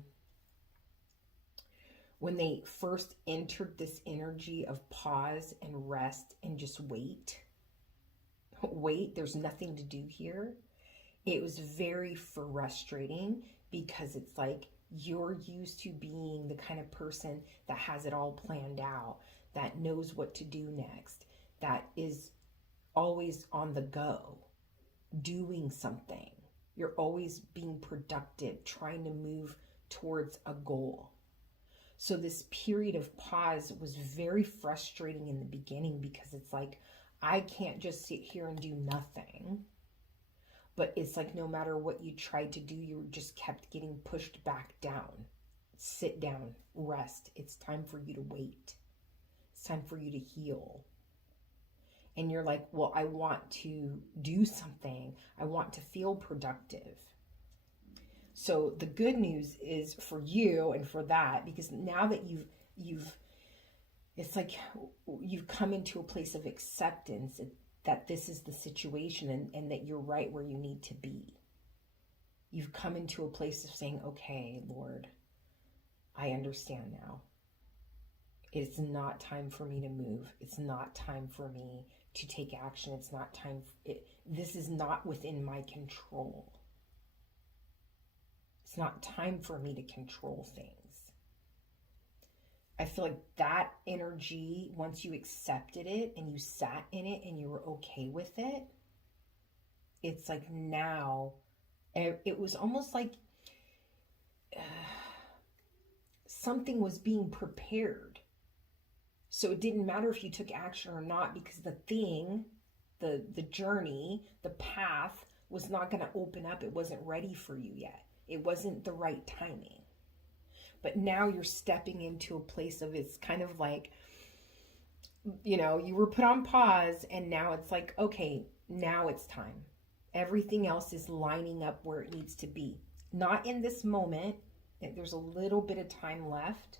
when they first entered this energy of pause and rest and just wait, there's nothing to do here. It was very frustrating because it's like you're used to being the kind of person that has it all planned out, that knows what to do next, that is always on the go, doing something. You're always being productive, trying to move towards a goal. So this period of pause was very frustrating in the beginning because it's like, I can't just sit here and do nothing. But it's like no matter what you tried to do, you just kept getting pushed back down. Sit down, rest. It's time for you to wait. It's time for you to heal. And you're like, well, I want to do something. I want to feel productive. So the good news is for you and for that, because now that it's like you've come into a place of acceptance that this is the situation and that you're right where you need to be. You've come into a place of saying, okay, Lord, I understand now. It's not time for me to move. It's not time for me to take action. It's not time. This is not within my control. It's not time for me to control things. I feel like that energy, once you accepted it and you sat in it and you were okay with it, it's like now, it was almost like something was being prepared. So it didn't matter if you took action or not, because the thing, the journey, the path was not going to open up. It wasn't ready for you yet. It wasn't the right timing. but now you're stepping into a place of, it's kind of like, you know, you were put on pause and now it's like, okay, now it's time. Everything else is lining up where it needs to be. Not in this moment. There's a little bit of time left,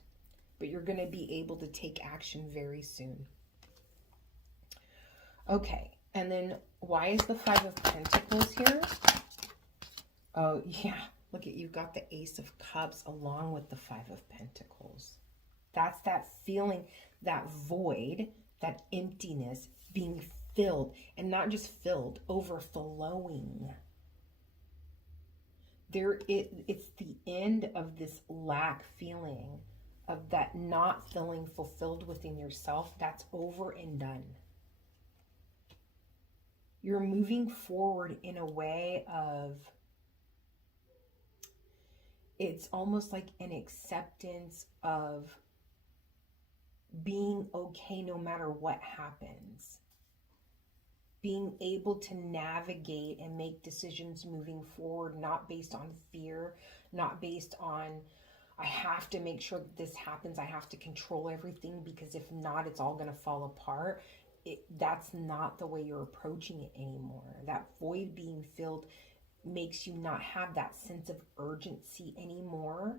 but you're going to be able to take action very soon. Okay, and then why is the Five of Pentacles here? Oh, yeah. Look at, you've got the Ace of Cups along with the Five of Pentacles. That's that feeling, that void, that emptiness being filled, and not just filled, overflowing. It's the end of this lack feeling, of that not feeling fulfilled within yourself. That's over and done. You're moving forward in a way of, it's almost like an acceptance of being okay no matter what happens. Being able to navigate and make decisions moving forward, not based on fear, not based on, I have to make sure that this happens, I have to control everything, because if not, it's all going to fall apart. That's not the way you're approaching it anymore. That void being filled makes you not have that sense of urgency anymore,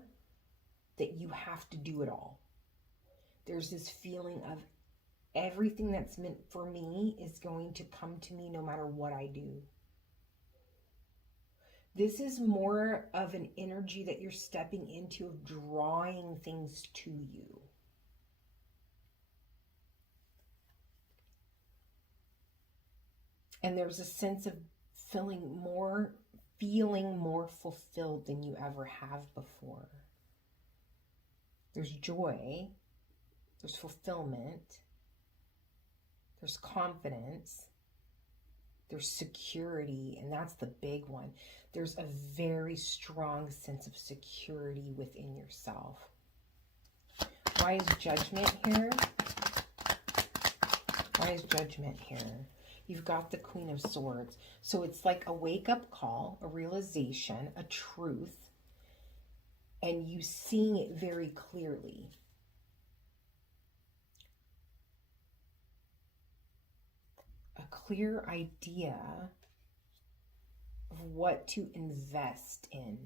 that you have to do it all. There's this feeling of, everything that's meant for me is going to come to me no matter what I do. This is more of an energy that you're stepping into, of drawing things to you. And there's a sense of feeling more fulfilled than you ever have before. There's joy, there's fulfillment, there's confidence, there's security, and that's the big one. There's a very strong sense of security within yourself. Why is Judgment here? Why is Judgment here? You've got the Queen of Swords. So it's like a wake-up call, a realization, a truth, and you seeing it very clearly. A clear idea of what to invest in.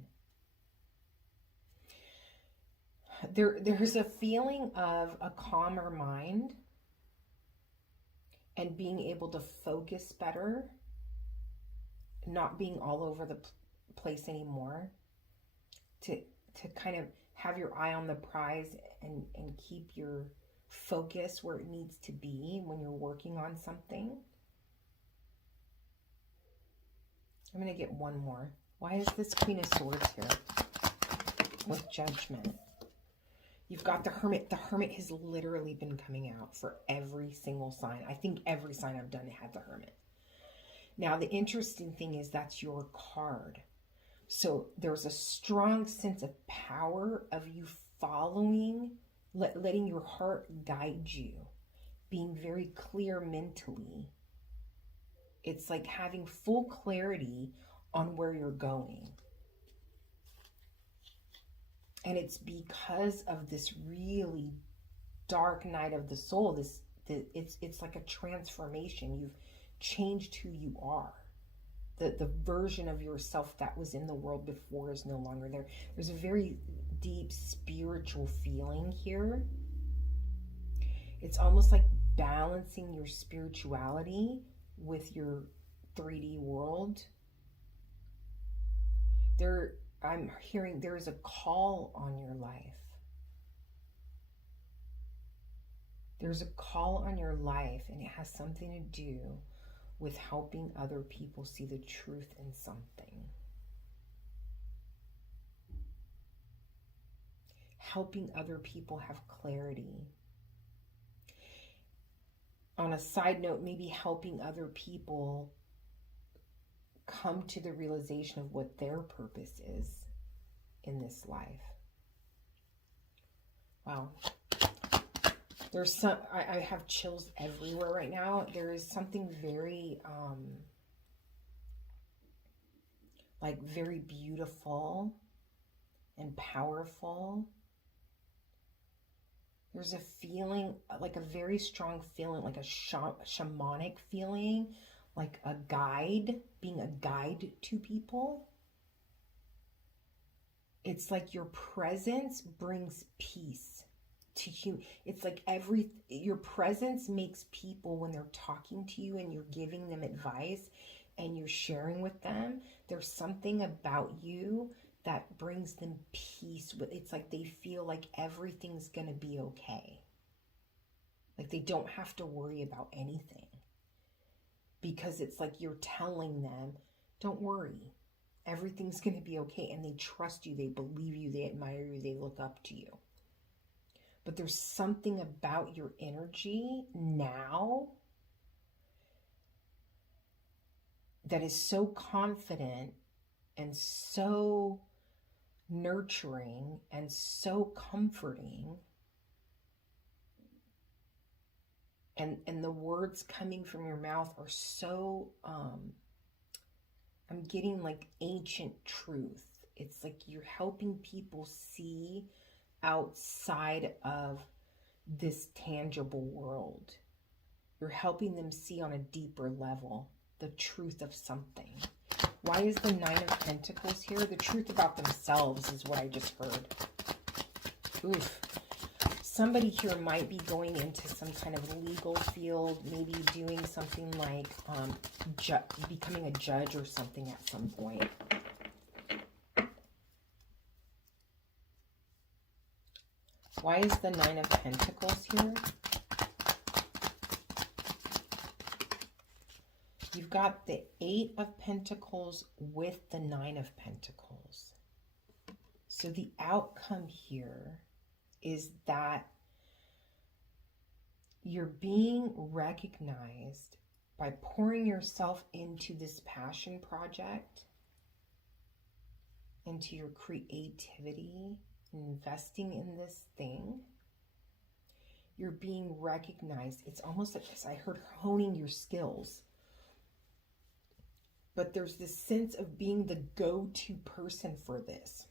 There's a feeling of a calmer mind and being able to focus better, not being all over the place anymore, to kind of have your eye on the prize and keep your focus where it needs to be when you're working on something. I'm going to get one more. Why is this Queen of Swords here with Judgment? You've got the Hermit. The Hermit has literally been coming out for every single sign. I think every sign I've done had the Hermit. Now, the interesting thing is that's your card. So there's a strong sense of power of you following, letting your heart guide you, being very clear mentally. It's like having full clarity on where you're going. And it's because of this really dark night of the soul. It's like a transformation. You've changed who you are. The version of yourself that was in the world before is no longer there. There's a very deep spiritual feeling here. It's almost like balancing your spirituality with your 3D world. I'm hearing there is a call on your life. There's a call on your life, and it has something to do with helping other people see the truth in something. Helping other people have clarity. On a side note, maybe helping other people come to the realization of what their purpose is in this life. Wow. There's some, I have chills everywhere right now. There is something very, like very beautiful and powerful There's a feeling, like a very strong feeling, like a shamanic feeling, like a guide, being a guide to people. It's like your presence brings peace to you. It's like your presence makes people, when they're talking to you and you're giving them advice and you're sharing with them, there's something about you that brings them peace. It's like they feel like everything's going to be okay. Like they don't have to worry about anything. Because it's like you're telling them, don't worry. Everything's going to be okay. And they trust you. They believe you. They admire you. They look up to you. But there's something about your energy now that is so confident and so nurturing and so comforting, and the words coming from your mouth are so I'm getting like ancient truth. It's like you're helping people see outside of this tangible world. You're helping them see on a deeper level the truth of something. Why is the Nine of Pentacles here? The truth about themselves is what I just heard. Oof. Somebody here might be going into some kind of legal field, maybe doing something like becoming a judge or something at some point. Why is the Nine of Pentacles here? You've got the Eight of Pentacles with the Nine of Pentacles. So the outcome here is that you're being recognized by pouring yourself into this passion project, into your creativity, investing in this thing. You're being recognized. It's almost like this. I heard honing your skills. But there's this sense of being the go-to person for this.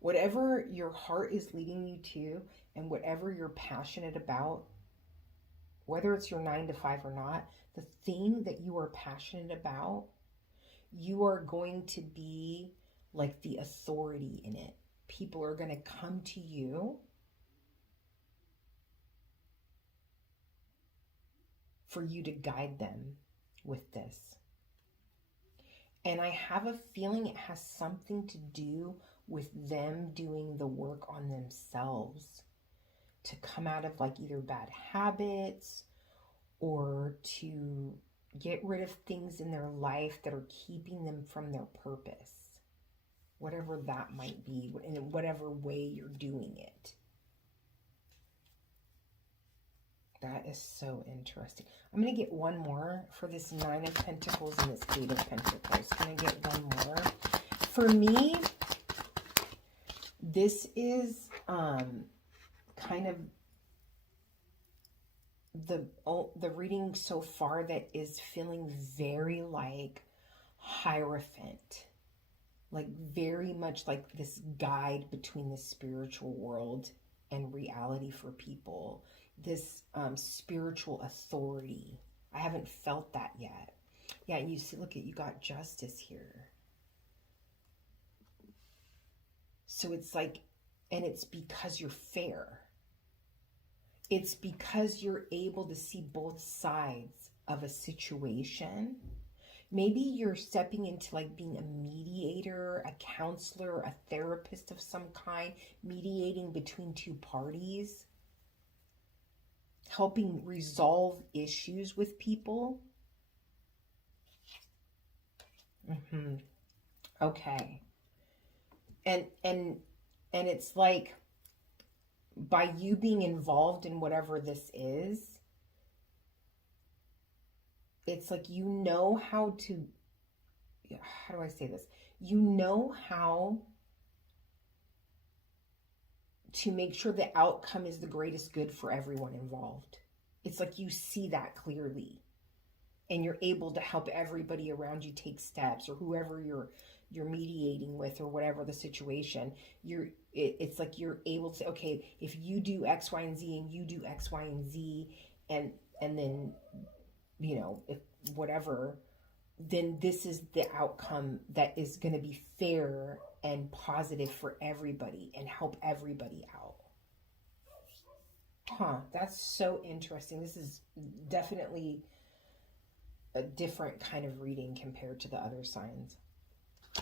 Whatever your heart is leading you to and whatever you're passionate about, whether it's your 9 to 5 or not, the thing that you are passionate about, you are going to be like the authority in it. People are going to come to you for you to guide them with this. And I have a feeling it has something to do with them doing the work on themselves to come out of like either bad habits or to get rid of things in their life that are keeping them from their purpose. Whatever that might be, in whatever way you're doing it. That is so interesting. I'm going to get one more for this 9 of Pentacles and this 8 of Pentacles. Can I get one more? For me, this is kind of the reading so far that is feeling very like Hierophant. Like very much like this guide between the spiritual world and reality for people. This spiritual authority. I haven't felt that yet. Yeah, and you see, look at, you got Justice here. So it's like, and it's because you're fair. It's because you're able to see both sides of a situation. Maybe you're stepping into like being a mediator, a counselor, a therapist of some kind, mediating between two parties, helping resolve issues with people. Okay. And it's like, by you being involved in whatever this is, it's like you know how to, how do I say this? You know how to make sure the outcome is the greatest good for everyone involved. It's like you see that clearly and you're able to help everybody around you take steps, or whoever you're you're mediating with, or whatever the situation, it's like you're able to say, okay, if you do X, Y, and Z, and you do X, Y, and Z, and then, you know, if whatever, then this is the outcome that is going to be fair and positive for everybody and help everybody out. Huh, that's so interesting. This is definitely a different kind of reading compared to the other signs.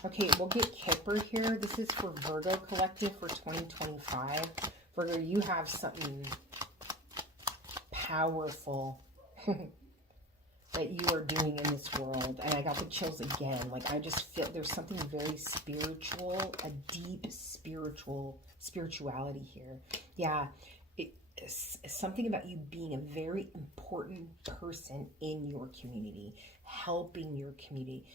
Okay, we'll get Kipper here. This is for Virgo Collective for 2025. Virgo, you have something powerful that you are doing in this world. And I got the chills again. Like, I just feel there's something very spiritual, a deep spirituality here. Yeah, it's something about you being a very important person in your community, helping your community.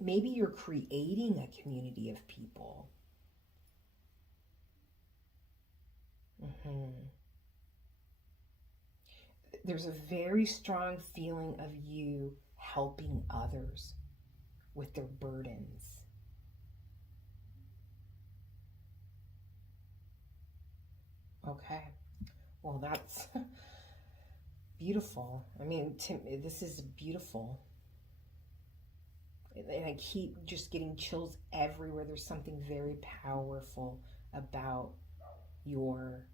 Maybe you're creating a community of people. There's a very strong feeling of you helping others with their burdens. Okay. Well, that's beautiful. I mean, this is beautiful. And I keep just getting chills everywhere. There's something very powerful about your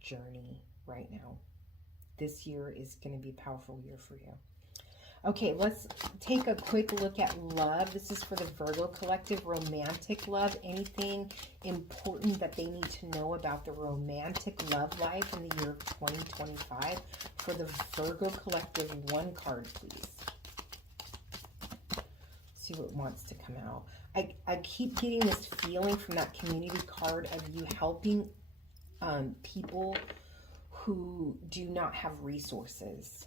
journey right now. This year is going to be a powerful year for you. Okay, let's take a quick look at love. This is for the Virgo Collective, romantic love. Anything important that they need to know about the romantic love life in the year of 2025? For the Virgo Collective, one card, please. See what wants to come out. I keep getting this feeling from that community card of you helping people who do not have resources,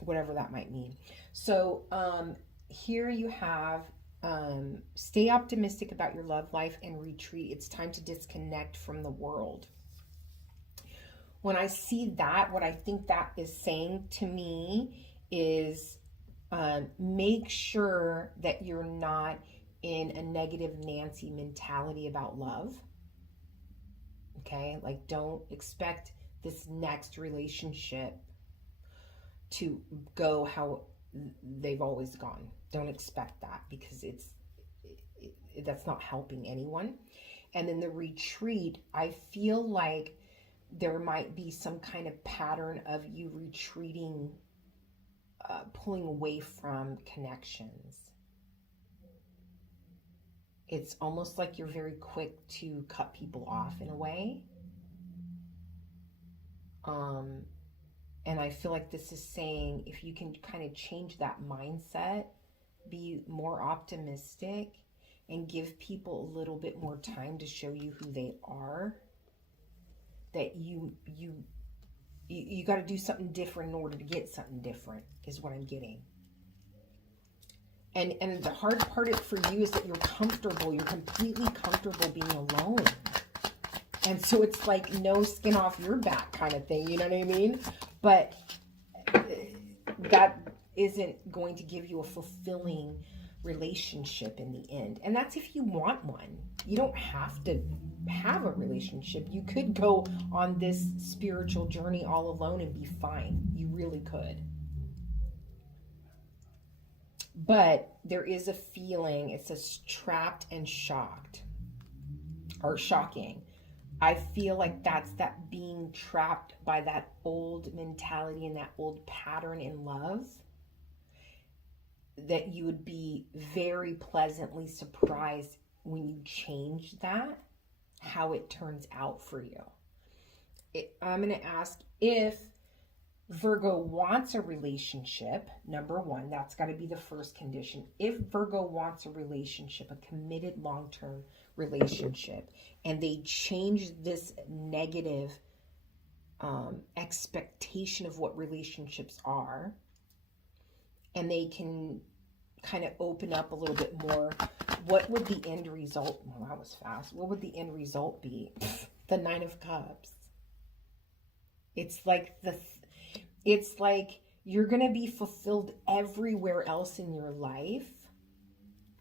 whatever that might mean. So here you have stay optimistic about your love life and retreat. It's time to disconnect from the world. When I see that, what I think that is saying to me is make sure that you're not in a negative Nancy mentality about love. Okay, like, don't expect this next relationship to go how they've always gone. Don't expect that, because that's not helping anyone. And then the retreat, I feel like there might be some kind of pattern of you retreating, pulling away from connections. It's almost like you're very quick to cut people off in a way. And I feel like this is saying, if you can kind of change that mindset, be more optimistic, and give people a little bit more time to show you who they are, that you got to do something different in order to get something different, is what I'm getting. And the hard part for you is that you're comfortable. You're completely comfortable being alone. And so it's like no skin off your back kind of thing. You know what I mean? But that isn't going to give you a fulfilling relationship in the end. And that's if you want one. You don't have to have a relationship. You could go on this spiritual journey all alone and be fine. You really could. But there is a feeling, it says trapped and shocked, or shocking. I feel like that's that being trapped by that old mentality and that old pattern in love, that you would be very pleasantly surprised when you change that, how it turns out for you. I'm going to ask if Virgo wants a relationship. Number one, that's got to be the first condition. If Virgo wants a relationship, a committed long-term relationship, and they change this negative expectation of what relationships are, and they can kind of open up a little bit more, what would the end result? Well, that was fast. What would the end result be? The Nine of Cups. It's like you're going to be fulfilled everywhere else in your life,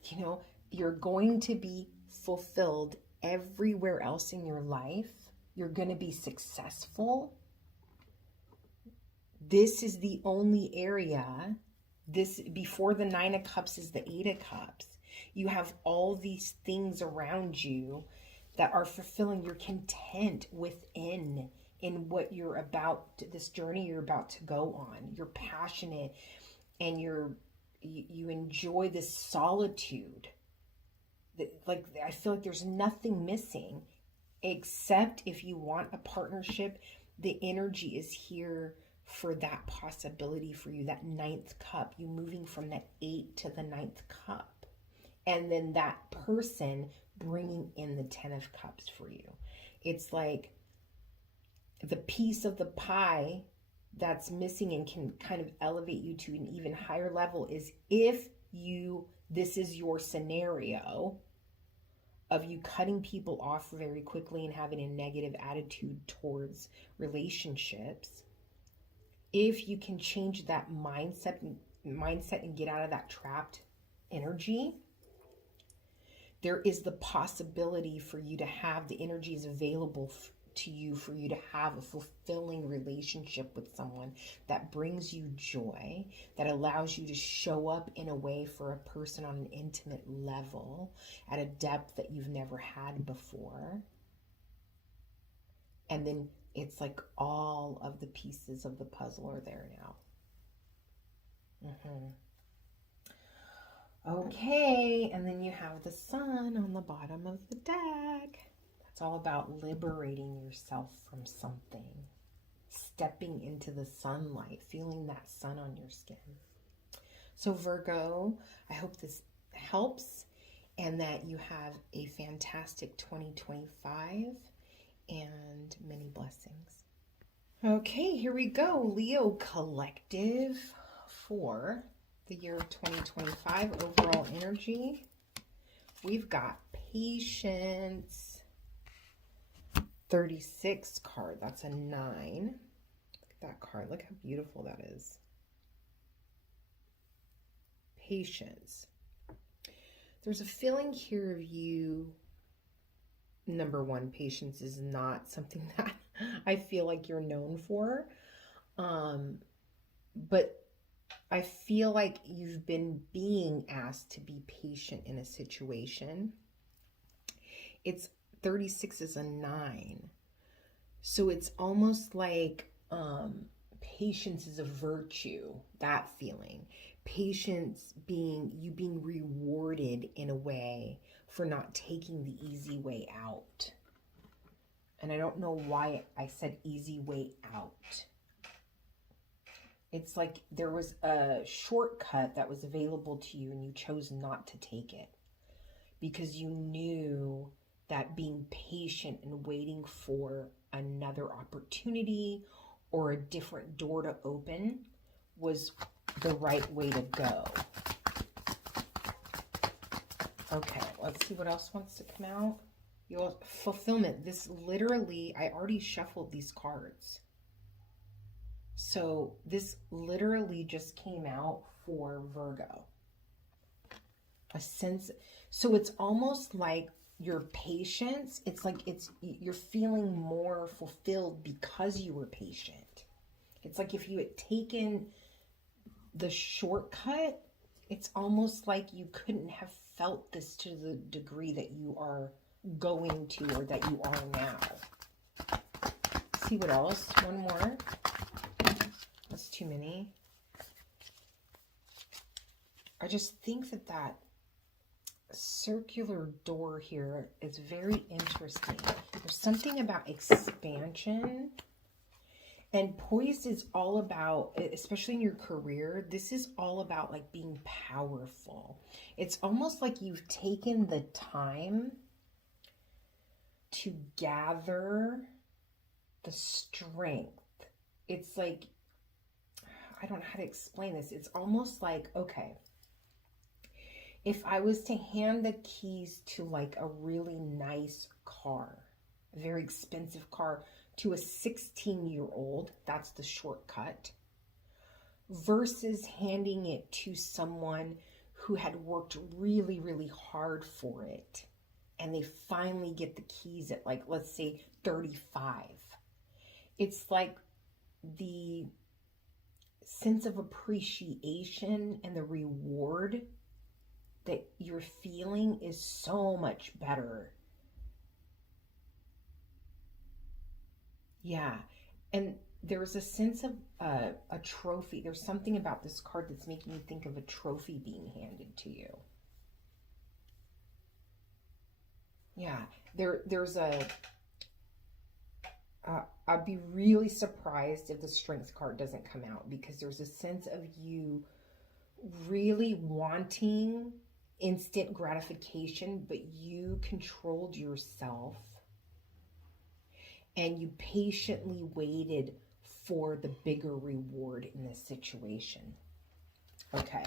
You know, you're going to be fulfilled everywhere else in your life. You're going to be successful. This is the only area, this before the Nine of Cups is the Eight of Cups. You have all these things around you that are fulfilling. You're content within in what you're about, this journey you're about to go on. You're passionate and you enjoy this solitude. Like, I feel like there's nothing missing, except if you want a partnership, the energy is here for that possibility for you, that ninth cup, you moving from that 8 to the ninth cup. And then that person bringing in the 10 of cups for you. It's like the piece of the pie that's missing and can kind of elevate you to an even higher level is if this is your scenario of you cutting people off very quickly and having a negative attitude towards relationships. If you can change that mindset and get out of that trapped energy, there is the possibility for you to have the energies available to you, for you to have a fulfilling relationship with someone that brings you joy, that allows you to show up in a way for a person on an intimate level at a depth that you've never had before. And then it's like all of the pieces of the puzzle are there now. Okay, and then you have the sun on the bottom of the deck. It's all about liberating yourself from something, stepping into the sunlight, feeling that sun on your skin. So Virgo, I hope this helps and that you have a fantastic 2025 and many blessings. Okay, here we go. Leo Collective for the year of 2025 overall energy. We've got patience. 36 card. That's a 9. Look at that card. Look how beautiful that is. Patience. There's a feeling here of you. Number one, patience is not something that I feel like you're known for. But I feel like you've been being asked to be patient in a situation. It's 36 is a 9. So it's almost like patience is a virtue, that feeling. Patience being you being rewarded in a way for not taking the easy way out. And I don't know why I said easy way out. It's like there was a shortcut that was available to you and you chose not to take it because you knew that being patient and waiting for another opportunity or a different door to open was the right way to go. Okay, let's see what else wants to come out. Your fulfillment. This literally, I already shuffled these cards. So this literally just came out for Virgo. A sense, so it's almost like your patience, it's like you're feeling more fulfilled because you were patient. It's like if you had taken the shortcut, it's almost like you couldn't have felt this to the degree that you are going to or that you are now. See what else? One more. That's too many. I just think that circular door here is very interesting. There's something about expansion, and poised is all about, especially in your career, this is all about like being powerful. It's almost like you've taken the time to gather the strength. It's like, I don't know how to explain this. It's almost like, okay, if I was to hand the keys to like a really nice car, a very expensive car, to a 16-year-old, that's the shortcut, versus handing it to someone who had worked really, really hard for it, and they finally get the keys at, like, let's say 35. It's like the sense of appreciation and the reward that you're feeling is so much better. Yeah. And there's a sense of a trophy. There's something about this card that's making me think of a trophy being handed to you. Yeah. There's a... I'd be really surprised if the Strength card doesn't come out, because there's a sense of you really wanting instant gratification, but you controlled yourself and you patiently waited for the bigger reward in this situation. Okay,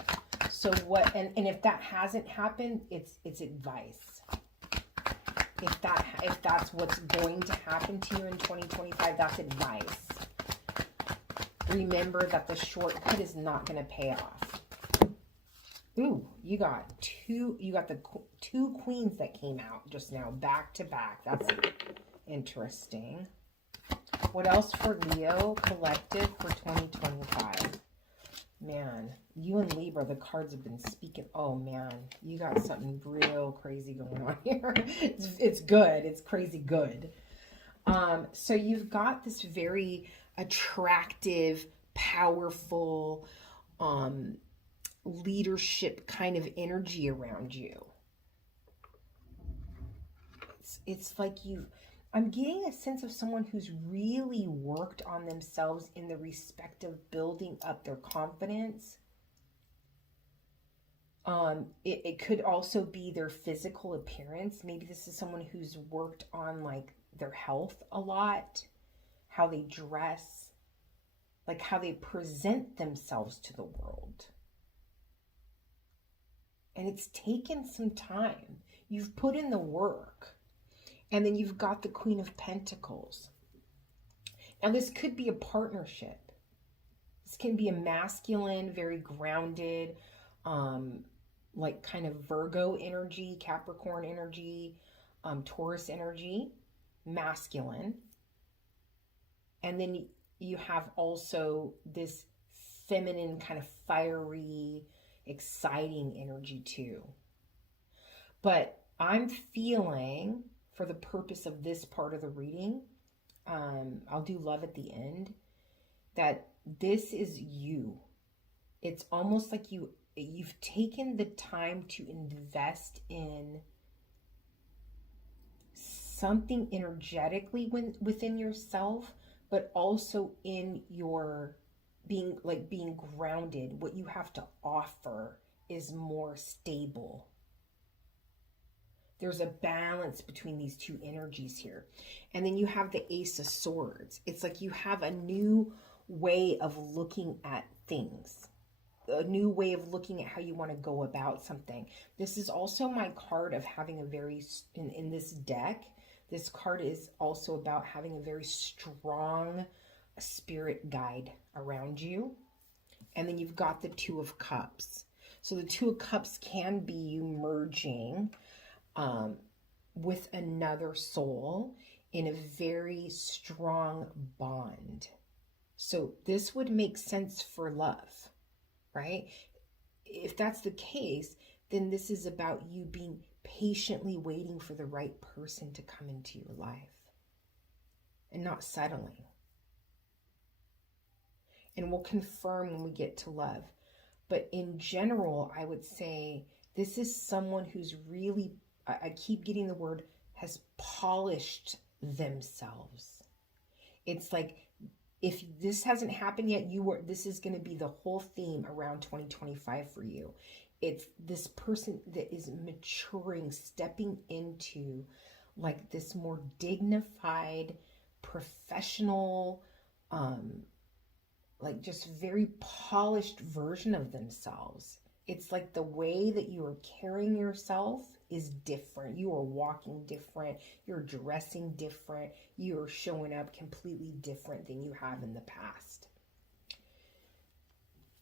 so what, and if that hasn't happened, it's advice. If that's what's going to happen to you in 2025, that's advice. Remember that the shortcut is not going to pay off. Ooh, you got the two queens that came out just now, back to back. That's interesting. What else for Leo collective for 2025? Man, you and Libra, the cards have been speaking. Oh man, you got something real crazy going on here. It's good. It's crazy good. So you've got this very attractive, powerful, leadership kind of energy around you. It's like I'm getting a sense of someone who's really worked on themselves in the respect of building up their confidence. It could also be their physical appearance. Maybe this is someone who's worked on, like, their health a lot, how they dress, like how they present themselves to the world. And it's taken some time. You've put in the work. And then you've got the Queen of Pentacles. Now, this could be a partnership. This can be a masculine, very grounded, like kind of Virgo energy, Capricorn energy, Taurus energy, masculine. And then you have also this feminine, kind of fiery, exciting energy too. But I'm feeling, for the purpose of this part of the reading, I'll do love at the end, that this is you. It's almost like you've taken the time to invest in something energetically within yourself, but also in your being grounded. What you have to offer is more stable. There's a balance between these two energies here. And then you have the Ace of Swords. It's like you have a new way of looking at things, a new way of looking at how you want to go about something. This is also my card of having a very, in this deck, this card is also about having a very strong spirit guide around you. And then you've got the Two of Cups. So the Two of Cups can be you merging with another soul in a very strong bond. So this would make sense for love, right? If that's the case, then this is about you being patiently waiting for the right person to come into your life and not settling. And we'll confirm when we get to love. But in general, I would say this is someone who's really, I keep getting the word, has polished themselves. It's like, if this hasn't happened yet, this is going to be the whole theme around 2025 for you. It's this person that is maturing, stepping into like this more dignified, professional, like just very polished version of themselves. It's like the way that you are carrying yourself is different. You are walking different. You're dressing different. You are showing up completely different than you have in the past.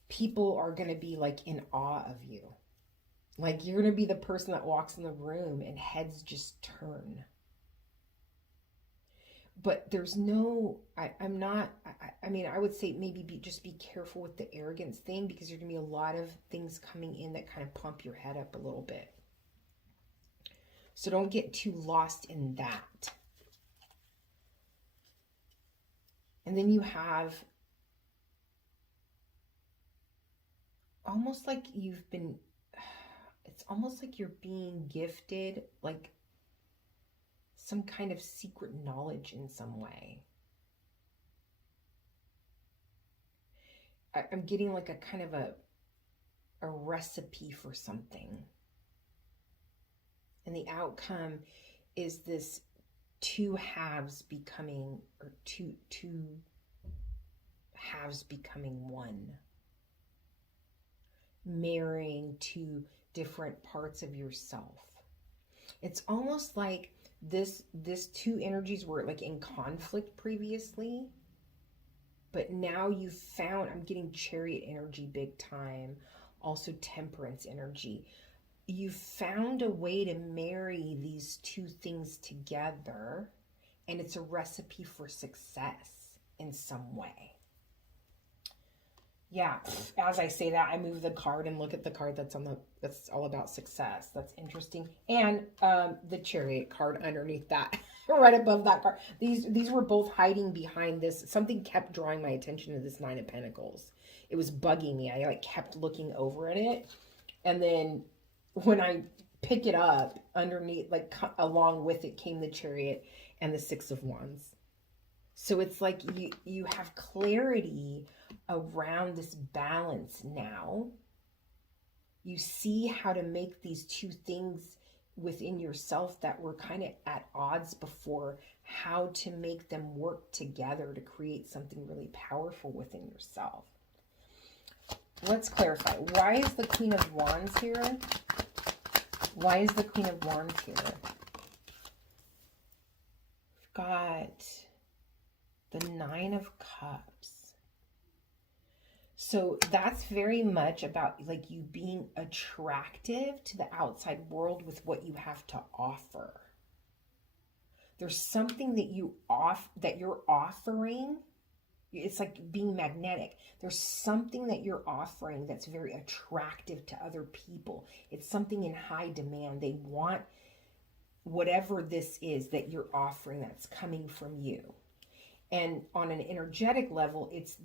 People are going to be like in awe of you. Like, you're going to be the person that walks in the room and heads just turn. But there's no, I'm not, I mean, I would say maybe just be careful with the arrogance thing, because there's going to be a lot of things coming in that kind of pump your head up a little bit. So don't get too lost in that. And then you have almost like you've been, it's almost like you're being gifted like some kind of secret knowledge in some way. I'm getting like a kind of a recipe for something. And the outcome is this two halves becoming, or two halves becoming one. Marrying two different parts of yourself. It's almost like this two energies were like in conflict previously, but now you've found, I'm getting Chariot energy big time, also Temperance energy. You've found a way to marry these two things together, and it's a recipe for success in some way. Yeah, as I say that, I move the card and look at the card that's all about success. That's interesting. And the Chariot card underneath that, right above that card. These were both hiding behind this. Something kept drawing my attention to this Nine of Pentacles. It was bugging me. I like kept looking over at it. And then when I pick it up, underneath, like along with it came the Chariot and the Six of Wands. So it's like you have clarity around this balance now. You see how to make these two things within yourself that were kind of at odds before, how to make them work together to create something really powerful within yourself. Let's clarify. Why is the Queen of Wands here? Why is the Queen of Wands here? We've got the Nine of Cups. So that's very much about like you being attractive to the outside world with what you have to offer. There's something that you're offering. It's like being magnetic. There's something that you're offering that's very attractive to other people. It's something in high demand. They want whatever this is that you're offering that's coming from you. And on an energetic level, it's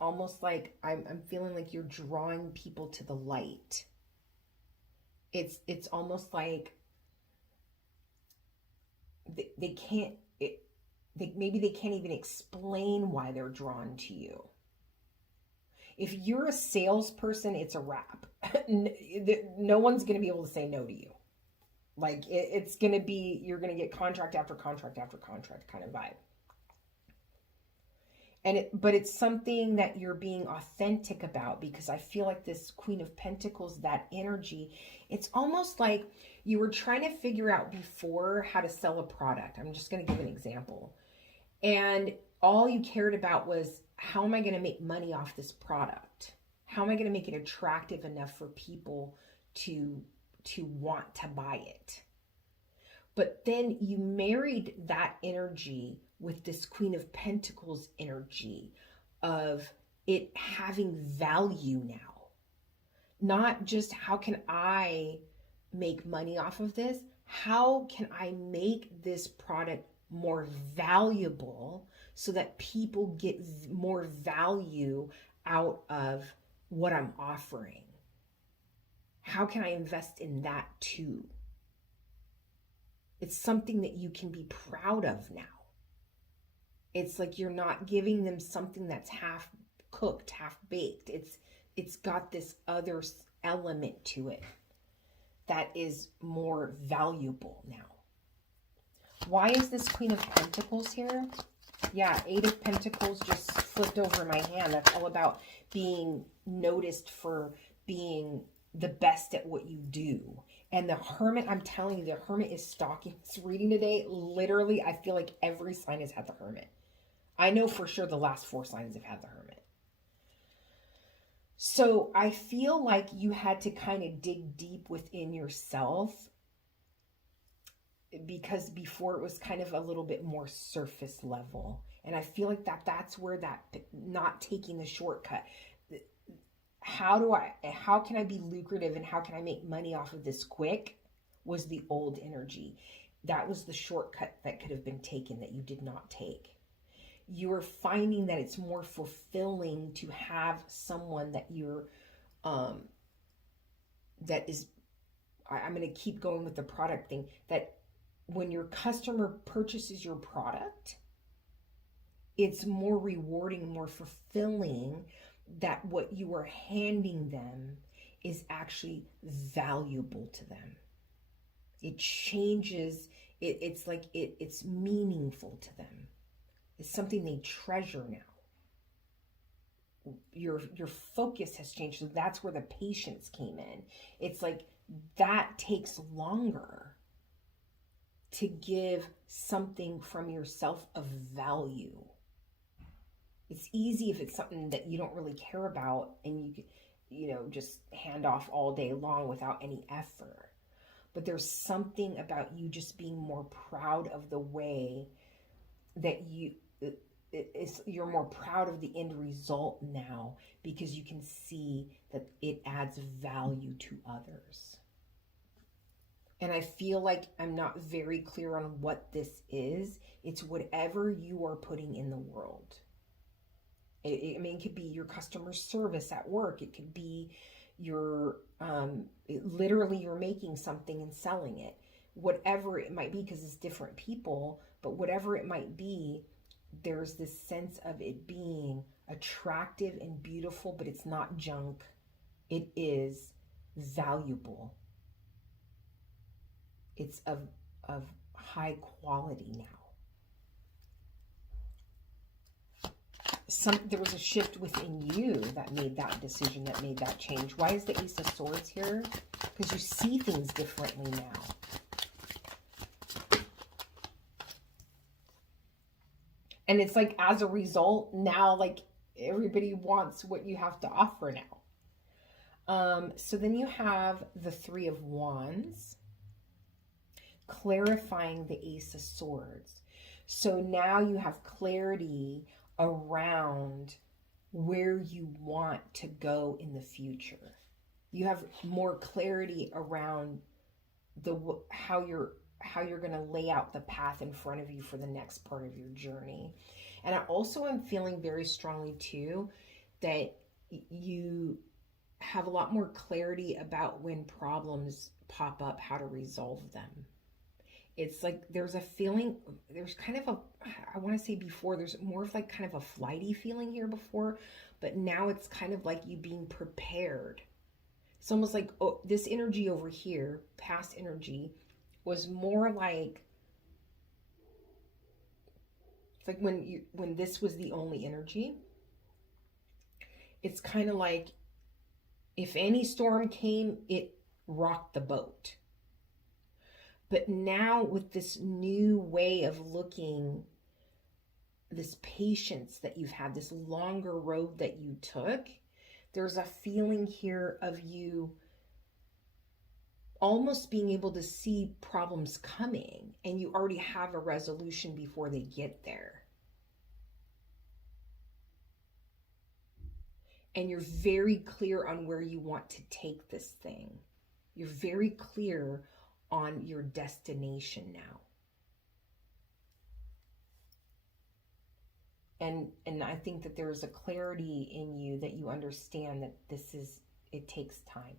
almost like I'm feeling like you're drawing people to the light. It's almost like they can't, maybe they can't even explain why they're drawn to you. If you're a salesperson, it's a wrap. No one's going to be able to say no to you. Like it's going to be, you're going to get contract after contract after contract kind of vibe. But it's something that you're being authentic about, because I feel like this Queen of Pentacles, that energy, it's almost like you were trying to figure out before how to sell a product. I'm just going to give an example. And all you cared about was, how am I going to make money off this product? How am I going to make it attractive enough for people to want to buy it? But then you married that energy with this Queen of Pentacles energy of it having value now. Not just how can I make money off of this? How can I make this product more valuable so that people get more value out of what I'm offering? How can I invest in that too? It's something that you can be proud of now. It's like you're not giving them something that's half cooked, half baked. It's got this other element to it that is more valuable now. Why is this Queen of Pentacles here? Yeah, Eight of Pentacles just flipped over my hand. That's all about being noticed for being the best at what you do. And the Hermit, I'm telling you, the Hermit is stalking this reading today. Literally, I feel like every sign has had the Hermit. I know for sure the last 4 signs have had the Hermit. So I feel like you had to kind of dig deep within yourself, because before it was kind of a little bit more surface level. And I feel like that's where that not taking the shortcut. How can I be lucrative and how can I make money off of this quick was the old energy. That was the shortcut that could have been taken that you did not take. You're finding that it's more fulfilling to have someone that you're, that is, I'm going to keep going with the product thing, that when your customer purchases your product, it's more rewarding, more fulfilling, that what you are handing them is actually valuable to them. It changes, it's like it's meaningful to them. It's something they treasure now. Your focus has changed. So that's where the patience came in. It's like that takes longer to give something from yourself of value. It's easy if it's something that you don't really care about and you could, just hand off all day long without any effort. But there's something about you just being more proud of the way that you're more proud of the end result now, because you can see that it adds value to others. And I feel like I'm not very clear on what this is. It's whatever you are putting in the world. It could be your customer service at work. It could be your, literally you're making something and selling it. Whatever it might be, because it's different people, but whatever it might be, there's this sense of it being attractive and beautiful, but it's not junk. It is valuable. It's of high quality now. There was a shift within you that made that decision, that made that change. Why is the Ace of Swords here? Because you see things differently now. And it's like, as a result, now, like, everybody wants what you have to offer now. So then you have the Three of Wands, clarifying the Ace of Swords. So now you have clarity around where you want to go in the future. You have more clarity around how you're going to lay out the path in front of you for the next part of your journey. And I also am feeling very strongly too that you have a lot more clarity about when problems pop up, how to resolve them. It's like there's a feeling, there's kind of I want to say before, there's more of like kind of a flighty feeling here before, but now it's kind of like you being prepared. It's almost like, oh, this energy over here, past energy, was more like, it's like when this was the only energy, it's kind of like if any storm came, it rocked the boat. But now with this new way of looking, this patience that you've had, this longer road that you took, there's a feeling here of you almost being able to see problems coming, and you already have a resolution before they get there. And you're very clear on where you want to take this thing. You're very clear on your destination now. And I think that there's a clarity in you that you understand that it takes time.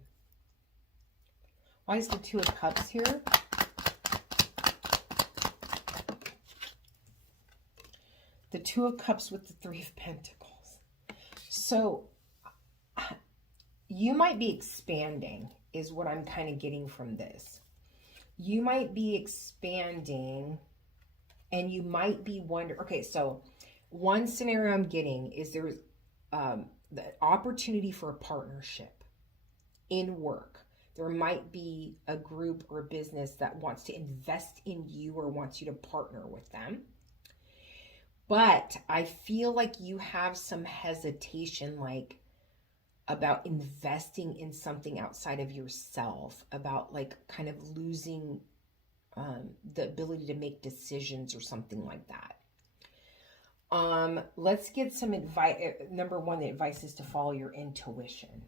Why is the Two of Cups here? The Two of Cups with the Three of Pentacles. So you might be expanding, is what I'm kind of getting from this. You might be expanding and you might be wondering, okay, so one scenario I'm getting is there's the opportunity for a partnership in work. There might be a group or a business that wants to invest in you or wants you to partner with them. But I feel like you have some hesitation, like, about investing in something outside of yourself, about like kind of losing the ability to make decisions or something like that. Let's get some advice. Number one, the advice is to follow your intuition.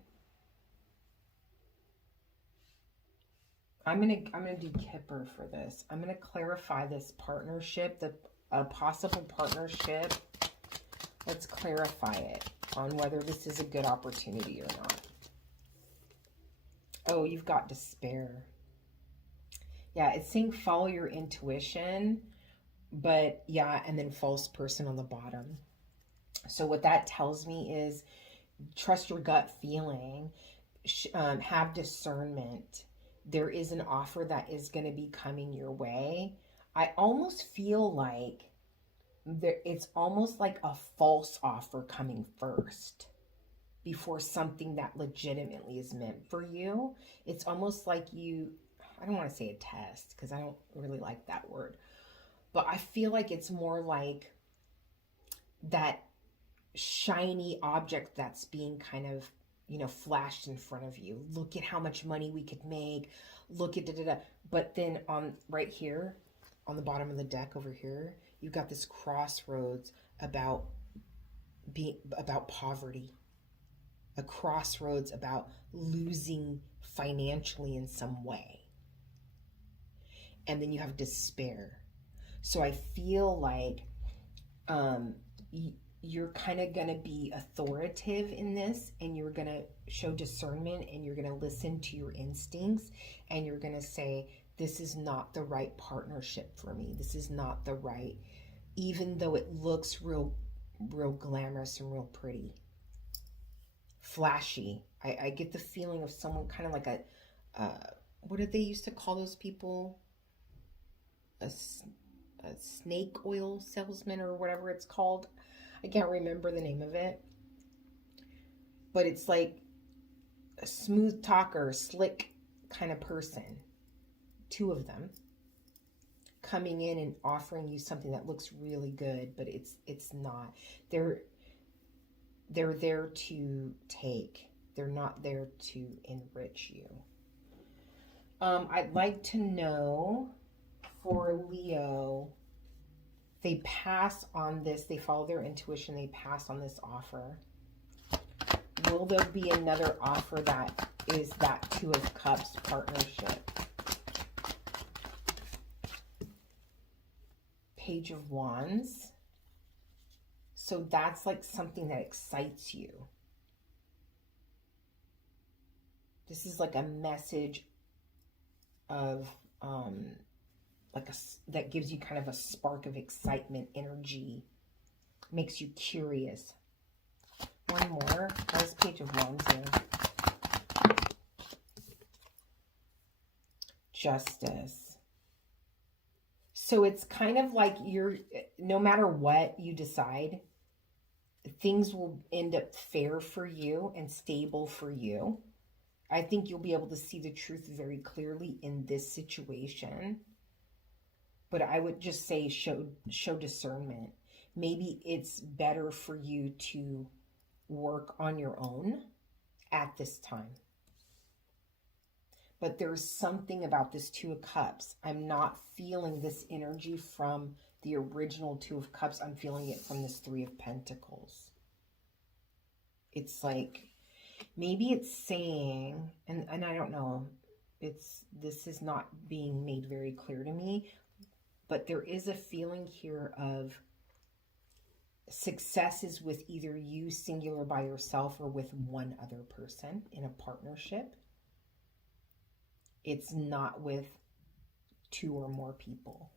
I'm gonna do Kipper for this. I'm gonna clarify this partnership, a possible partnership. Let's clarify it on whether this is a good opportunity or not. Oh, you've got despair. Yeah, it's saying follow your intuition, but yeah, and then false person on the bottom. So what that tells me is trust your gut feeling, have discernment. There is an offer that is going to be coming your way. I almost feel like it's almost like a false offer coming first before something that legitimately is meant for you. It's almost like I don't want to say a test because I don't really like that word, but I feel like it's more like that shiny object that's being kind of, flashed in front of you. Look at how much money we could make. Look at da-da-da. But then right here, on the bottom of the deck over here, you've got this crossroads about poverty. A crossroads about losing financially in some way. And then you have despair. So I feel like you're kind of going to be authoritative in this, and you're going to show discernment, and you're going to listen to your instincts, and you're going to say, this is not the right partnership for me. This is not the right, even though it looks real glamorous and real pretty. Flashy. I get the feeling of someone kind of like what did they used to call those people? A snake oil salesman or whatever it's called. I can't remember the name of it. But it's like a smooth talker, slick kind of person. Two of them coming in and offering you something that looks really good, but it's not. They're there to take. They're not there to enrich you. I'd like to know for Leo, they pass on this, they follow their intuition, they pass on this offer. Will there be another offer that is that Two of Cups partnership? Page of Wands. So that's like something that excites you. This is like a message of that gives you kind of a spark of excitement, energy, makes you curious. One more. Where's Page of Wands here? Justice. So it's kind of like no matter what you decide, things will end up fair for you and stable for you. I think you'll be able to see the truth very clearly in this situation. But I would just say show discernment. Maybe it's better for you to work on your own at this time. But there's something about this Two of Cups. I'm not feeling this energy from the original Two of Cups. I'm feeling it from this Three of Pentacles. It's like, maybe it's saying, and I don't know, this is not being made very clear to me, but there is a feeling here of success is with either you singular by yourself or with one other person in a partnership. It's not with two or more people.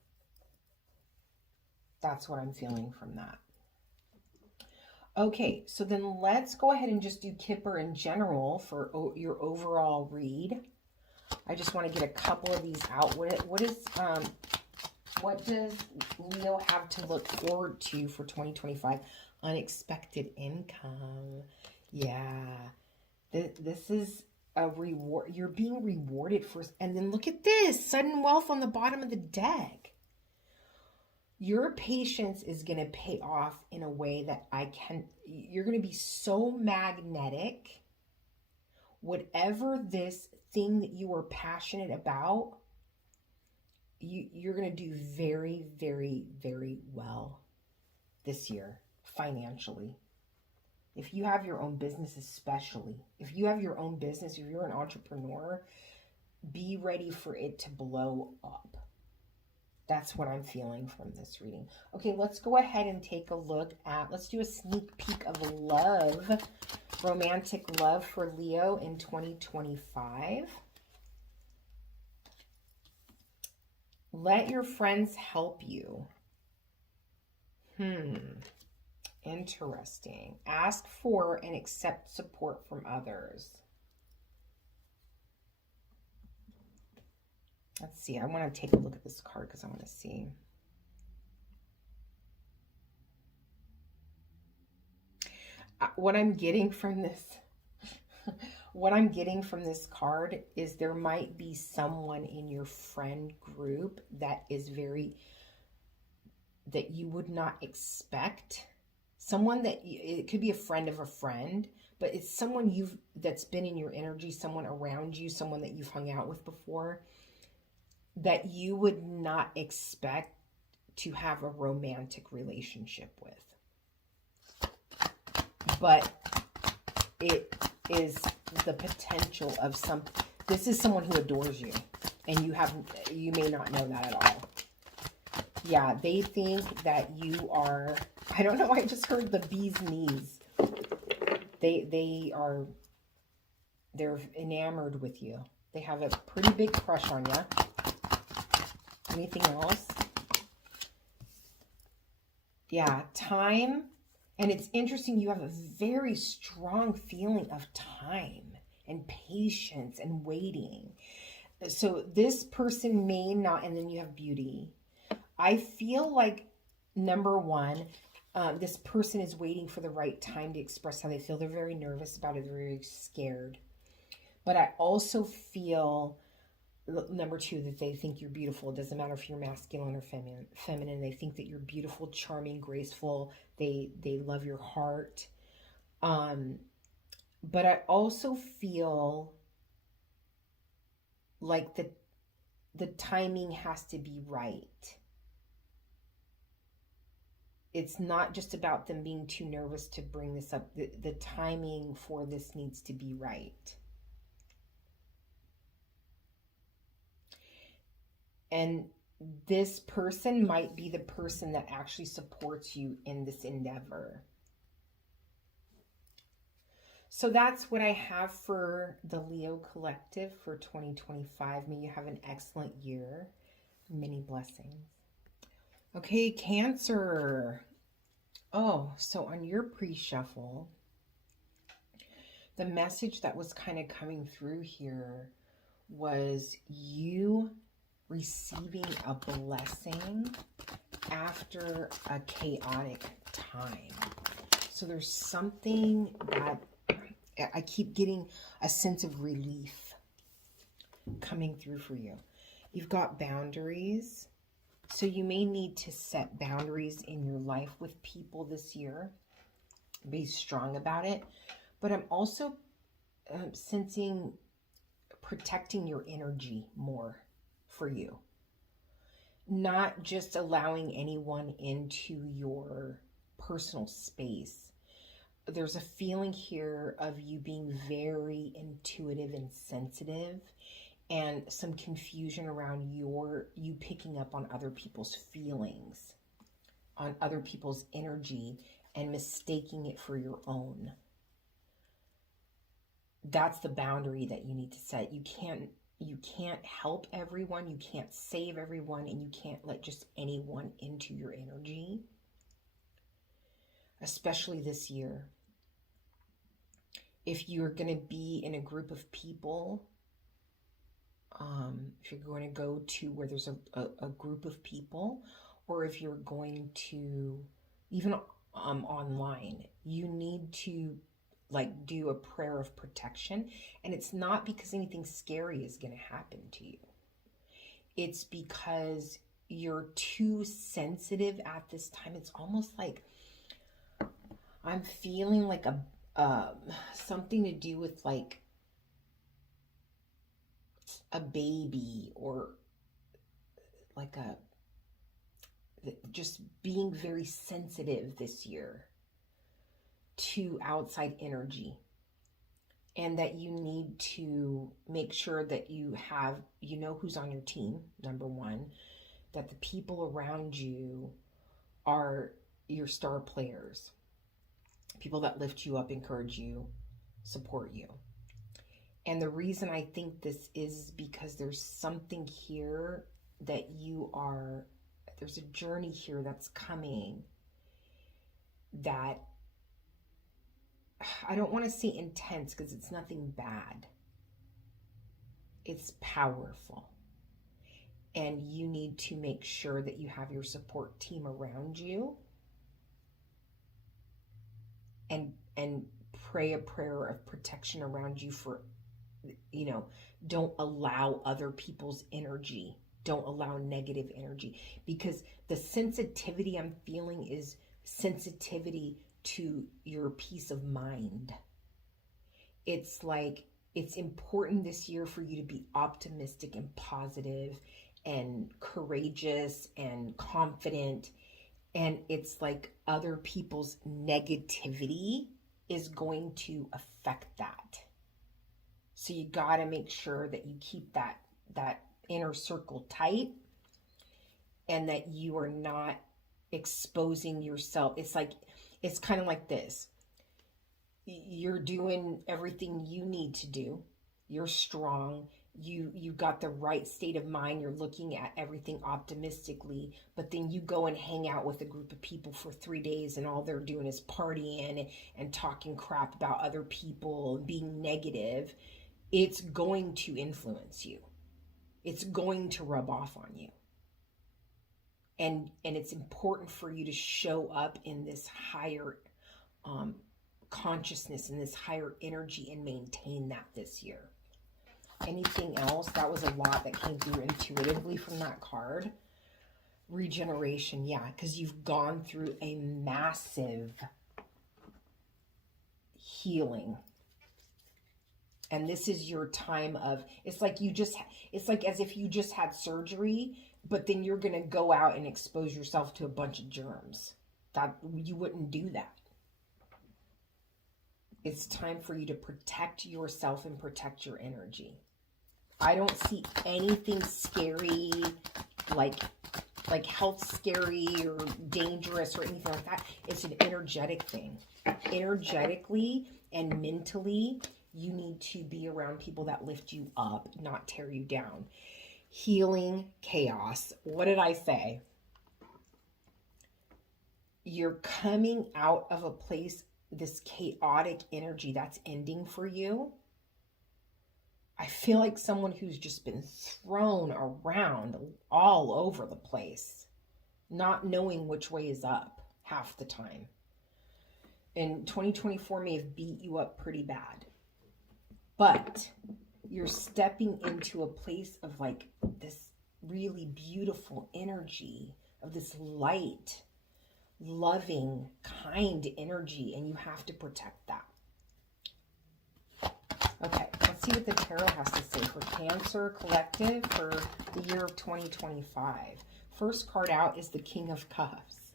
That's what I'm feeling from that. Okay, so then let's go ahead and just do Kipper in general for your overall read. I just want to get a couple of these out. What does Leo have to look forward to for 2025? Unexpected income. Yeah. This is a reward. You're being rewarded for, and then look at this, sudden wealth on the bottom of the deck. Your patience is going to pay off in a way that you're going to be so magnetic whatever this thing that you are passionate about, you're going to do very, very, very well this year financially. If you have your own business, especially, if you have your own business, if you're an entrepreneur, be ready for it to blow up. That's what I'm feeling from this reading. Okay, let's go ahead and take a look at, let's do a sneak peek of love, romantic love for Leo in 2025. Let your friends help you. Interesting. Ask for and accept support from others. Let's see. I want to take a look at this card because I want to see. What I'm getting from this, what I'm getting from this card is there might be someone in your friend group that is that you would not expect. Someone that, it could be a friend of a friend, but it's someone that's been in your energy, someone around you, someone that you've hung out with before, that you would not expect to have a romantic relationship with. But it is the potential of this is someone who adores you, and you may not know that at all. Yeah, they think that you are, I don't know, I just heard the bee's knees. They're enamored with you. They have a pretty big crush on you. Anything else? Yeah, time. And it's interesting, you have a very strong feeling of time and patience and waiting. So this person may not, and then you have beauty. I feel like, number one, this person is waiting for the right time to express how they feel. They're very nervous about it. They're very scared. But I also feel, number two, that they think you're beautiful. It doesn't matter if you're masculine or feminine. They think that you're beautiful, charming, graceful. They love your heart. But I also feel like the timing has to be right. It's not just about them being too nervous to bring this up. The timing for this needs to be right. And this person might be the person that actually supports you in this endeavor. So that's what I have for the Leo Collective for 2025. May you have an excellent year. Many blessings. Okay, Cancer. Oh, so on your pre-shuffle, the message that was kind of coming through here was you receiving a blessing after a chaotic time. So there's something that I keep getting a sense of relief coming through for you. You've got boundaries. So you may need to set boundaries in your life with people this year. Be strong about it. But I'm also sensing protecting your energy more for you. Not just allowing anyone into your personal space. There's a feeling here of you being very intuitive and sensitive, and some confusion around you picking up on other people's feelings, on other people's energy, and mistaking it for your own. That's the boundary that you need to set. You can't help everyone, you can't save everyone, and you can't let just anyone into your energy, especially this year. If you're going to be in a group of people, if you're going to go to where there's a group of people, or if you're going to, even online, you need to do a prayer of protection. And it's not because anything scary is going to happen to you. It's because you're too sensitive at this time. It's almost like I'm feeling like something to do with a baby, or like just being very sensitive this year to outside energy, and that you need to make sure that you know who's on your team, number one, that the people around you are your star players, people that lift you up, encourage you, support you. And the reason I think this is because there's something here that there's a journey here that's coming that, I don't want to say intense because it's nothing bad. It's powerful. And you need to make sure that you have your support team around you, and pray a prayer of protection around you for, don't allow other people's energy. Don't allow negative energy, because the sensitivity I'm feeling is sensitivity to your peace of mind. It's like, it's important this year for you to be optimistic and positive and courageous and confident. And it's like other people's negativity is going to affect that. So you got to make sure that you keep that inner circle tight, and that you are not exposing yourself. It's kind of like this. You're doing everything you need to do. You're strong. You got the right state of mind. You're looking at everything optimistically, but then you go and hang out with a group of people for 3 days, and all they're doing is partying and talking crap about other people and being negative. It's going to influence you. It's going to rub off on you. And it's important for you to show up in this higher consciousness, in this higher energy, and maintain that this year. Anything else? That was a lot that came through intuitively from that card. Regeneration, yeah, because you've gone through a massive healing. And this is your time of, it's like as if you just had surgery, but then you're going to go out and expose yourself to a bunch of germs. That you wouldn't do that. It's time for you to protect yourself and protect your energy. I don't see anything scary, like health scary or dangerous or anything like that. It's an energetic thing. Energetically and mentally, you need to be around people that lift you up, not tear you down. Healing, chaos. What did I say? You're coming out of a place, this chaotic energy that's ending for you. I feel like someone who's just been thrown around all over the place, not knowing which way is up half the time. And 2024 may have beat you up pretty bad. But you're stepping into a place of like this really beautiful energy, of this light, loving, kind energy, and you have to protect that. Okay, let's see what the tarot has to say for Cancer Collective for the year of 2025. First card out is the King of Cups.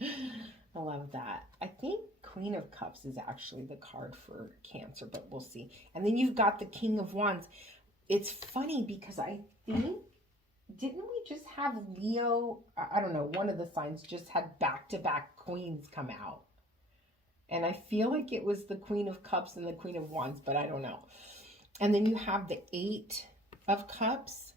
I love that. I think Queen of Cups is actually the card for Cancer, but we'll see. And then you've got the King of Wands. It's funny because I think, didn't we just have Leo? I don't know, one of the signs just had back-to-back queens come out. And I feel like it was the Queen of Cups and the Queen of Wands, but I don't know. And then you have the Eight of Cups.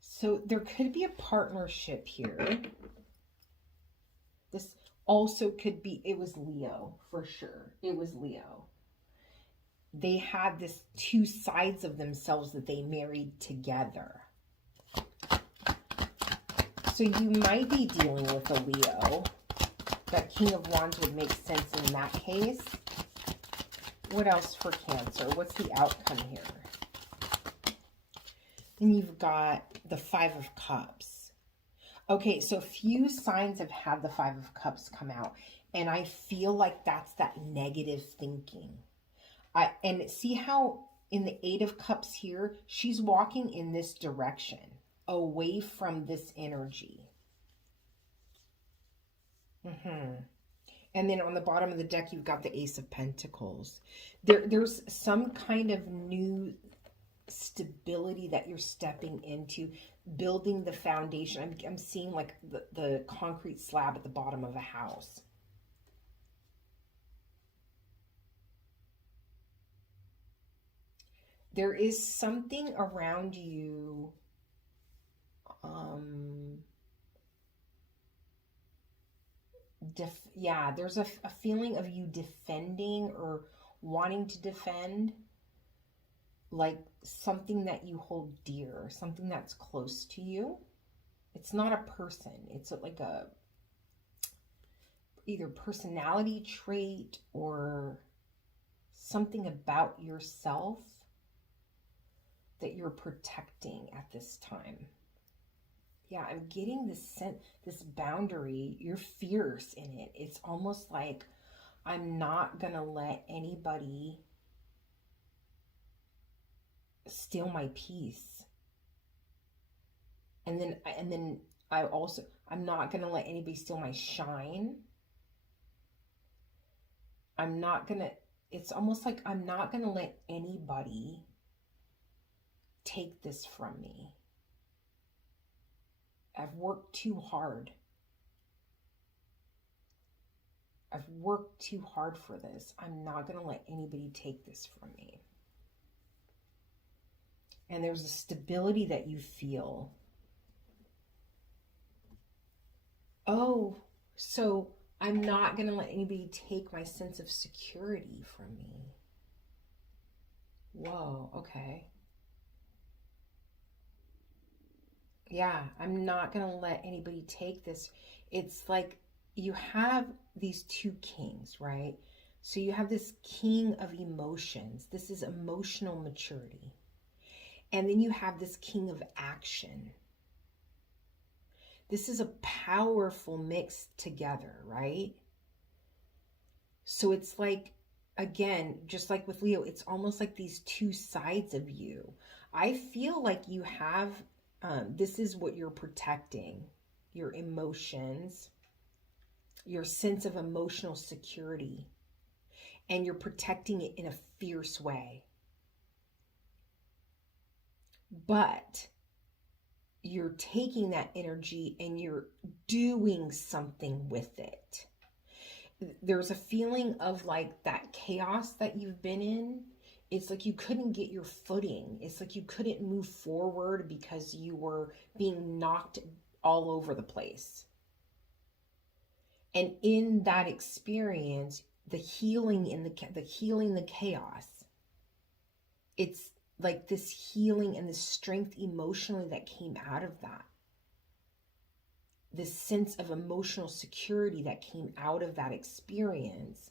So there could be a partnership here. This also could be, it was Leo for sure. It was Leo. They had this two sides of themselves that they married together. So you might be dealing with a Leo. That King of Wands would make sense in that case. What else for Cancer? What's the outcome here? And you've got the Five of Cups. Okay, so few signs have had the Five of Cups come out. And I feel like that's that negative thinking. And see how in the Eight of Cups here, she's walking in this direction, away from this energy. And then on the bottom of the deck, you've got the Ace of Pentacles. There's some kind of new stability that you're stepping into, building the foundation. I'm seeing like the concrete slab at the bottom of a house. There is something around you, yeah, there's a feeling of you defending or wanting to defend, like something that you hold dear, something that's close to you. It's not a person. It's like a either personality trait or something about yourself that you're protecting at this time. Yeah, I'm getting this sense, this boundary. You're fierce in it. It's almost like, I'm not going to let anybody steal my peace. And then I'm not going to let anybody steal my shine. It's almost like I'm not going to let anybody take this from me. I've worked too hard. I've worked too hard for this. I'm not going to let anybody take this from me. And there's a stability that you feel. Oh, so I'm not going to let anybody take my sense of security from me. Whoa, okay. Yeah, I'm not going to let anybody take this. It's like you have these two kings, right? So you have this king of emotions. This is emotional maturity. And then you have this king of action. This is a powerful mix together, right? So it's like, again, just like with Leo, it's almost like these two sides of you. I feel like you have... this is what you're protecting, your emotions, your sense of emotional security, and you're protecting it in a fierce way. But you're taking that energy and you're doing something with it. There's a feeling of like that chaos that you've been in. It's like you couldn't get your footing. It's like you couldn't move forward because you were being knocked all over the place. And in that experience, the healing in the chaos, it's like this healing and this strength emotionally that came out of that. This sense of emotional security that came out of that experience.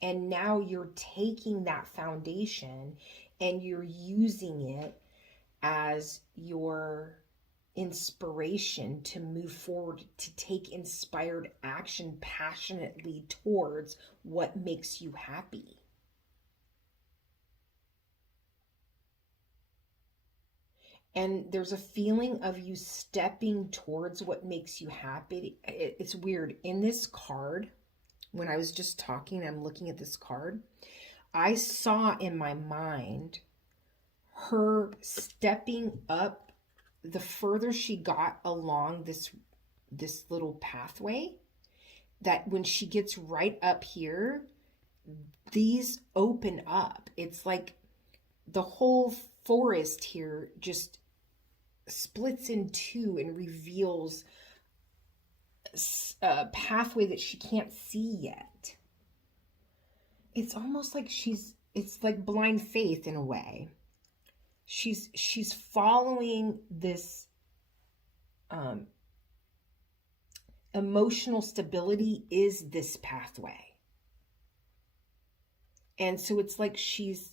And now you're taking that foundation and you're using it as your inspiration to move forward, to take inspired action passionately towards what makes you happy. And there's a feeling of you stepping towards what makes you happy. It's weird. In this card, when I was just talking, I'm looking at this card, I saw in my mind her stepping up the further she got along this little pathway, that when she gets right up here, these open up. It's like the whole forest here just splits in two and reveals a pathway that she can't see yet. It's almost like it's like blind faith in a way. She's following this emotional stability is this pathway. And so it's like she's,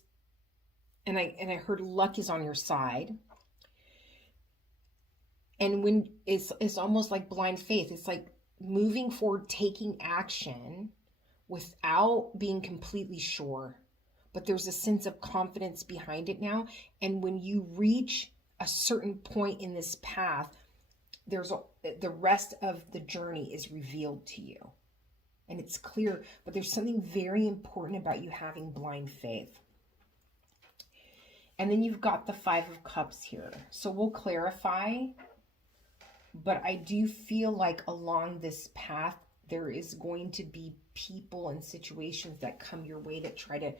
and I heard luck is on your side. And when it's almost like blind faith, it's like moving forward, taking action without being completely sure, but there's a sense of confidence behind it now. And when you reach a certain point in this path, the rest of the journey is revealed to you. And it's clear, but there's something very important about you having blind faith. And then you've got the Five of Cups here. So we'll clarify, but I do feel like along this path, there is going to be people and situations that come your way that try to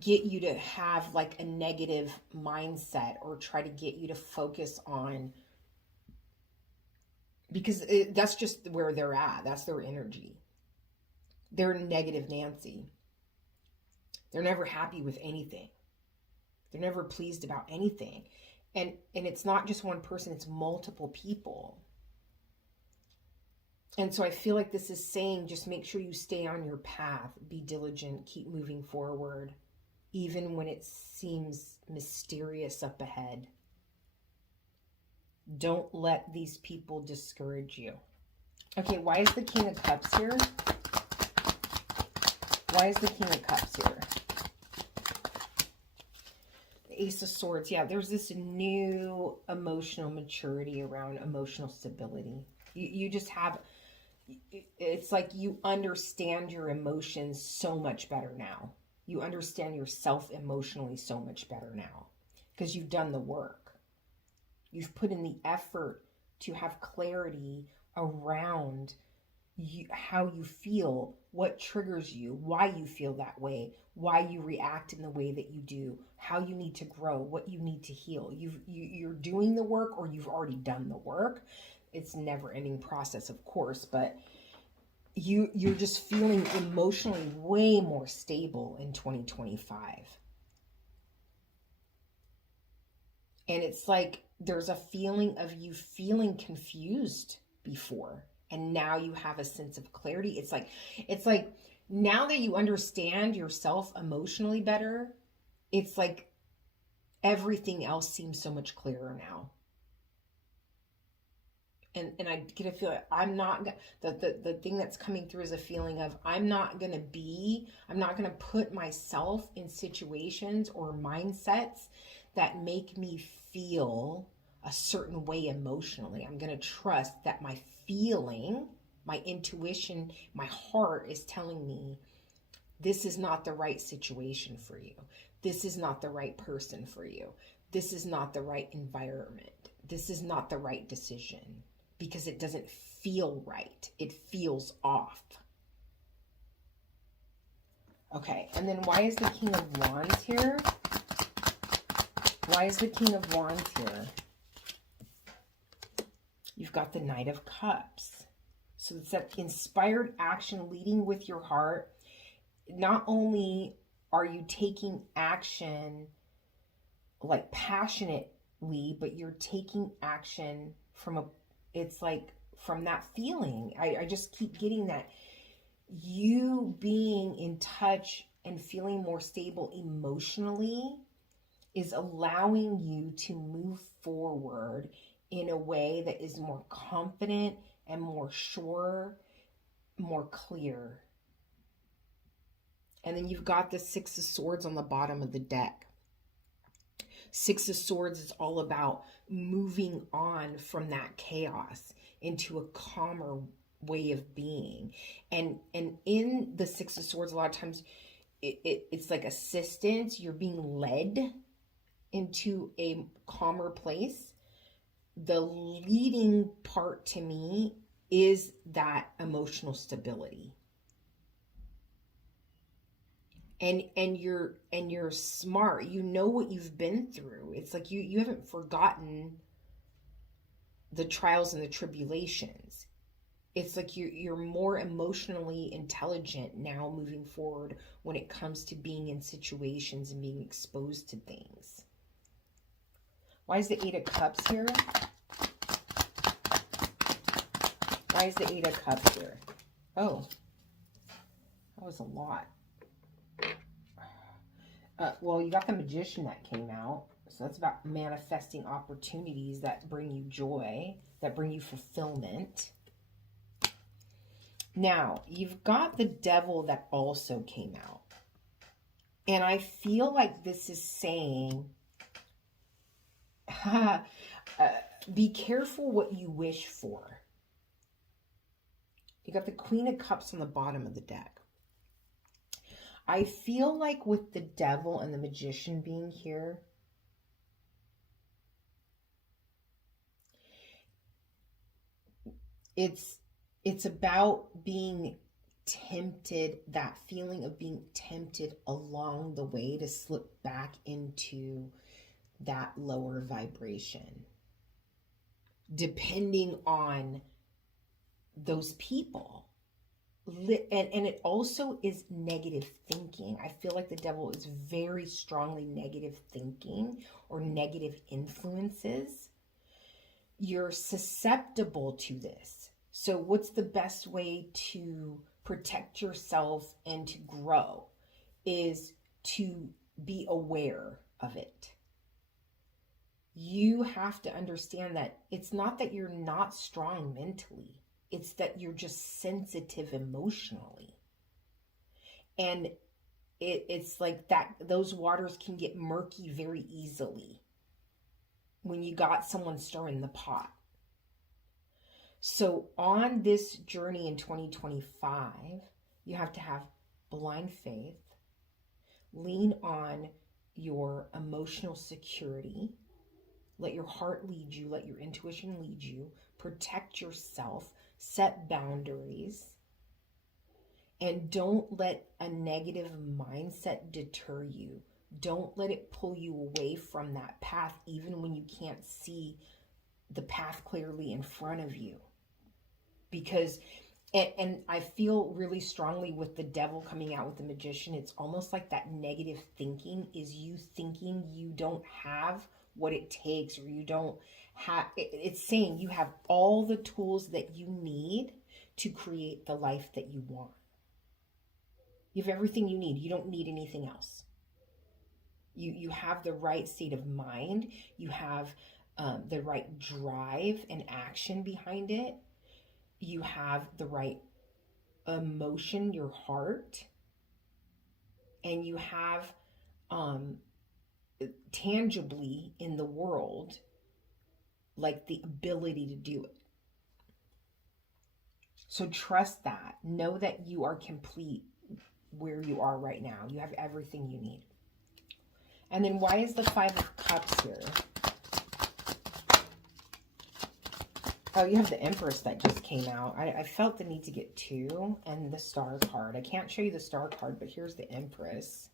get you to have like a negative mindset, or try to get you to focus on, because that's just where they're at. That's their energy. They're negative Nancy. They're never happy with anything. They're never pleased about anything. And it's not just one person, it's multiple people. And so I feel like this is saying, just make sure you stay on your path, be diligent, keep moving forward, even when it seems mysterious up ahead. Don't let these people discourage you. Okay, why is the King of Cups here? Why is the King of Cups here? The Ace of Swords. Yeah, there's this new emotional maturity around emotional stability. You just have, it's like you understand your emotions so much better now. You understand yourself emotionally so much better now because you've done the work. You've put in the effort to have clarity around how you feel, what triggers you, why you feel that way, why you react in the way that you do, how you need to grow, what you need to heal. You're doing the work, or you've already done the work. It's a never-ending process, of course, but you're just feeling emotionally way more stable in 2025. And it's like there's a feeling of you feeling confused before, and now you have a sense of clarity. It's like now that you understand yourself emotionally better, it's like everything else seems so much clearer now. And I get a feeling I'm not, the thing that's coming through is a feeling of I'm not going to put myself in situations or mindsets that make me feel a certain way emotionally. I'm going to trust that my feeling, my intuition, my heart is telling me this is not the right situation for you. This is not the right person for you. This is not the right environment. This is not the right decision. Because it doesn't feel right. It feels off. Okay, and then why is the King of Wands here? Why is the King of Wands here? You've got the Knight of Cups. So it's that inspired action leading with your heart. Not only are you taking action like passionately, but you're taking action from it's like from that feeling. I just keep getting that. You being in touch and feeling more stable emotionally is allowing you to move forward in a way that is more confident and more sure, more clear. And then you've got the Six of Swords on the bottom of the deck. Six of Swords is all about moving on from that chaos into a calmer way of being. And in the Six of Swords, a lot of times it's like assistance. You're being led into a calmer place. The leading part to me is that emotional stability. And you're smart. You know what you've been through. It's like you haven't forgotten the trials and the tribulations. It's like you're more emotionally intelligent now moving forward when it comes to being in situations and being exposed to things. Why is the Eight of Cups here? Why is the Eight of Cups here? Oh, that was a lot. Well, you got the Magician that came out. So that's about manifesting opportunities that bring you joy, that bring you fulfillment. Now, you've got the Devil that also came out. And I feel like this is saying, be careful what you wish for. You got the Queen of Cups on the bottom of the deck. I feel like with the Devil and the Magician being here, it's about being tempted, that feeling of being tempted along the way to slip back into that lower vibration, depending on those people. And it also is negative thinking. I feel like the Devil is very strongly negative thinking or negative influences. You're susceptible to this. So what's the best way to protect yourself and to grow is to be aware of it. You have to understand that it's not that you're not strong mentally. It's that you're just sensitive emotionally. And it's like that, those waters can get murky very easily when you got someone stirring the pot. So on this journey in 2025, you have to have blind faith, lean on your emotional security, let your heart lead you, let your intuition lead you, protect yourself, set boundaries, and don't let a negative mindset deter you. Don't let it pull you away from that path, even when you can't see the path clearly in front of you. Because, and I feel really strongly with the Devil coming out with the Magician, it's almost like that negative thinking is you thinking you don't have what it takes, or you don't have, it's saying you have all the tools that you need to create the life that you want. You have everything you need. You don't need anything else. You have the right state of mind. You have the right drive and action behind it. You have the right emotion, your heart. And you have tangibly in the world, like the ability to do it. So trust that. Know that you are complete where you are right now. You have everything you need. And then why is the Five of Cups here? Oh, you have the Empress that just came out. I felt the need to get two, and the Star card. I can't show you the Star card, but here's the Empress.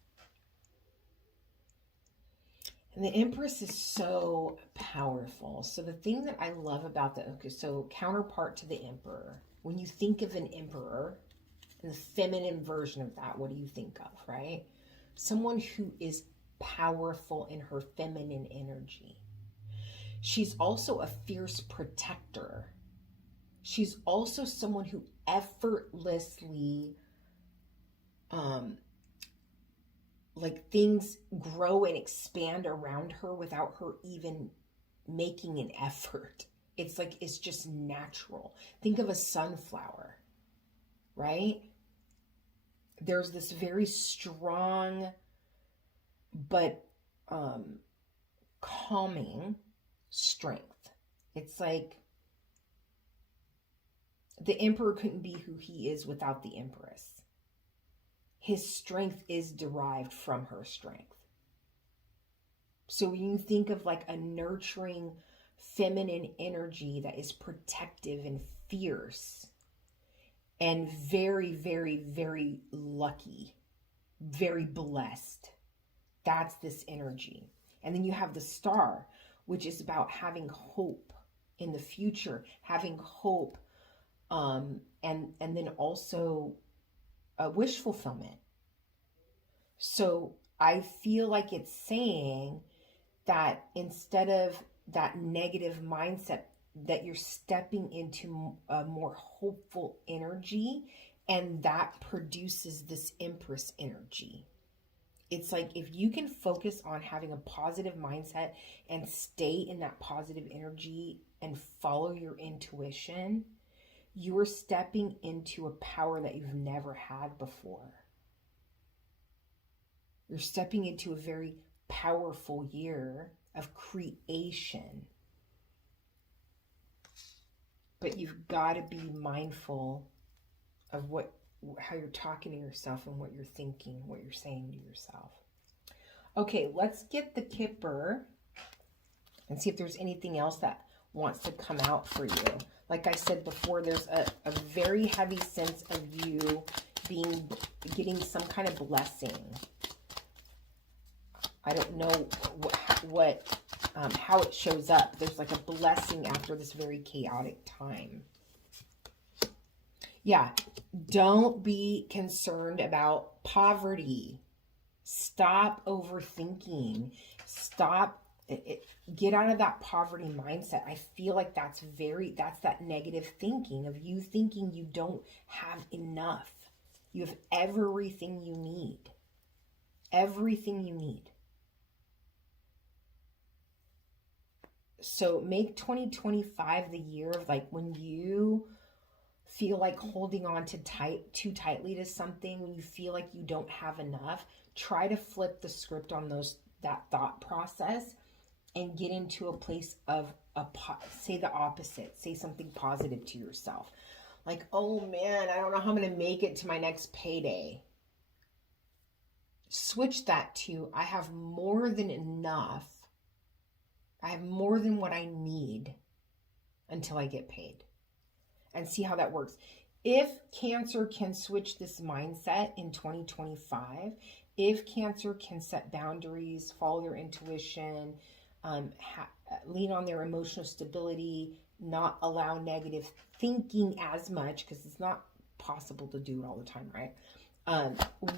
And the Empress is so powerful. So the thing that I love about so counterpart to the Emperor, when you think of an Emperor, and the feminine version of that, what do you think of, right? Someone who is powerful in her feminine energy. She's also a fierce protector. She's also someone who effortlessly, like things grow and expand around her without her even making an effort. It's like, it's just natural. Think of a sunflower, right? There's this very strong but calming strength. It's like the Emperor couldn't be who he is without the Empress. His strength is derived from her strength. So when you think of like a nurturing feminine energy that is protective and fierce and very, very, very lucky, very blessed, that's this energy. And then you have the Star, which is about having hope in the future, having hope, and then also wish fulfillment. So I feel like it's saying that instead of that negative mindset, that you're stepping into a more hopeful energy, and that produces this Empress energy. It's like if you can focus on having a positive mindset and stay in that positive energy and follow your intuition, you're stepping into a power that you've never had before. You're stepping into a very powerful year of creation. But you've got to be mindful of how you're talking to yourself and what you're thinking, what you're saying to yourself. Okay, let's get the Kipper and see if there's anything else that wants to come out for you. Like I said before, there's a very heavy sense of you getting some kind of blessing. I don't know how it shows up. There's like a blessing after this very chaotic time. Yeah, don't be concerned about poverty. Stop overthinking. Get out of that poverty mindset. I feel like that's that negative thinking of you thinking you don't have enough. You have everything you need. Everything you need. So make 2025 the year of like when you feel like holding on too tightly to something, when you feel like you don't have enough, try to flip the script on that thought process and get into a place of say the opposite. Say something positive to yourself. Like, oh man, I don't know how I'm going to make it to my next payday. Switch that to, I have more than enough. I have more than what I need until I get paid. And see how that works. If Cancer can switch this mindset in 2025, if Cancer can set boundaries, follow their intuition, lean on their emotional stability, not allow negative thinking as much, because it's not possible to do it all the time, right?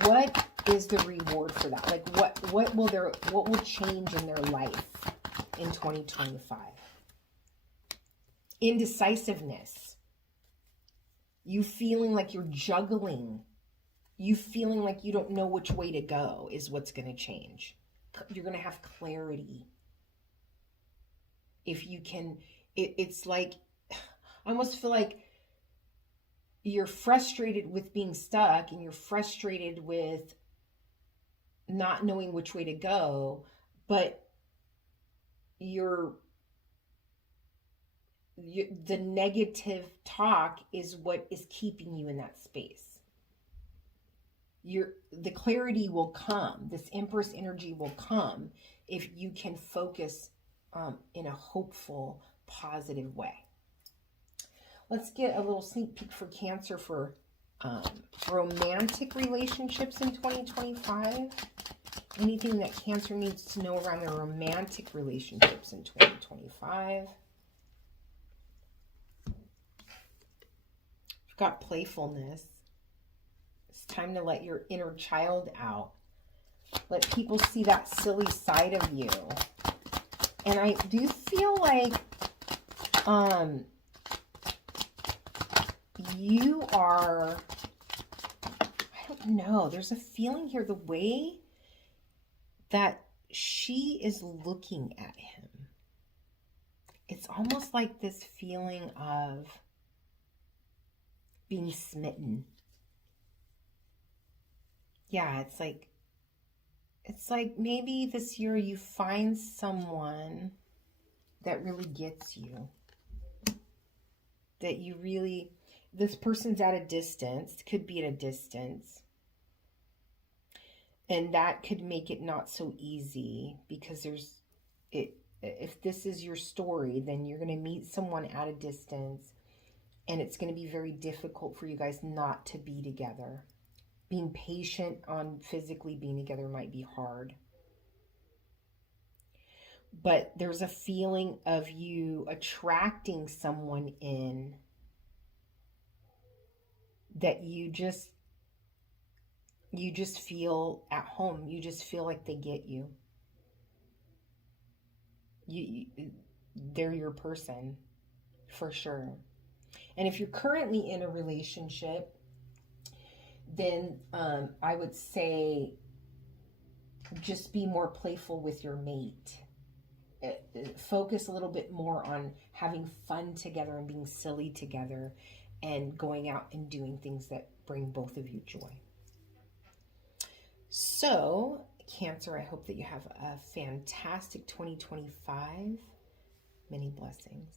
What is the reward for that? Like what will change in their life in 2025? Indecisiveness. You feeling like you're juggling. You feeling like you don't know which way to go is what's going to change. You're going to have clarity. If you can, it's like, I almost feel like you're frustrated with being stuck and you're frustrated with not knowing which way to go, but the negative talk is what is keeping you in that space. The clarity will come. This Empress energy will come if you can focus in a hopeful, positive way. Let's get a little sneak peek for Cancer for romantic relationships in 2025. Anything that Cancer needs to know around their romantic relationships in 2025. We've got playfulness. It's time to let your inner child out. Let people see that silly side of you. And I do feel like you are, I don't know, there's a feeling here, the way that she is looking at him. It's almost like this feeling of being smitten. Yeah, it's like maybe this year you find someone that really gets you. That you really, this person's at a distance, could be at a distance. And that could make it not so easy because if this is your story, then you're going to meet someone at a distance and it's going to be very difficult for you guys not to be together. Being patient on physically being together might be hard. But there's a feeling of you attracting someone in that you just feel at home. You just feel like they get you. They're your person for sure. And if you're currently in a relationship, then I would say just be more playful with your mate. Focus a little bit more on having fun together and being silly together and going out and doing things that bring both of you joy. So Cancer, I hope that you have a fantastic 2025. Many blessings.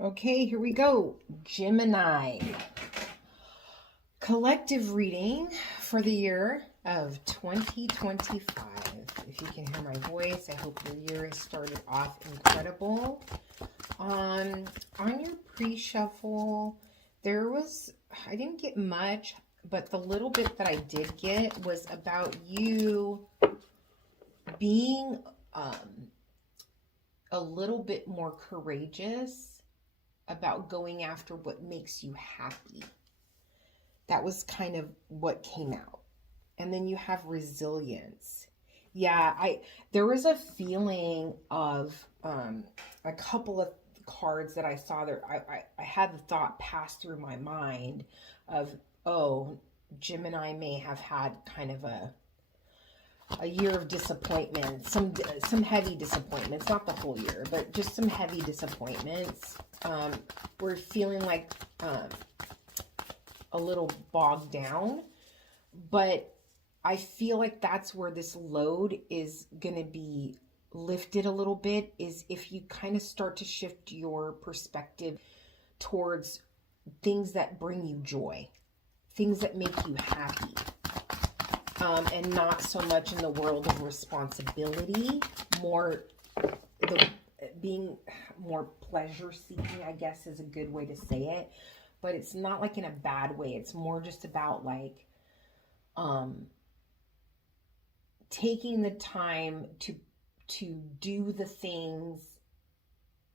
Okay, here we go. Gemini. Collective reading for the year of 2025. If you can hear my voice, I hope your year has started off incredible. On your pre-shuffle, I didn't get much, but the little bit that I did get was about you being a little bit more courageous about going after what makes you happy. That was kind of what came out. And then you have resilience. Yeah, there was a feeling of a couple of cards that I saw there. I had the thought pass through my mind of, oh, Gemini may have had kind of a year of disappointment, some heavy disappointments, not the whole year, but just some heavy disappointments. We're feeling like a little bogged down, but I feel like that's where this load is going to be lifted a little bit, is if you kind of start to shift your perspective towards things that bring you joy, things that make you happy, and not so much in the world of responsibility, being more pleasure seeking, I guess is a good way to say it, but it's not like in a bad way. It's more just about like taking the time to do the things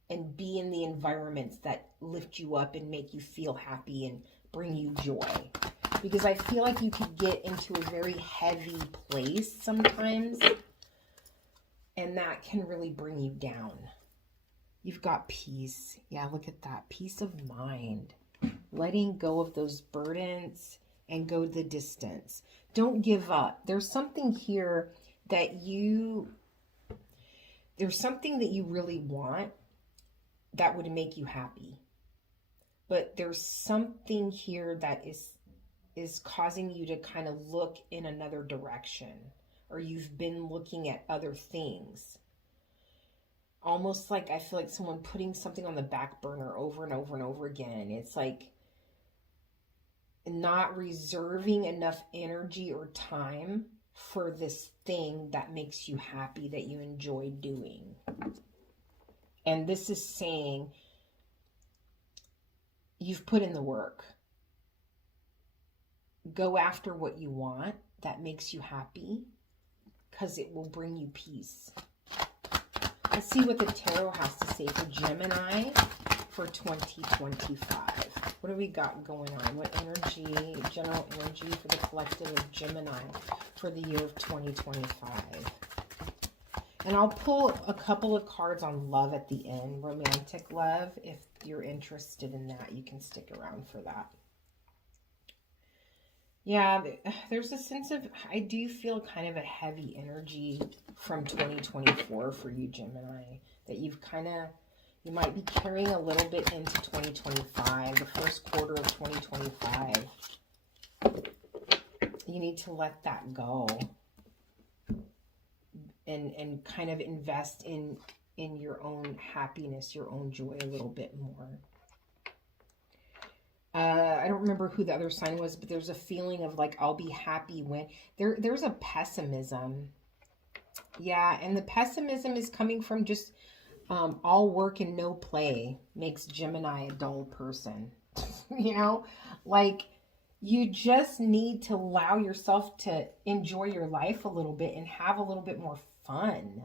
and be in the environments that lift you up and make you feel happy and bring you joy. Because I feel like you could get into a very heavy place sometimes, and that can really bring you down. You've got peace. Yeah, look at that. Peace of mind. Letting go of those burdens and go the distance. Don't give up. There's something here that there's something that you really want that would make you happy. But there's something here that is causing you to kind of look in another direction, or you've been looking at other things. Almost like I feel like someone putting something on the back burner over and over and over again. It's like not reserving enough energy or time for this thing that makes you happy, that you enjoy doing. And this is saying you've put in the work. Go after what you want that makes you happy, because it will bring you peace. Let's see what the tarot has to say for Gemini for 2025. What do we got going on? What energy, general energy for the collective of Gemini for the year of 2025? And I'll pull a couple of cards on love at the end, romantic love. If you're interested in that, you can stick around for that. Yeah, there's a sense of, I do feel kind of a heavy energy from 2024 for you, Gemini, that you might be carrying a little bit into 2025, the first quarter of 2025. You need to let that go and kind of invest in your own happiness, your own joy a little bit more. I don't remember who the other sign was, but there's a feeling of like, I'll be happy when there's a pessimism. Yeah. And the pessimism is coming from just, all work and no play makes Gemini a dull person. You know, like you just need to allow yourself to enjoy your life a little bit and have a little bit more fun.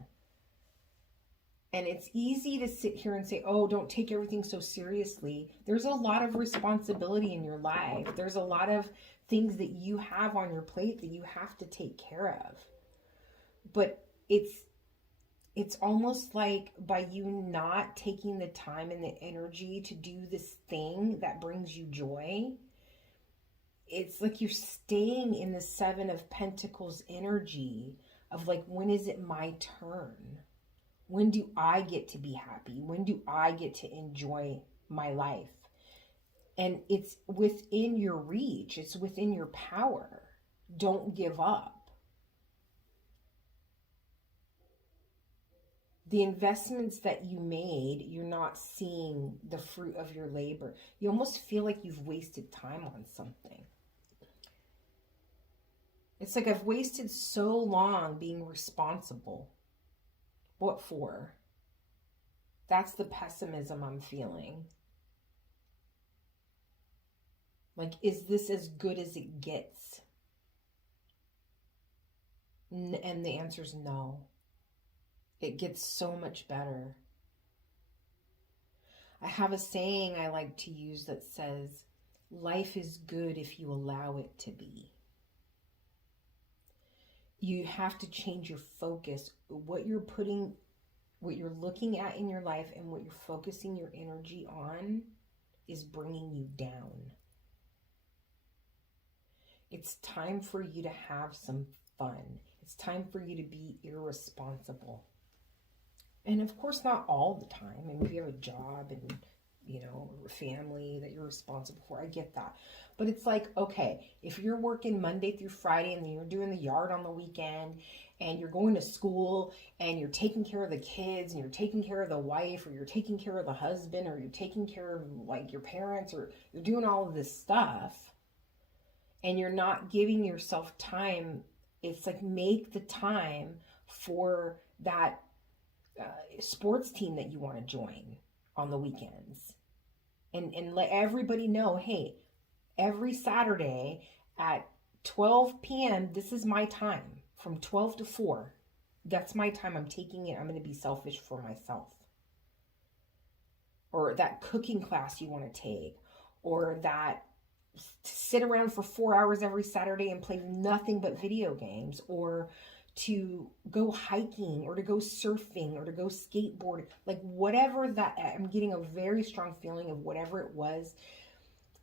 And it's easy to sit here and say, oh, don't take everything so seriously. There's a lot of responsibility in your life. There's a lot of things that you have on your plate that you have to take care of. But it's almost like by you not taking the time and the energy to do this thing that brings you joy, it's like you're staying in the Seven of Pentacles energy of like, when is it my turn? When do I get to be happy? When do I get to enjoy my life? And it's within your reach. It's within your power. Don't give up. The investments that you made, you're not seeing the fruit of your labor. You almost feel like you've wasted time on something. It's like I've wasted so long being responsible. What for? That's the pessimism I'm feeling. Like, is this as good as it gets? And the answer is no. It gets so much better. I have a saying I like to use that says, life is good if you allow it to be. You have to change your focus. What you're looking at in your life and what you're focusing your energy on is bringing you down. It's time for you to have some fun. It's time for you to be irresponsible. And of course, not all the time. I mean, if you have a job and, a family that you're responsible for, I get that. But it's like, okay, if you're working Monday through Friday and then you're doing the yard on the weekend and you're going to school and you're taking care of the kids and you're taking care of the wife or you're taking care of the husband or you're taking care of like your parents or you're doing all of this stuff and you're not giving yourself time, it's like make the time for that sports team that you want to join on the weekends and let everybody know, hey, every Saturday at 12 p.m. this is my time from 12 to 4. That's my time. I'm taking it. I'm going to be selfish for myself. Or that cooking class you want to take, or that sit around for 4 hours every Saturday and play nothing but video games, or to go hiking or to go surfing or to go skateboarding, like whatever that, I'm getting a very strong feeling of whatever it was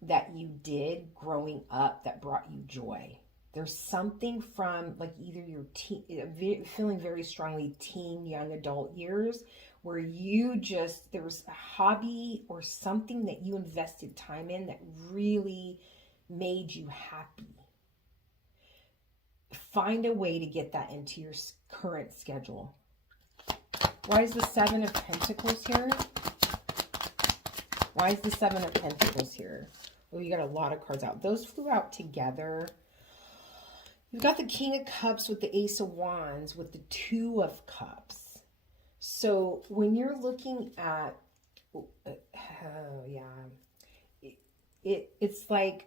that you did growing up that brought you joy. There's something from like either your feeling very strongly teen, young adult years where there was a hobby or something that you invested time in that really made you happy. Find a way to get that into your current schedule. Why is the Seven of Pentacles here? Why is the Seven of Pentacles here? Oh, you got a lot of cards out. Those flew out together. You've got the King of Cups with the Ace of Wands with the Two of Cups. So when you're looking at, it's like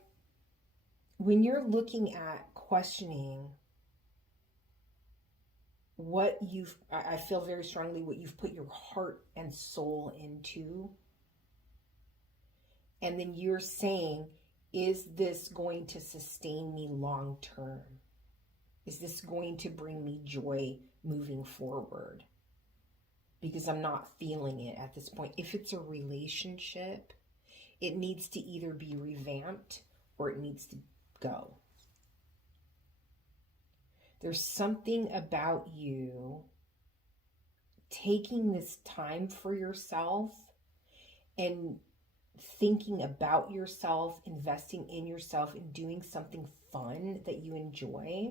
when you're looking at questioning I feel very strongly what you've put your heart and soul into. And then you're saying, is this going to sustain me long term? Is this going to bring me joy moving forward? Because I'm not feeling it at this point. If it's a relationship, it needs to either be revamped or it needs to go. There's something about you taking this time for yourself and thinking about yourself, investing in yourself, and doing something fun that you enjoy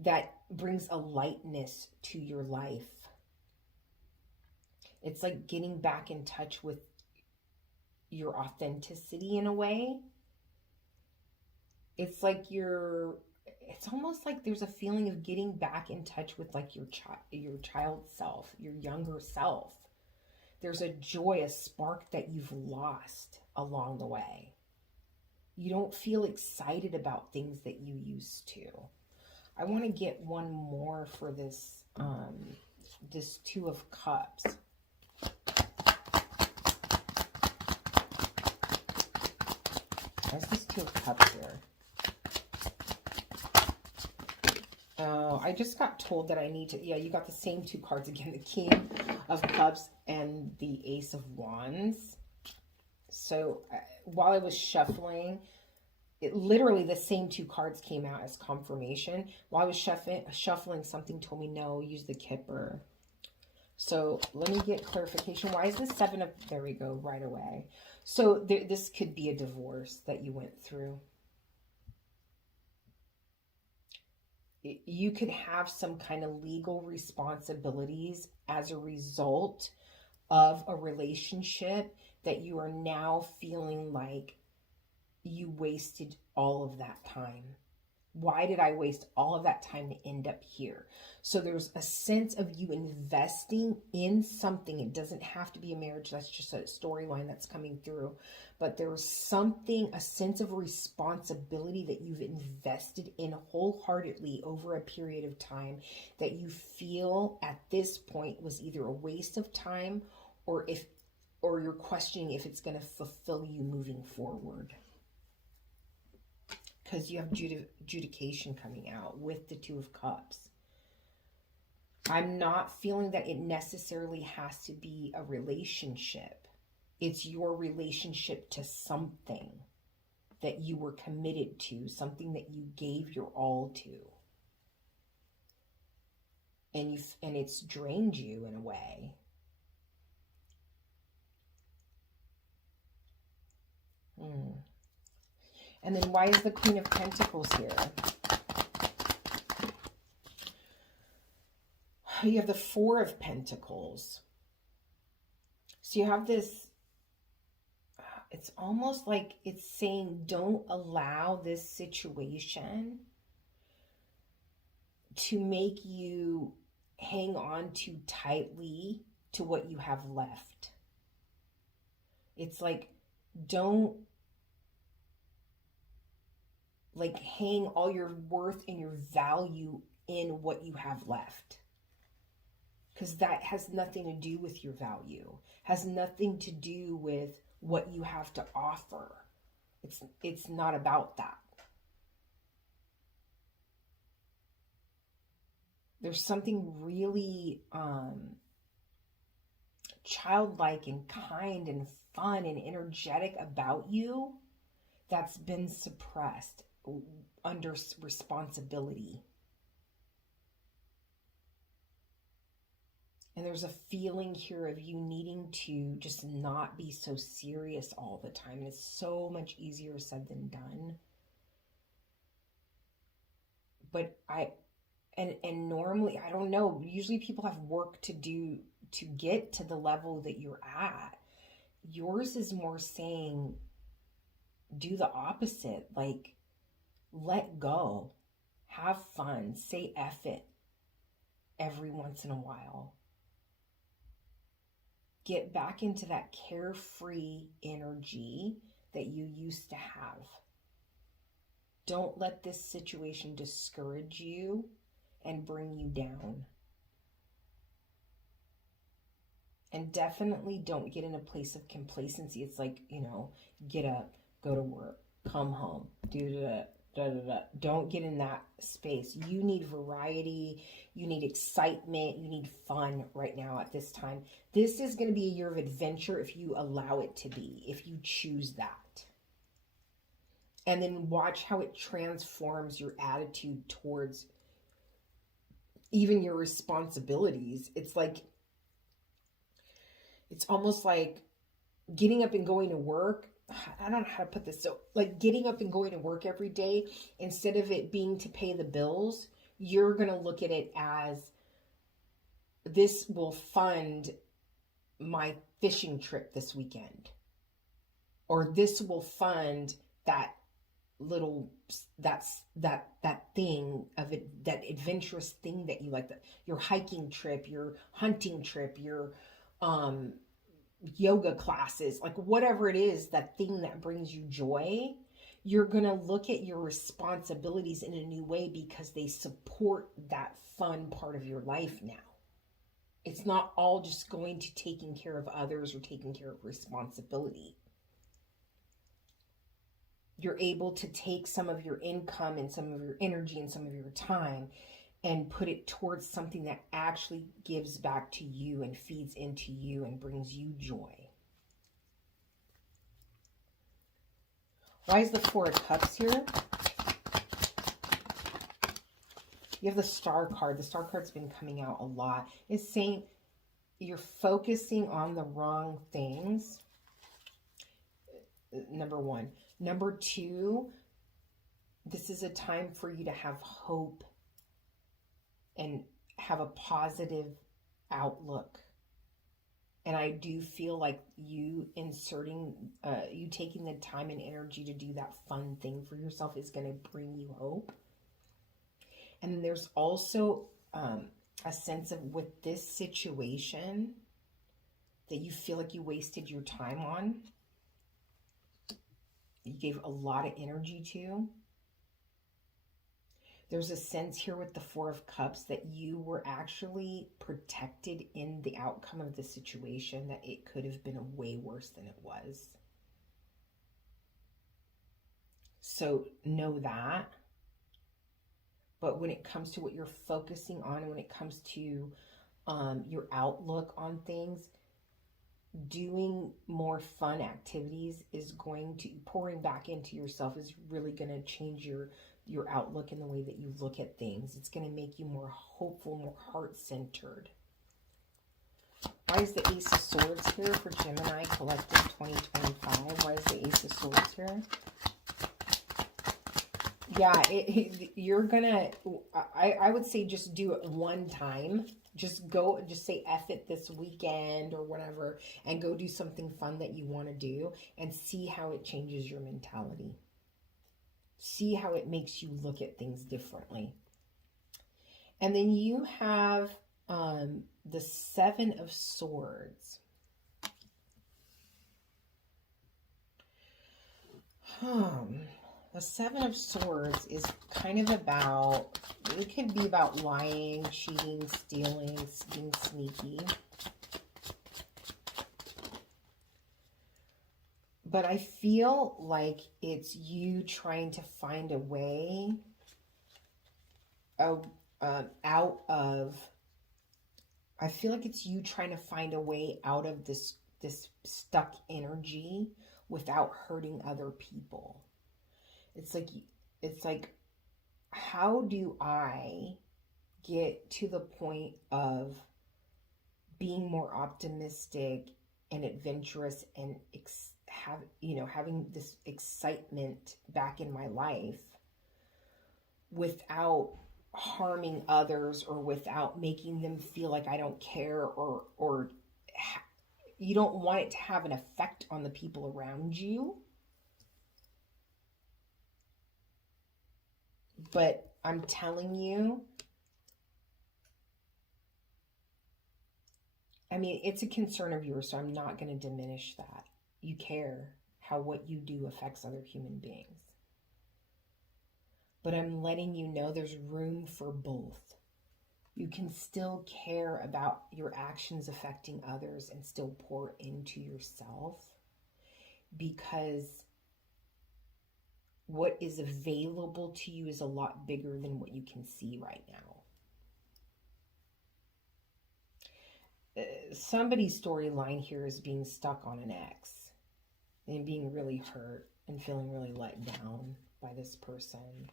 that brings a lightness to your life. It's like getting back in touch with your authenticity in a way. It's like it's almost like there's a feeling of getting back in touch with like your child self, your younger self. There's a joy, a spark that you've lost along the way. You don't feel excited about things that you used to. I want to get one more for this, this Two of Cups. Where's this Two of Cups here? Oh, I just got told that I need to, yeah, you got the same two cards again, the King of Cups and the Ace of Wands. So while I was shuffling, literally the same two cards came out as confirmation. While I was shuffling, something told me, no, use the Kipper. So let me get clarification. Why is this Seven of, there we go, right away. So this could be a divorce that you went through. you could have some kind of legal responsibilities as a result of a relationship that you are now feeling like you wasted all of that time. Why did I waste all of that time to end up here? So there's a sense of you investing in something. It doesn't have to be a marriage. That's just a storyline that's coming through. But there's something, a sense of responsibility that you've invested in wholeheartedly over a period of time that you feel at this point was either a waste of time or you're questioning if it's going to fulfill you moving forward. Because you have adjudication coming out with the Two of Cups. I'm not feeling that it necessarily has to be a relationship. It's your relationship to something that you were committed to, something that you gave your all to. And it's drained you in a way. And then why is the Queen of Pentacles here? You have the Four of Pentacles. So you have this, it's almost like it's saying don't allow this situation to make you hang on too tightly to what you have left. It's like, don't like hang all your worth and your value in what you have left. Because that has nothing to do with your value. Has nothing to do with what you have to offer. It's not about that. There's something really childlike and kind and fun and energetic about you that's been suppressed under responsibility. And there's a feeling here of you needing to just not be so serious all the time. And it's so much easier said than done. But and normally, I don't know, usually people have work to do to get to the level that you're at. Yours is more saying, do the opposite. Like, let go. Have fun. Say F it every once in a while. Get back into that carefree energy that you used to have. Don't let this situation discourage you and bring you down. And definitely don't get in a place of complacency. It's like, get up, go to work, come home, Don't get in that space. You need variety. You need excitement. You need fun right now at this time. This is going to be a year of adventure if you allow it to be, if you choose that. And then watch how it transforms your attitude towards even your responsibilities. It's almost like getting up and going to work. I don't know how to put this. So like getting up and going to work every day, instead of it being to pay the bills, you're going to look at it as, this will fund my fishing trip this weekend. Or this will fund that little, that thing of it, that adventurous thing that you like, your hiking trip, your hunting trip, your, yoga classes, like whatever it is, that thing that brings you joy. You're going to look at your responsibilities in a new way because they support that fun part of your life now. It's not all just going to taking care of others or taking care of responsibility. You're able to take some of your income and some of your energy and some of your time and put it towards something that actually gives back to you and feeds into you and brings you joy. Why is the Four of Cups here? You have the Star card. The Star card's been coming out a lot. It's saying you're focusing on the wrong things. Number one. Number two, this is a time for you to have hope and have a positive outlook. And I do feel like you you taking the time and energy to do that fun thing for yourself is going to bring you hope. And there's also a sense of, with this situation that you feel like you wasted your time on, you gave a lot of energy to. There's a sense here with the Four of Cups that you were actually protected in the outcome of the situation, that it could have been way worse than it was. So know that. But when it comes to what you're focusing on, when it comes to your outlook on things, doing more fun activities is going to, pouring back into yourself is really going to change your outlook and the way that you look at things. It's going to make you more hopeful, more heart-centered. Why is the Ace of Swords here for Gemini Collective 2025? Why is the Ace of Swords here? Yeah, you're gonna, I would say just do it one time. Just say F it this weekend or whatever, and go do something fun that you want to do and see how it changes your mentality. See how it makes you look at things differently. And then you have the Seven of Swords. The Seven of Swords is kind of about, it could be about lying, cheating, stealing, being sneaky. But I feel like it's you trying to find a way out of, I feel like it's you trying to find a way out of this stuck energy without hurting other people. It's like, how do I get to the point of being more optimistic and adventurous and having this excitement back in my life without harming others or without making them feel like I don't care, or you don't want it to have an effect on the people around you. But I'm telling you, I mean, it's a concern of yours, so I'm not going to diminish that. You care how what you do affects other human beings. But I'm letting you know there's room for both. You can still care about your actions affecting others and still pour into yourself, because what is available to you is a lot bigger than what you can see right now. Somebody's storyline here is being stuck on an ex and being really hurt and feeling really let down by this person.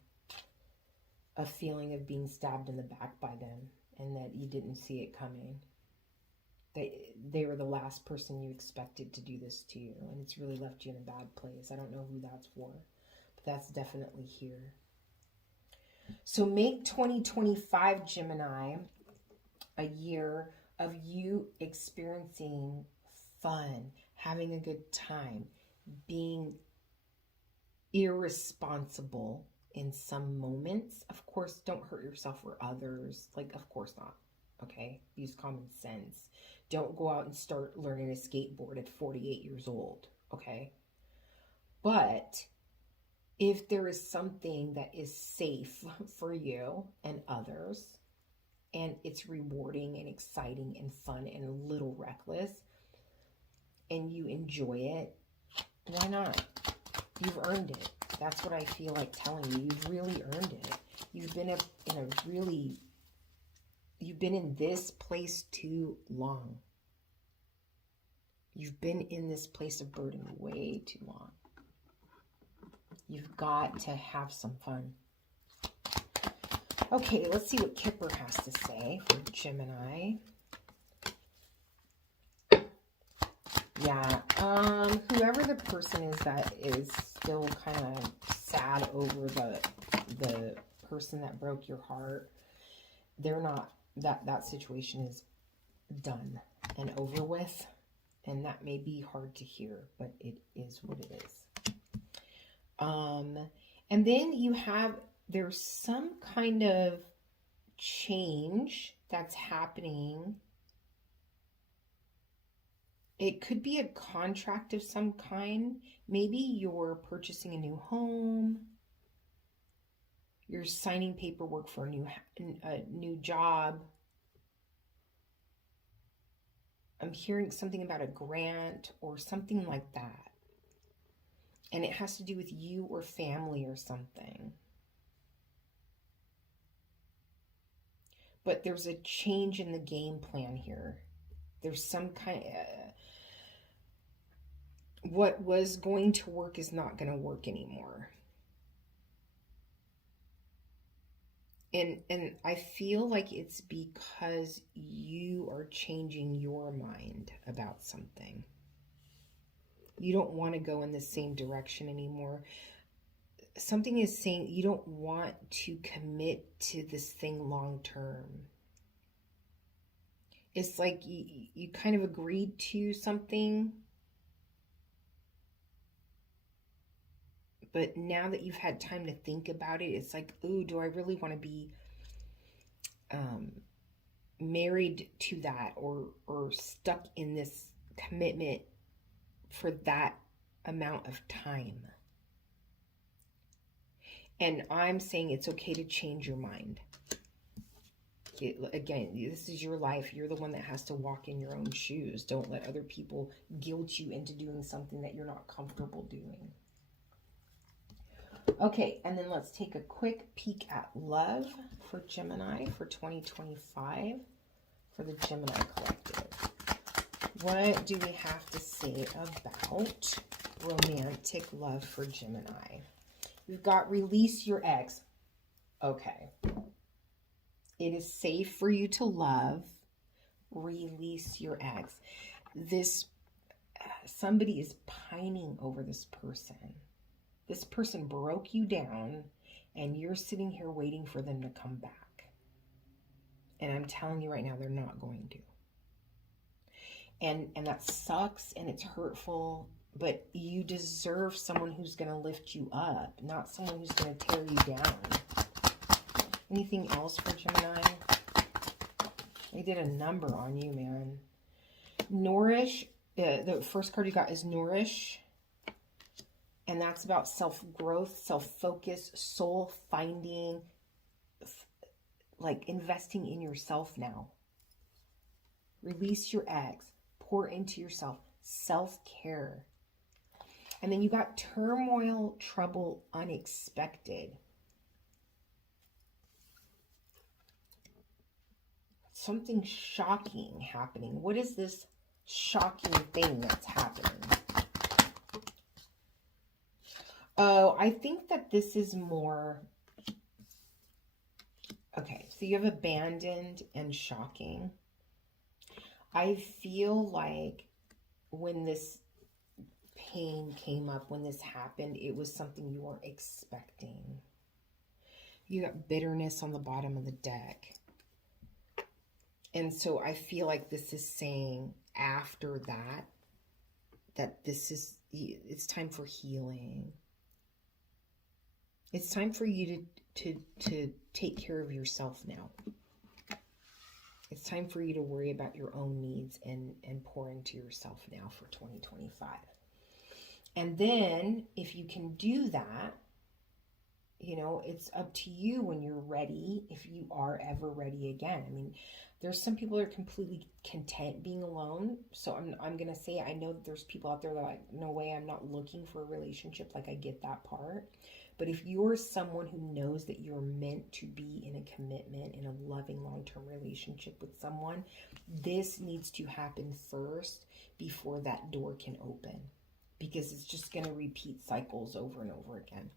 A feeling of being stabbed in the back by them and that you didn't see it coming. They were the last person you expected to do this to you, and it's really left you in a bad place. I don't know who that's for, but that's definitely here. So make 2025, Gemini, a year of you experiencing fun, having a good time, being irresponsible in some moments. Of course, don't hurt yourself or others. Like, of course not. Okay? Use common sense. Don't go out and start learning to skateboard at 48 years old. Okay? But if there is something that is safe for you and others, and it's rewarding and exciting and fun and a little reckless, and you enjoy it, why not? You've earned it. That's what I feel like telling you. You've really earned it. You've been you've been in this place too long. You've been in this place of burden way too long. You've got to have some fun. Okay, let's see what Kipper has to say for Gemini. Yeah, whoever the person is that is still kind of sad over the person that broke your heart, they're not, that situation is done and over with. And that may be hard to hear, but it is what it is. And then you have, there's some kind of change that's happening. It could be a contract of some kind. Maybe you're purchasing a new home. You're signing paperwork for a new job. I'm hearing something about a grant or something like that. And it has to do with you or family or something. But there's a change in the game plan here. There's some kind of... what was going to work is not going to work anymore. And I feel like it's because you are changing your mind about something. You don't want to go in the same direction anymore. Something is saying you don't want to commit to this thing long term. It's like you kind of agreed to something, but now that you've had time to think about it, it's like, ooh, do I really want to be married to that or stuck in this commitment for that amount of time? And I'm saying it's okay to change your mind. Again, this is your life. You're the one that has to walk in your own shoes. Don't let other people guilt you into doing something that you're not comfortable doing. Okay, and then let's take a quick peek at love for Gemini for 2025 for the Gemini collective. What do we have to say about romantic love for Gemini? We've got release your ex. Okay. It is safe for you to love. Release your ex. Somebody is pining over this person. This person broke you down, and you're sitting here waiting for them to come back. And I'm telling you right now, they're not going to. And that sucks, and it's hurtful, but you deserve someone who's going to lift you up, not someone who's going to tear you down. Anything else for Gemini? They did a number on you, man. Nourish. The first card you got is Nourish. And that's about self-growth, self-focus, soul finding, like investing in yourself now. Release your ex. Pour into yourself. Self-care. And then you got turmoil, trouble, unexpected. Something shocking happening. What is this shocking thing that's happening? Oh, I think that this is more... Okay, so you have abandoned and shocking. I feel like when this pain came up, when this happened, it was something you weren't expecting. You got bitterness on the bottom of the deck. And so I feel like this is saying after that this is, it's time for healing. It's time for you to take care of yourself now. It's time for you to worry about your own needs and pour into yourself now for 2025. And then if you can do that, you know, it's up to you when you're ready, if you are ever ready again. I mean, there's some people that are completely content being alone. So I'm going to say, I know that there's people out there that are like, no way, I'm not looking for a relationship. Like, I get that part. But if you're someone who knows that you're meant to be in a commitment, in a loving long-term relationship with someone, this needs to happen first before that door can open. Because it's just going to repeat cycles over and over again.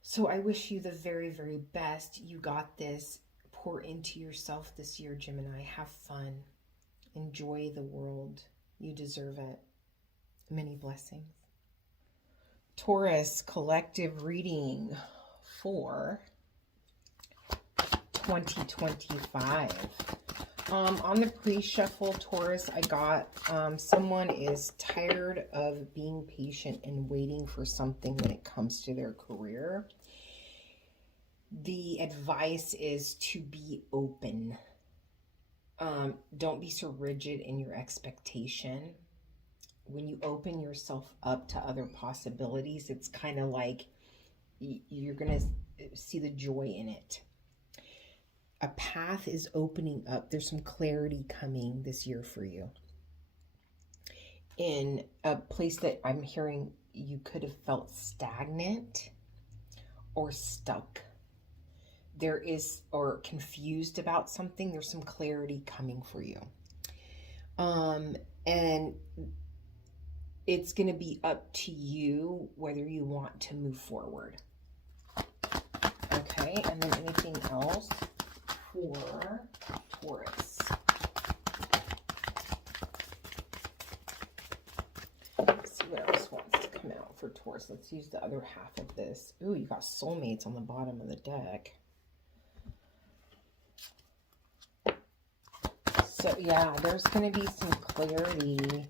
So I wish you the very, very best. You got this. Pour into yourself this year, Gemini. Have fun. Enjoy the world. You deserve it. Many blessings. Taurus collective reading for 2025. On the pre-shuffle, Taurus, I got someone is tired of being patient and waiting for something when it comes to their career. The advice is to be open. Don't be so rigid in your expectation. When you open yourself up to other possibilities, it's kind of like you're going to see the joy in it. A path is opening up. There's some clarity coming this year for you. In a place that I'm hearing you could have felt stagnant or stuck. There is, or confused about something, there's some clarity coming for you. And it's going to be up to you whether you want to move forward. Okay, and then anything else for Taurus? Let's see what else wants to come out for Taurus. Let's use the other half of this. Ooh, you got soulmates on the bottom of the deck. So yeah, there's going to be some clarity,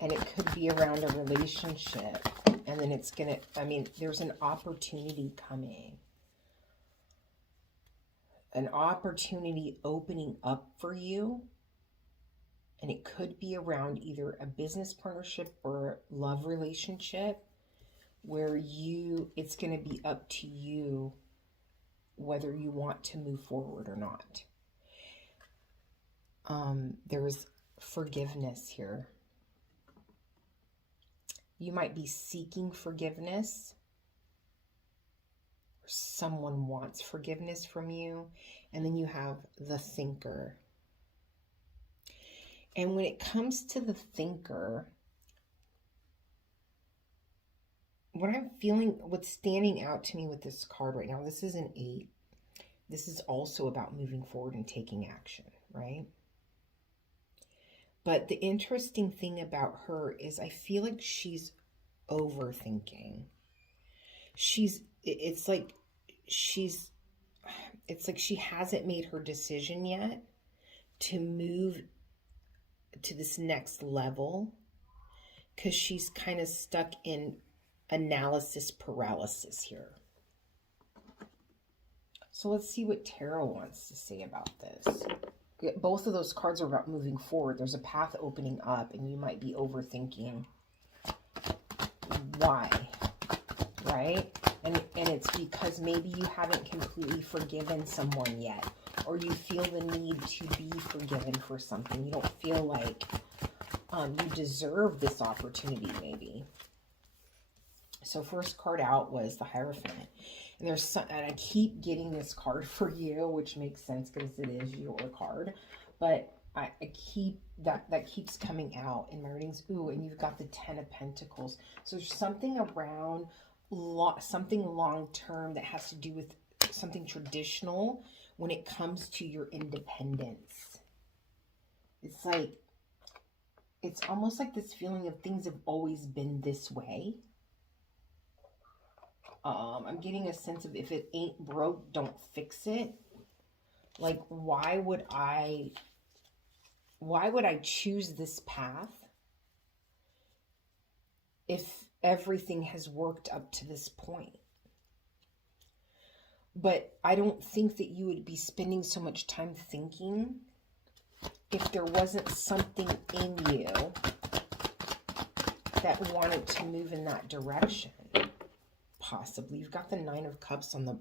and it could be around a relationship. And then it's going to, I mean, there's an opportunity coming. An opportunity opening up for you. And it could be around either a business partnership or love relationship where it's going to be up to you whether you want to move forward or not. There is forgiveness here. You might be seeking forgiveness. Or someone wants forgiveness from you. And then you have the thinker. And when it comes to the thinker, what I'm feeling, what's standing out to me with this card right now, this is an 8. This is also about moving forward and taking action, right? But the interesting thing about her is I feel like she's overthinking. It's like she hasn't made her decision yet to move to this next level because she's kind of stuck in analysis paralysis here. So let's see what Tarot wants to say about this. Both of those cards are about moving forward. There's a path opening up, and you might be overthinking why, right? And it's because maybe you haven't completely forgiven someone yet, or you feel the need to be forgiven for something. You don't feel like you deserve this opportunity, maybe. So first card out was the Hierophant. And and I keep getting this card for you, which makes sense because it is your card. But I keep that keeps coming out in my readings. Ooh, and you've got the 10 of Pentacles. So there's something around something long-term that has to do with something traditional when it comes to your independence. It's like, it's almost like this feeling of things have always been this way. I'm getting a sense of if it ain't broke, don't fix it. Like, why would I choose this path if everything has worked up to this point? But I don't think that you would be spending so much time thinking if there wasn't something in you that wanted to move in that direction. Possibly. You've got the 9 of Cups on them.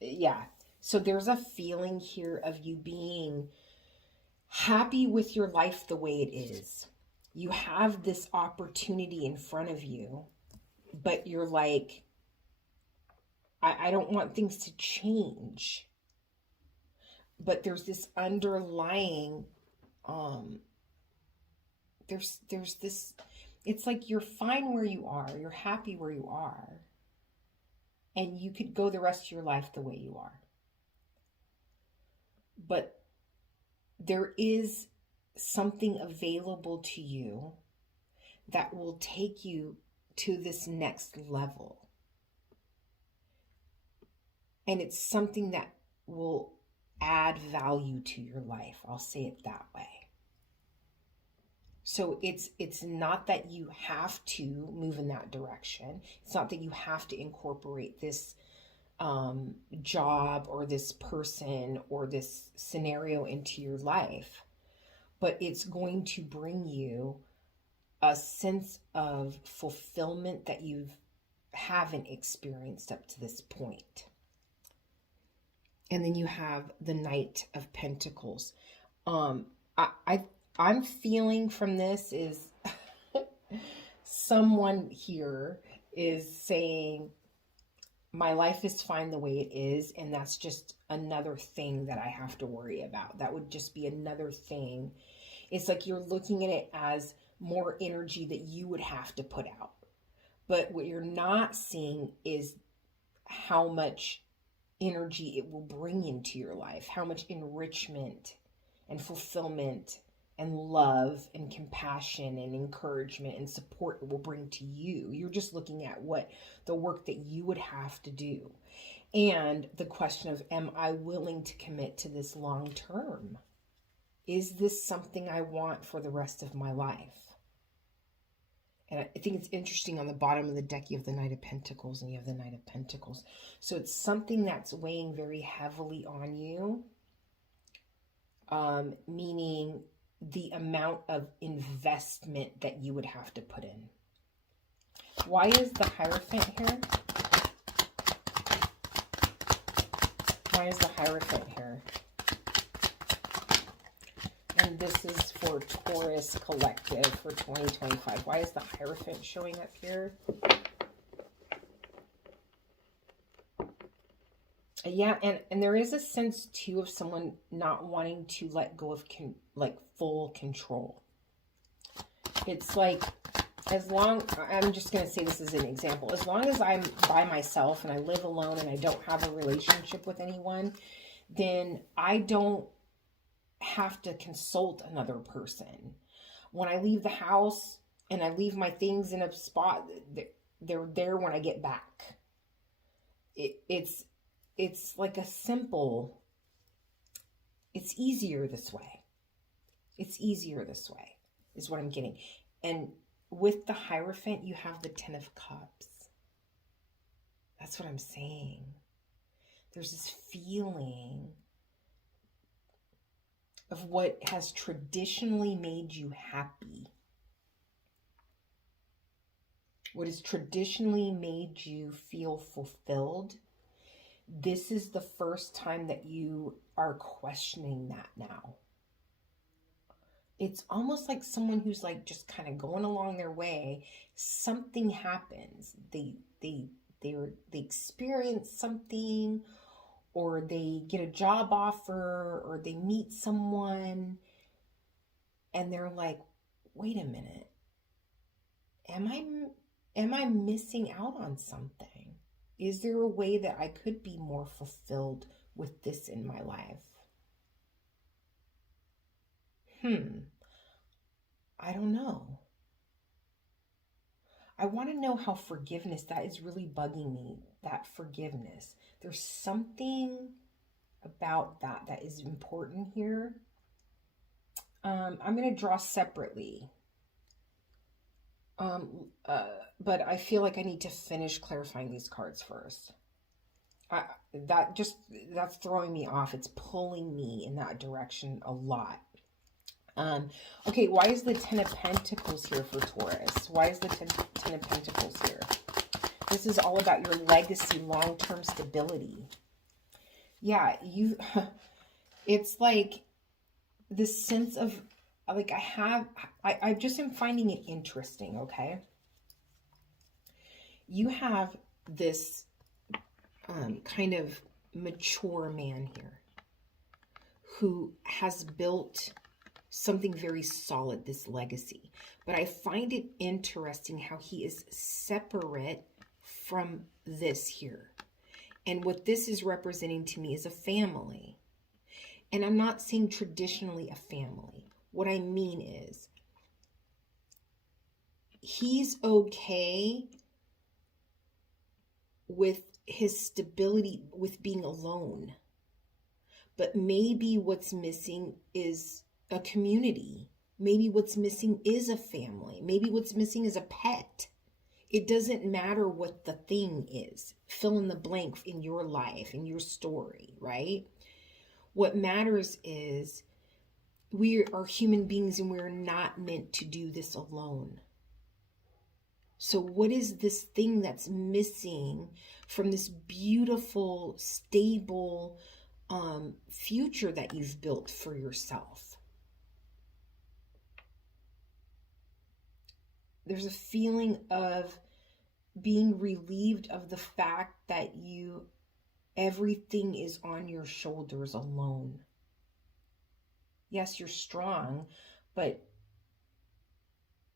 Yeah. So there's a feeling here of you being happy with your life the way it is. You have this opportunity in front of you, but you're like, I don't want things to change. But there's this underlying, there's this, it's like you're fine where you are. You're happy where you are. And you could go the rest of your life the way you are. But there is something available to you that will take you to this next level. And it's something that will add value to your life. I'll say it that way. So it's not that you have to move in that direction. It's not that you have to incorporate this job or this person or this scenario into your life, but it's going to bring you a sense of fulfillment that you haven't experienced up to this point. And then you have the Knight of Pentacles. I'm feeling from this is someone here is saying, my life is fine the way it is, and that's just another thing that I have to worry about. That would just be another thing. It's like you're looking at it as more energy that you would have to put out. But what you're not seeing is how much energy it will bring into your life, how much enrichment and fulfillment and love and compassion and encouragement and support it will bring to you. You're just looking at what the work that you would have to do. And the question of, am I willing to commit to this long term? Is this something I want for the rest of my life? And I think it's interesting, on the bottom of the deck, you have the Knight of Pentacles and you have the Knight of Pentacles. So it's something that's weighing very heavily on you, meaning the amount of investment that you would have to put in. Why is the Hierophant here? Why is the Hierophant here? And this is for Taurus Collective for 2025. Why is the Hierophant showing up here? Yeah, and there is a sense too of someone not wanting to let go of full control. It's like, as long, I'm just going to say this as an example, as long as I'm by myself and I live alone and I don't have a relationship with anyone, then I don't have to consult another person. When I leave the house and I leave my things in a spot, they're there when I get back. It's like a simple, it's easier this way. It's easier this way is what I'm getting. And with the Hierophant, you have the Ten of Cups. That's what I'm saying. There's this feeling of what has traditionally made you happy. What has traditionally made you feel fulfilled. This is the first time that you are questioning that now. It's almost like someone who's like just kind of going along their way. Something happens. They experience something, or they get a job offer, or they meet someone, and they're like, wait a minute. Am I missing out on something? Is there a way that I could be more fulfilled with this in my life? I don't know. I want to know how forgiveness, that is really bugging me, that forgiveness. There's something about that is important here. I'm going to draw separately. But I feel like I need to finish clarifying these cards first. That's throwing me off. It's pulling me in that direction a lot. Okay, why is the Ten of Pentacles here for Taurus? Why is the Ten of Pentacles here? This is all about your legacy, long-term stability. Yeah, it's like this sense of, like, I just am finding it interesting, okay? You have this kind of mature man here who has built something very solid, this legacy. But I find it interesting how he is separate from this here. And what this is representing to me is a family. And I'm not saying traditionally a family. What I mean is, he's okay with his stability with being alone. But maybe what's missing is a community. Maybe what's missing is a family. Maybe what's missing is a pet. It doesn't matter what the thing is. Fill in the blank in your life, in your story, right? What matters is we are human beings and we're not meant to do this alone. So what is this thing that's missing from this beautiful, stable future that you've built for yourself? There's a feeling of being relieved of the fact that everything is on your shoulders alone. Yes, you're strong, but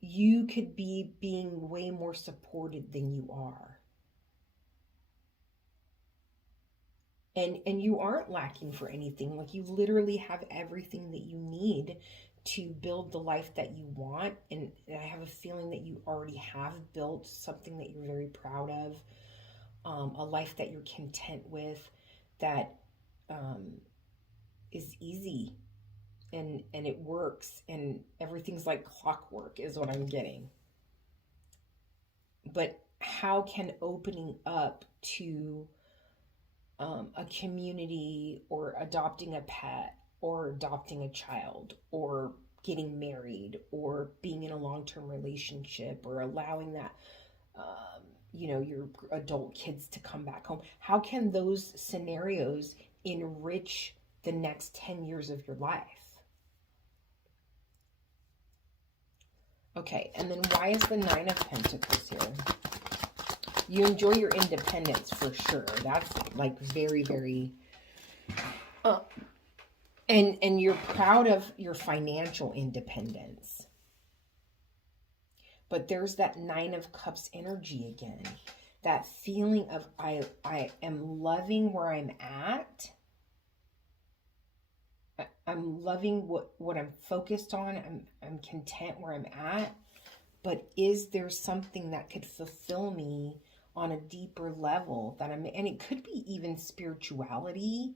you could be being way more supported than you are. And you aren't lacking for anything. Like, you literally have everything that you need to build the life that you want. And I have a feeling that you already have built something that you're very proud of, a life that you're content with, that is easy and it works, and everything's like clockwork is what I'm getting. But how can opening up to a community, or adopting a pet, or adopting a child, or getting married, or being in a long-term relationship, or allowing that, your adult kids to come back home, how can those scenarios enrich the next 10 years of your life? Okay, and then why is the Nine of Pentacles here? You enjoy your independence for sure. That's like very, very... And you're proud of your financial independence. But there's that Nine of Cups energy again. That feeling of I am loving where I'm at. I'm loving what I'm focused on. I'm content where I'm at. But is there something that could fulfill me on a deeper level and it could be even spirituality.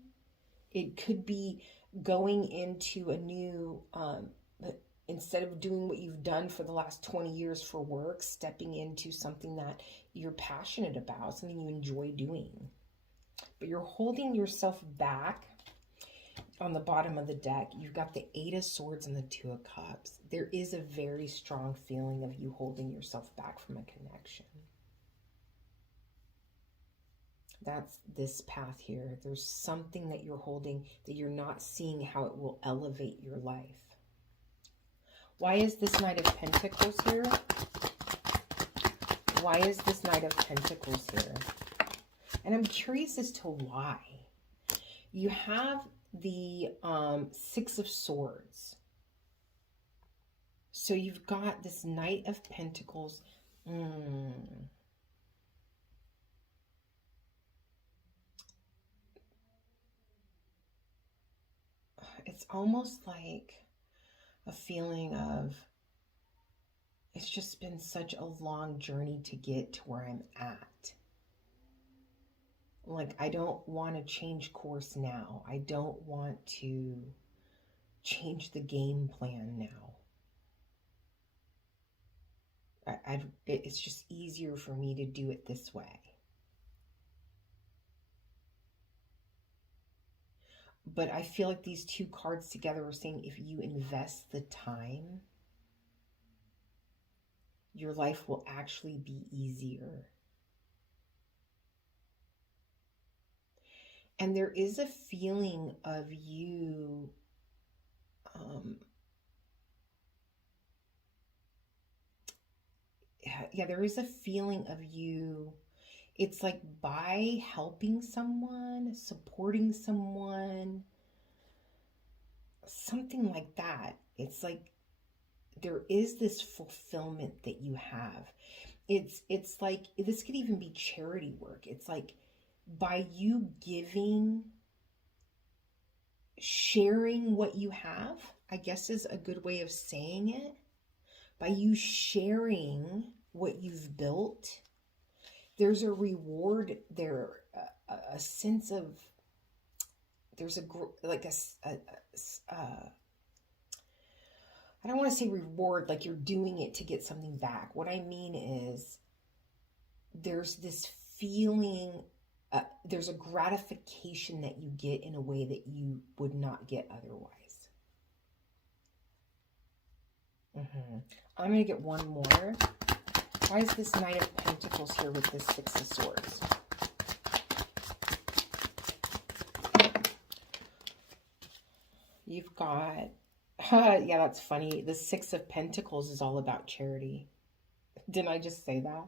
It could be going into a new, instead of doing what you've done for the last 20 years for work, stepping into something that you're passionate about, something you enjoy doing. But you're holding yourself back. On the bottom of the deck, you've got the Eight of Swords and the Two of Cups. There is a very strong feeling of you holding yourself back from a connection. That's this path here. There's something that you're holding that you're not seeing how it will elevate your life. Why is this Knight of Pentacles here? Why is this Knight of Pentacles here? And I'm curious as to why. You have the Six of Swords. So you've got this Knight of Pentacles. It's almost like a feeling of, it's just been such a long journey to get to where I'm at. Like, I don't want to change course now. I don't want to change the game plan now. It's just easier for me to do it this way. But I feel like these two cards together are saying if you invest the time, your life will actually be easier. And there is a feeling of you there is a feeling of you. It's like by helping someone, supporting someone, something like that. It's like there is this fulfillment that you have. It's like, this could even be charity work. It's like by you giving, sharing what you have, I guess is a good way of saying it. By you sharing what you've built, there's a reward there, a sense of, there's like I don't want to say reward, like you're doing it to get something back. What I mean is there's this feeling, there's a gratification that you get in a way that you would not get otherwise. I'm going to get one more. Why is this Knight of Pentacles here with this Six of Swords? You've got, yeah, that's funny. The Six of Pentacles is all about charity. Didn't I just say that?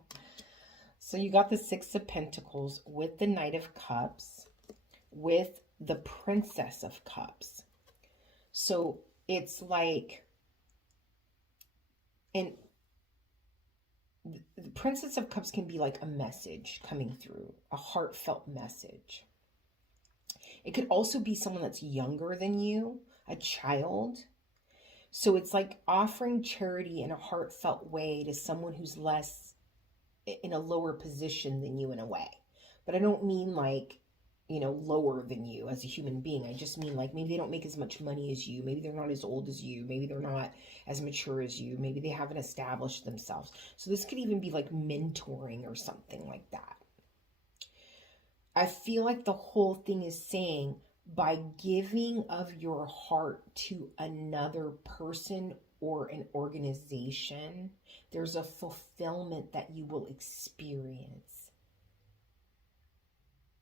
So you got the Six of Pentacles with the Knight of Cups, with the Princess of Cups. So it's like, and the Princess of Cups can be like a message coming through, a heartfelt message. It could also be someone that's younger than you, a child. So it's like offering charity in a heartfelt way to someone who's less, in a lower position than you in a way. But I don't mean like, you know, lower than you as a human being. I just mean like maybe they don't make as much money as you. Maybe they're not as old as you. Maybe they're not as mature as you. Maybe they haven't established themselves. So this could even be like mentoring or something like that. I feel like the whole thing is saying by giving of your heart to another person or an organization, there's a fulfillment that you will experience.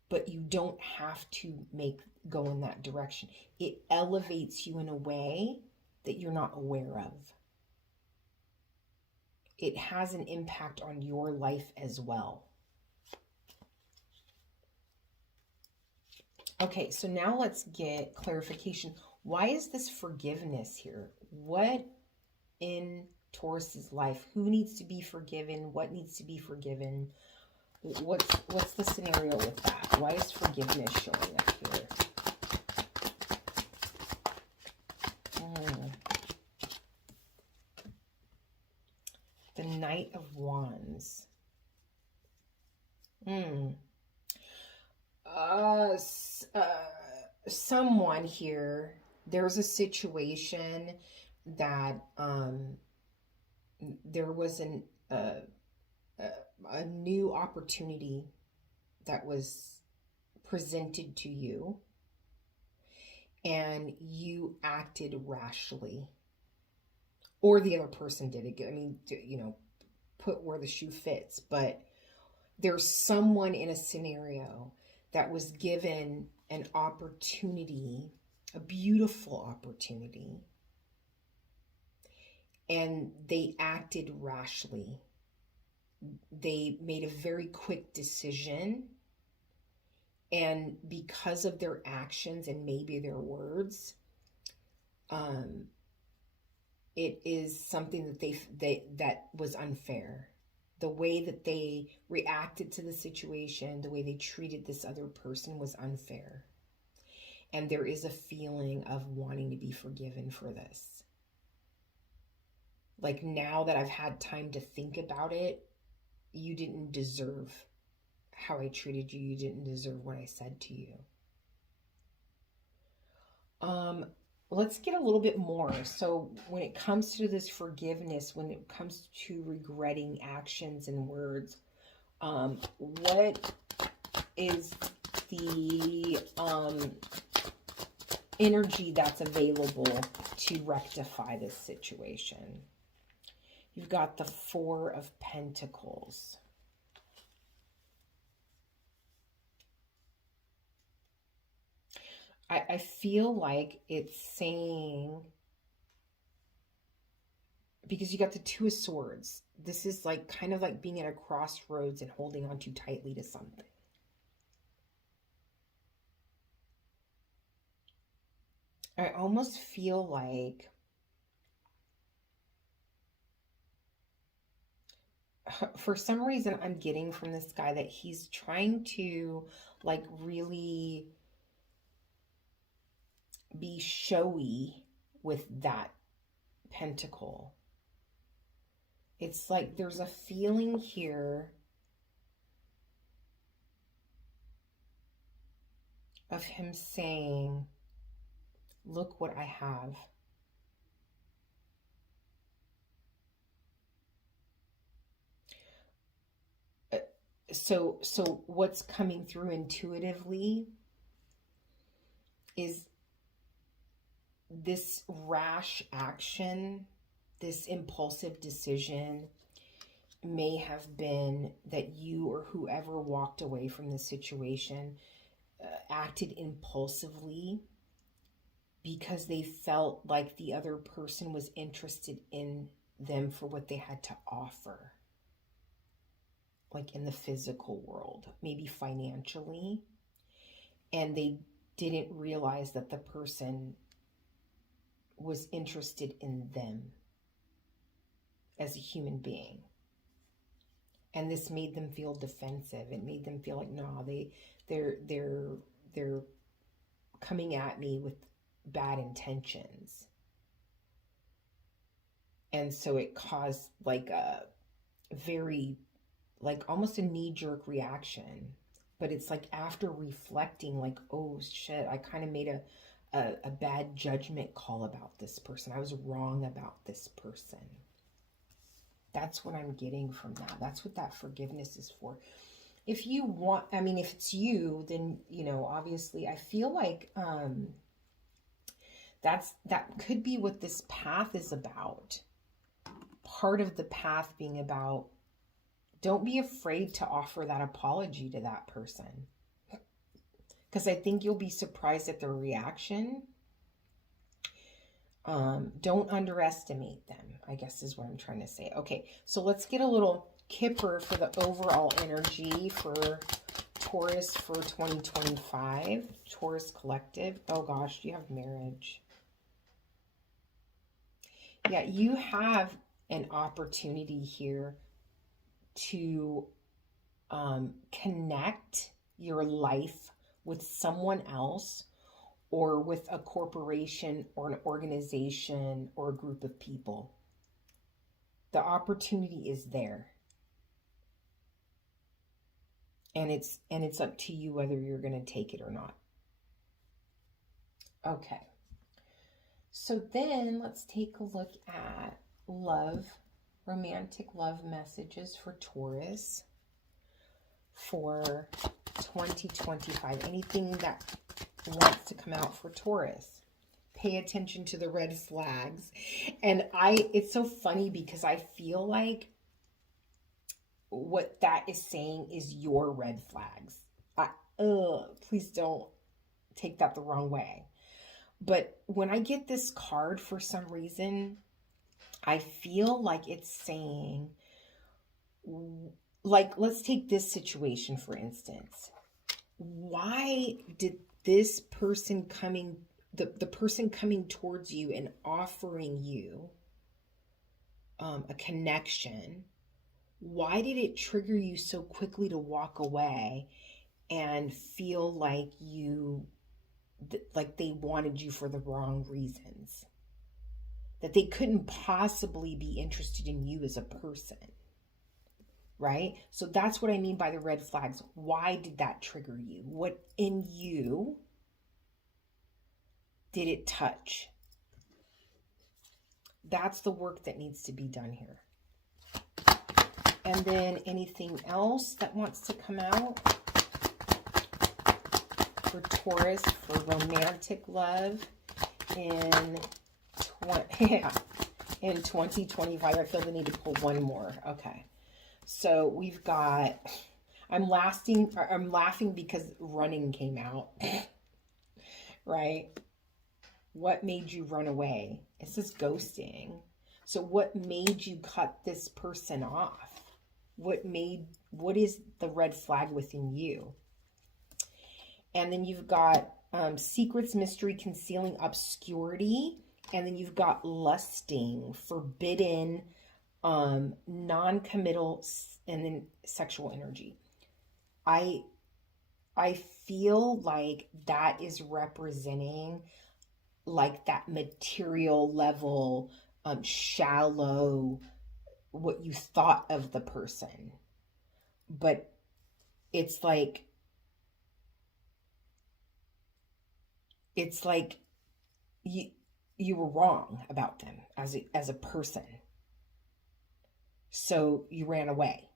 But you don't have to go in that direction. It elevates you in a way that you're not aware of. It has an impact on your life as well. Okay, so now let's get clarification. Why is this forgiveness here? What in Taurus's life? Who needs to be forgiven? What needs to be forgiven? What's the scenario with that? Why is forgiveness showing up here? The Knight of Wands. Someone here, there's a situation that there was a new opportunity that was presented to you and you acted rashly, or the other person did it. I mean, you know, put where the shoe fits, but there's someone in a scenario that was given an opportunity, a beautiful opportunity, and they acted rashly. They made a very quick decision, and because of their actions and maybe their words, it is something that that was unfair. The way that they reacted to the situation, the way they treated this other person was unfair. And there is a feeling of wanting to be forgiven for this. Like, now that I've had time to think about it, you didn't deserve how I treated you. You didn't deserve what I said to you. Let's get a little bit more. So when it comes to this forgiveness, when it comes to regretting actions and words, what is the energy that's available to rectify this situation? You've got the Four of Pentacles. I feel like it's saying, because you got the Two of Swords, this is like kind of like being at a crossroads and holding on too tightly to something. I almost feel like for some reason I'm getting from this guy that he's trying to like really be showy with that pentacle. It's like there's a feeling here of him saying, look what I have. So what's coming through intuitively is this rash action, this impulsive decision may have been that you or whoever walked away from the situation acted impulsively because they felt like the other person was interested in them for what they had to offer. Like in the physical world, maybe financially, and they didn't realize that the person was interested in them as a human being. And this made them feel defensive. It made them feel like, no, they're coming at me with bad intentions. And so it caused like a very, like almost a knee-jerk reaction. But it's like after reflecting, like, oh shit, I kind of made a bad judgment call about this person. I was wrong about this person. That's what I'm getting from that. That's what that forgiveness is for. If you want, I mean, if it's you, then, you know, obviously I feel like that could be what this path is about. Part of the path being about, don't be afraid to offer that apology to that person. Because I think you'll be surprised at their reaction. Don't underestimate them, I guess is what I'm trying to say. Okay, so let's get a little kipper for the overall energy for Taurus for 2025. Taurus collective. Oh gosh, you have marriage. Yeah, you have an opportunity here to connect your life with someone else, or with a corporation or an organization or a group of people. The opportunity is there. And it's up to you whether you're going to take it or not. Okay. So then let's take a look at love, romantic love messages for Taurus for 2025. Anything that wants to come out for Taurus. Pay attention to the red flags. And it's so funny because I feel like what that is saying is your red flags. Please don't take that the wrong way. But when I get this card, for some reason, I feel like it's saying, like, let's take this situation, for instance. Why did this person coming, the person coming towards you and offering you a connection, why did it trigger you so quickly to walk away and feel like like they wanted you for the wrong reasons? That they couldn't possibly be interested in you as a person, right? So that's what I mean by the red flags. Why did that trigger you? What in you did it touch? That's the work that needs to be done here. And then anything else that wants to come out for Taurus for romantic love in 2025. I feel the need to pull one more. Okay. So we've got, I'm laughing because running came out. Right? What made you run away? It says ghosting. So what made you cut this person off? What is the red flag within you? And then you've got secrets, mystery, concealing, obscurity. And then you've got lusting, forbidden, non-committal, and then sexual energy. I feel like that is representing like that material level, shallow, what you thought of the person. But it's like it's like you were wrong about them as a person. So you ran away.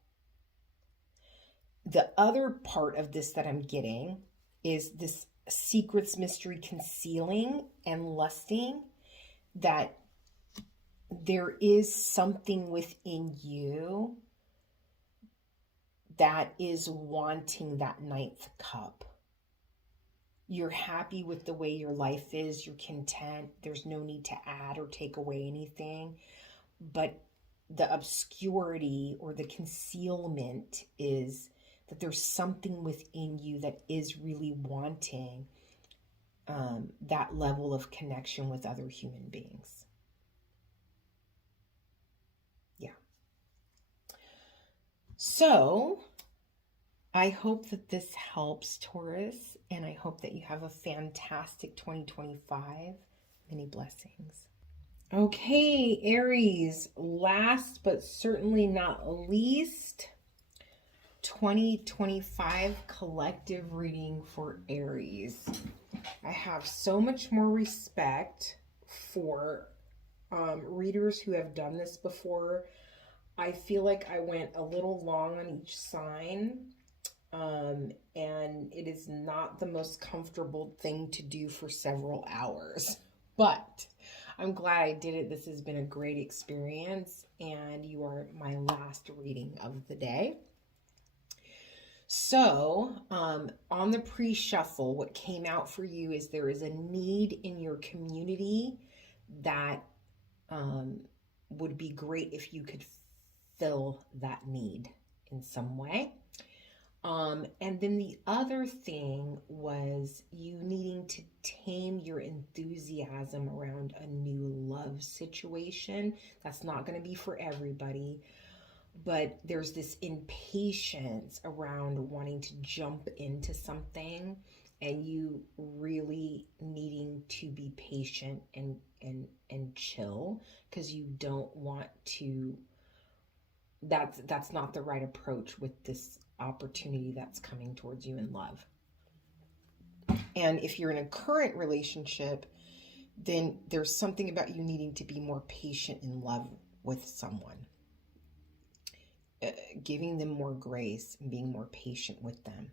The other part of this that I'm getting is this secrets, mystery, concealing, and lusting, that there is something within you that is wanting that ninth cup. You're happy with the way your life is. You're content. There's no need to add or take away anything. But the obscurity or the concealment is that there's something within you that is really wanting that level of connection with other human beings. Yeah. So I hope that this helps, Taurus, and I hope that you have a fantastic 2025. Many blessings. Okay, Aries, last but certainly not least, 2025 collective reading for Aries. I have so much more respect for readers who have done this before. I feel like I went a little long on each sign, and it is not the most comfortable thing to do for several hours, but I'm glad I did it. This has been a great experience, and you are my last reading of the day. So, on the pre-shuffle, what came out for you is there is a need in your community that would be great if you could fill that need in some way. And then the other thing was you needing to tame your enthusiasm around a new love situation. That's not going to be for everybody, but there's this impatience around wanting to jump into something, and you really needing to be patient and chill, because you don't want to, that's not the right approach with this opportunity that's coming towards you in love. And if you're in a current relationship, then there's something about you needing to be more patient in love with someone, giving them more grace and being more patient with them.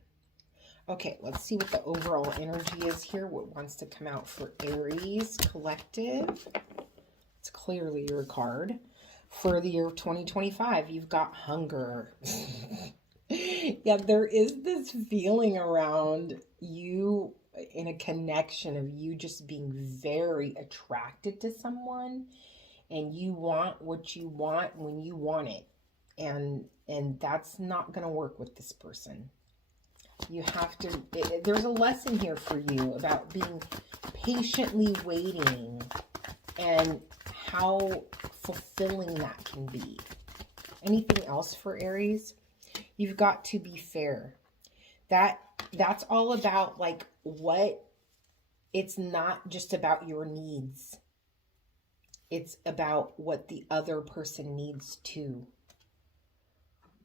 Okay, let's see what the overall energy is here. What wants to come out for Aries collective? It's clearly your card. For the year of 2025, you've got hunger. Yeah, there is this feeling around you in a connection of you just being very attracted to someone, and you want what you want when you want it. And that's not going to work with this person. You have to, there's a lesson here for you about being patiently waiting and how fulfilling that can be. Anything else for Aries? You've got to be fair. That's all about like what, it's not just about your needs. It's about what the other person needs too.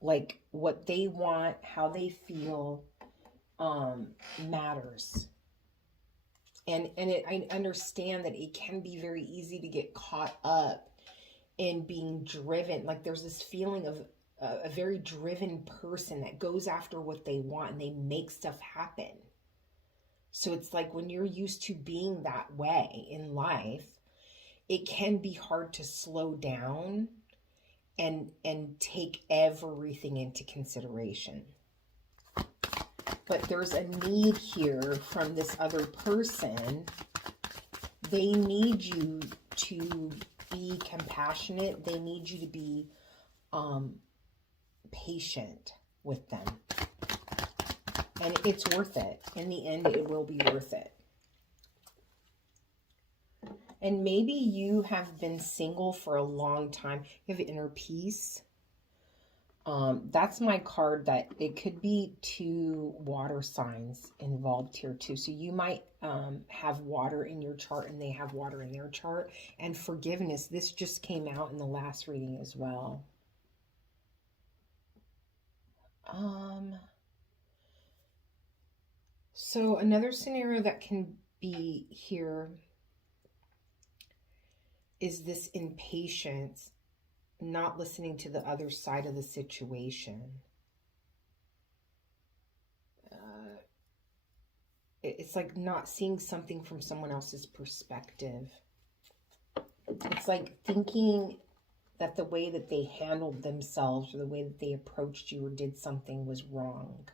Like what they want, how they feel, matters. And I understand that it can be very easy to get caught up in being driven. Like there's this feeling of a very driven person that goes after what they want and they make stuff happen. So it's like when you're used to being that way in life, it can be hard to slow down and take everything into consideration. But there's a need here from this other person. They need you to be compassionate. They need you to be patient with them. And it's worth it. In the end, it will be worth it. And maybe you have been single for a long time. You have inner peace. That's my card, that it could be 2 water signs involved here too. So you might have water in your chart and they have water in their chart. And forgiveness, this just came out in the last reading as well. So another scenario that can be here is this impatience, not listening to the other side of the situation. It's like not seeing something from someone else's perspective. It's like thinking that the way that they handled themselves or the way that they approached you or did something was wrong.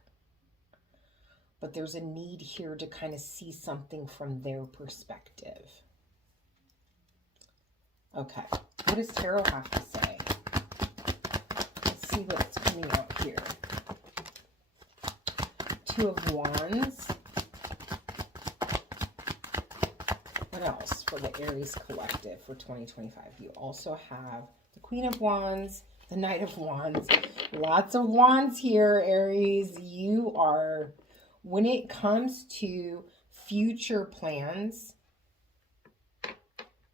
But there's a need here to kind of see something from their perspective. Okay, what does Tarot have to say? Let's see what's coming out here. Two of Wands. What else for the Aries collective for 2025? You also have the Queen of Wands, the Knight of Wands. Lots of wands here, Aries. You are, when it comes to future plans,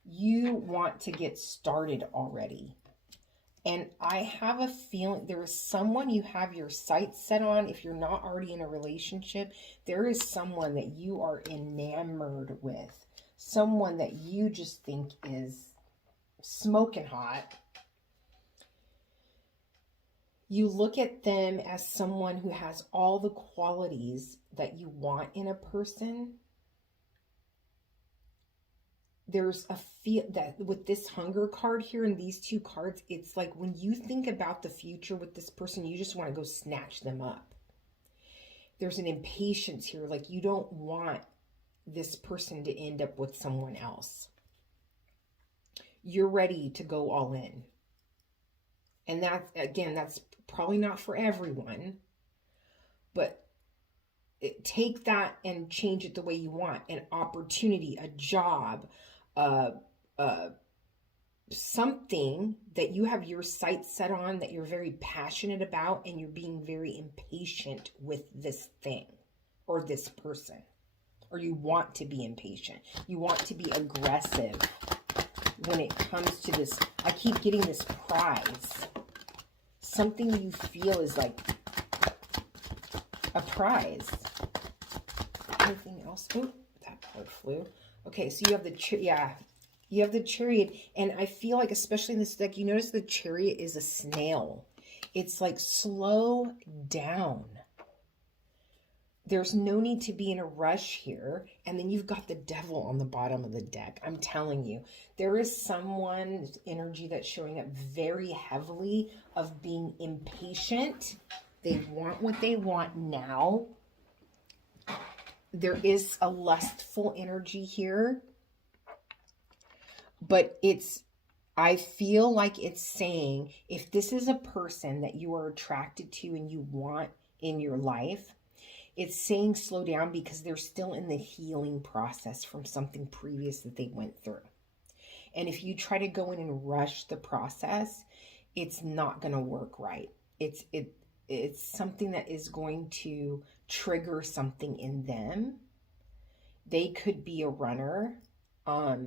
you want to get started already. And I have a feeling there is someone you have your sights set on. If you're not already in a relationship, there is someone that you are enamored with. Someone that you just think is smoking hot. You look at them as someone who has all the qualities that you want in a person. There's a feel that with this Hunger card here and these two cards, it's like when you think about the future with this person, you just want to go snatch them up. There's an impatience here, like you don't want this person to end up with someone else. You're ready to go all in. And that's, again, that's probably not for everyone, but take that and change it the way you want. An opportunity, a job, something that you have your sights set on, that you're very passionate about, and you're being very impatient with this thing or this person. Or you want to be impatient. You want to be aggressive when it comes to this. I keep getting this prize. Something you feel is like a prize. Anything else? Oh, that card flew. Okay, so you have the, you have the Chariot. And I feel like, especially in this deck, you notice the Chariot is a snail. It's like, slow down. There's no need to be in a rush here. And then you've got the Devil on the bottom of the deck. I'm telling you, there is someone's energy that's showing up very heavily of being impatient. They want what they want now. There is a lustful energy here. But I feel like it's saying, if this is a person that you are attracted to and you want in your life, it's saying slow down because they're still in the healing process from something previous that they went through. And if you try to go in and rush the process, it's not going to work right. It's something that is going to trigger something in them. They could be a runner, or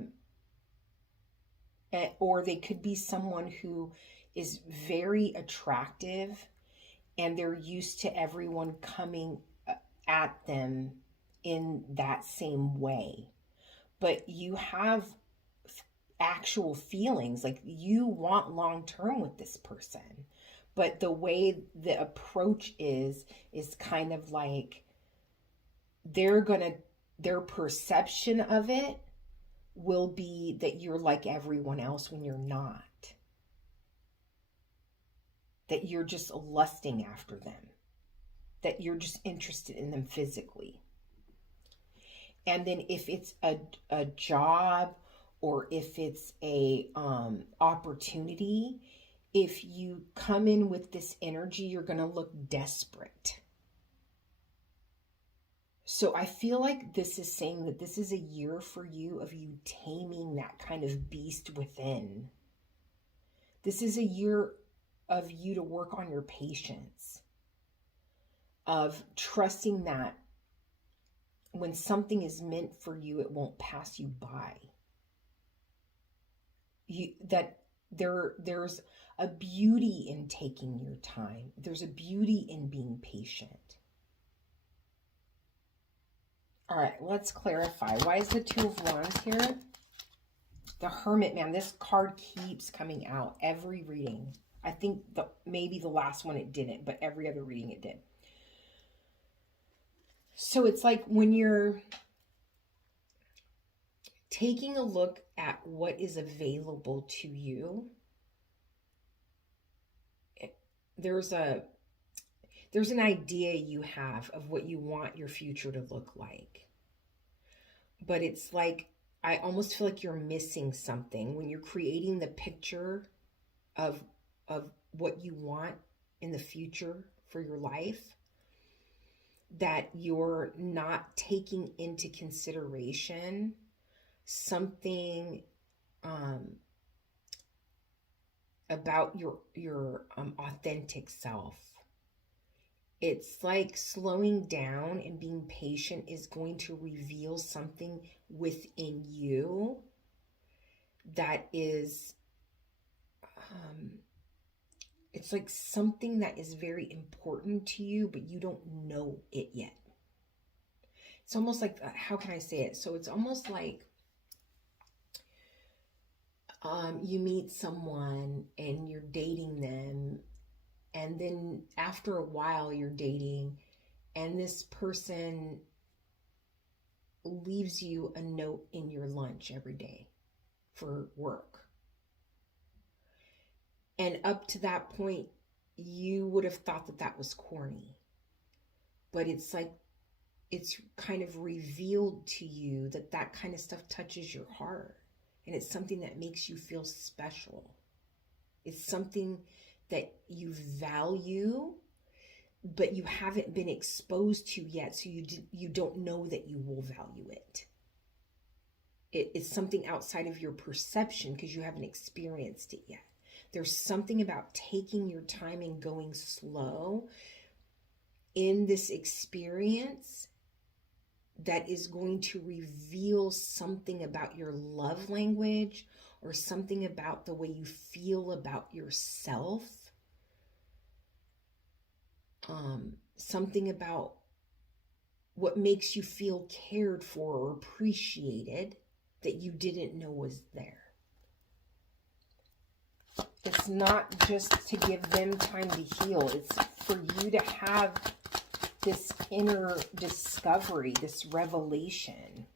they could be someone who is very attractive and they're used to everyone coming at them in that same way. But you have actual feelings, like you want long-term with this person. But the way the approach is kind of like their perception of it will be that you're like everyone else when you're not. That you're just lusting after them. That you're just interested in them physically. And then if it's a job or if it's a opportunity, if you come in with this energy, you're going to look desperate. So I feel like this is saying that this is a year for you of you taming that kind of beast within. This is a year of you to work on your patience, of trusting that when something is meant for you, it won't pass you by. There's a beauty in taking your time. There's a beauty in being patient. All right, let's clarify. Why is the Two of Wands here? The Hermit, man, this card keeps coming out every reading. I think maybe the last one it didn't, but every other reading it did. So it's like when you're taking a look at what is available to you, there's an idea you have of what you want your future to look like. But it's like, I almost feel like you're missing something when you're creating the picture of what you want in the future for your life, that you're not taking into consideration something about your authentic self. It's like slowing down and being patient is going to reveal something within you that is, it's like something that is very important to you, but you don't know it yet. It's almost like, how can I say it? So it's almost like you meet someone and you're dating them, and then after a while you're dating, and this person leaves you a note in your lunch every day for work. And up to that point, you would have thought that that was corny. But it's like, it's kind of revealed to you that that kind of stuff touches your heart. And it's something that makes you feel special. It's something that you value, but you haven't been exposed to yet, so you don't know that you will value it. It's something outside of your perception because you haven't experienced it yet. There's something about taking your time and going slow in this experience that is going to reveal something about your love language, or something about the way you feel about yourself. Something about what makes you feel cared for or appreciated that you didn't know was there. It's not just to give them time to heal. It's for you to have this inner discovery, this revelation.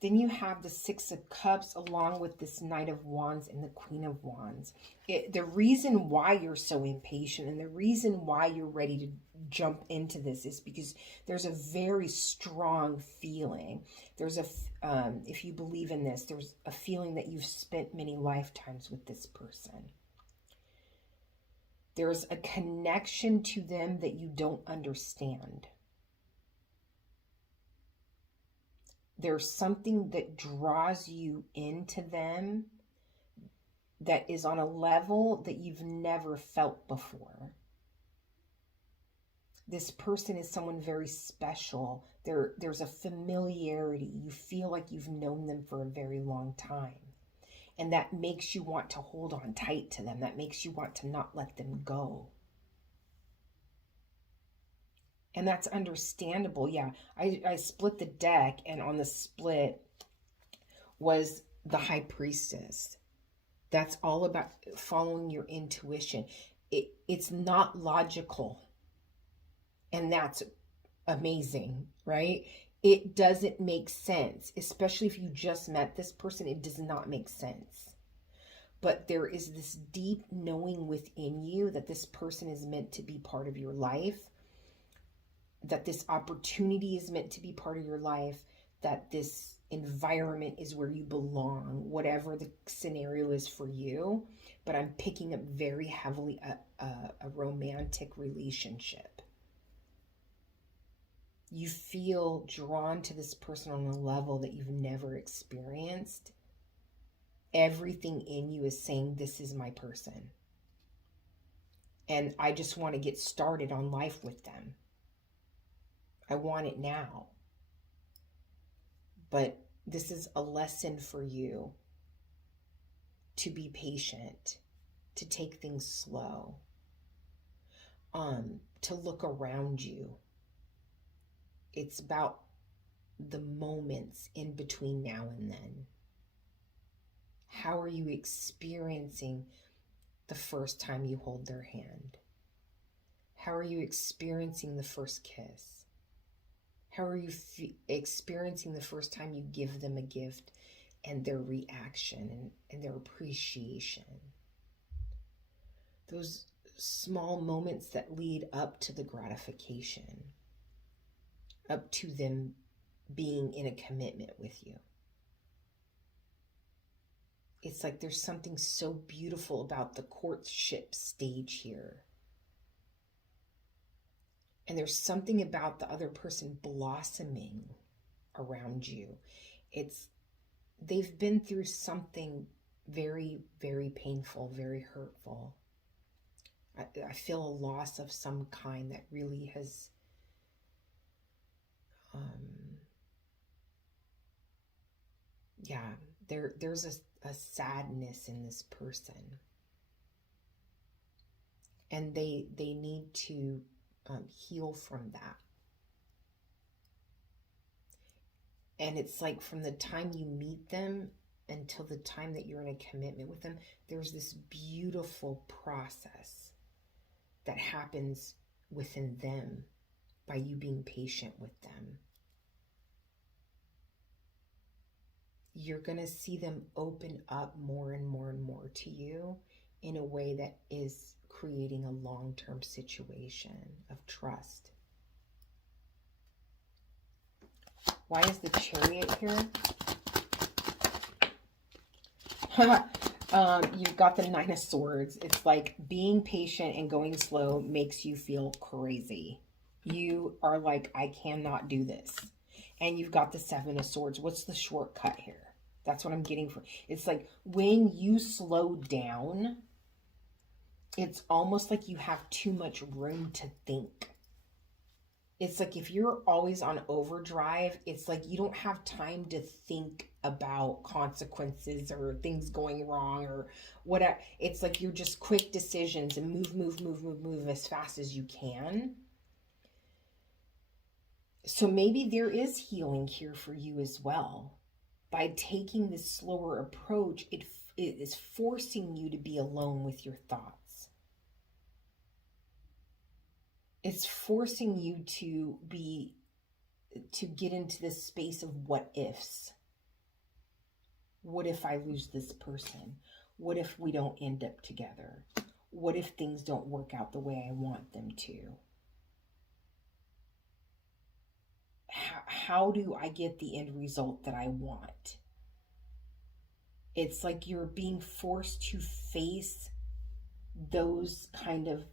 Then you have the Six of Cups along with this Knight of Wands and the Queen of Wands. The reason why you're so impatient and the reason why you're ready to jump into this is because there's a very strong feeling. There's if you believe in this, there's a feeling that you've spent many lifetimes with this person. There's a connection to them that you don't understand. There's something that draws you into them that is on a level that you've never felt before. This person is someone very special. There's a familiarity. You feel like you've known them for a very long time. And that makes you want to hold on tight to them. That makes you want to not let them go. And that's understandable. Yeah, I split the deck, and on the split was the High Priestess. That's all about following your intuition. It's not logical. And that's amazing, right? It doesn't make sense, especially if you just met this person. It does not make sense. But there is this deep knowing within you that this person is meant to be part of your life, that this opportunity is meant to be part of your life, that this environment is where you belong, whatever the scenario is for you. But I'm picking up very heavily a romantic relationship. You feel drawn to this person on a level that you've never experienced. Everything in you is saying, this is my person. And I just want to get started on life with them. I want it now. But this is a lesson for you to be patient, to take things slow, to look around you. It's about the moments in between now and then? How are you experiencing the first time you hold their hand? How are you experiencing the first kiss? How are you experiencing the first time you give them a gift and their reaction and their appreciation? Those small moments that lead up to the gratification, up to them being in a commitment with you. It's like there's something so beautiful about the courtship stage here. And there's something about the other person blossoming around you. They've been through something very, very painful, very hurtful. I feel a loss of some kind that really has there's a sadness in this person, and they need to heal from that. And it's like from the time you meet them until the time that you're in a commitment with them, there's this beautiful process that happens within them by you being patient with them. You're going to see them open up more and more and more to you in a way that is creating a long-term situation of trust. Why is the Chariot here? You've got the Nine of Swords. It's like being patient and going slow makes you feel crazy. You are like, I cannot do this. And you've got the Seven of Swords. What's the shortcut here? That's what I'm getting from. It's like when you slow down, it's almost like you have too much room to think. It's like if you're always on overdrive, it's like you don't have time to think about consequences or things going wrong or whatever. It's like you're just quick decisions and move as fast as you can. So maybe there is healing here for you as well. By taking this slower approach, it is forcing you to be alone with your thoughts. It's forcing you to get into this space of what ifs. What if I lose this person? What if we don't end up together? What if things don't work out the way I want them to? How do I get the end result that I want? It's like you're being forced to face those kind of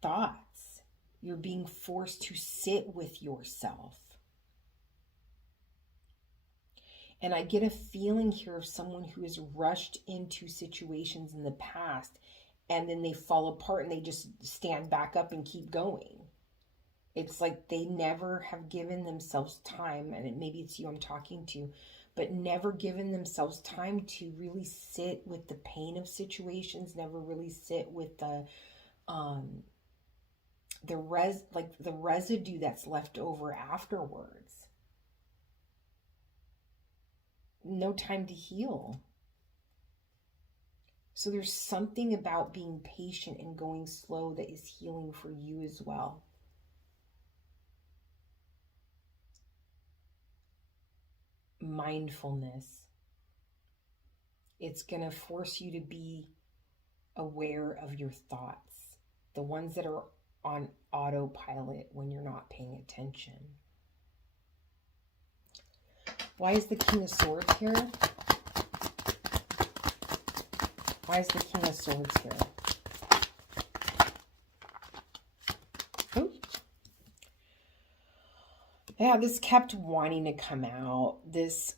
thoughts. You're being forced to sit with yourself. And I get a feeling here of someone who has rushed into situations in the past and then they fall apart and they just stand back up and keep going. It's like they never have given themselves time, and maybe it's you I'm talking to, but never given themselves time to really sit with the pain of situations, never really sit with the residue that's left over afterwards. No time to heal. So there's something about being patient and going slow that is healing for you as well. Mindfulness. It's going to force you to be aware of your thoughts, the ones that are on autopilot when you're not paying attention. Why is the King of Swords here? Why is the King of Swords here? Oh. Yeah, this kept wanting to come out. This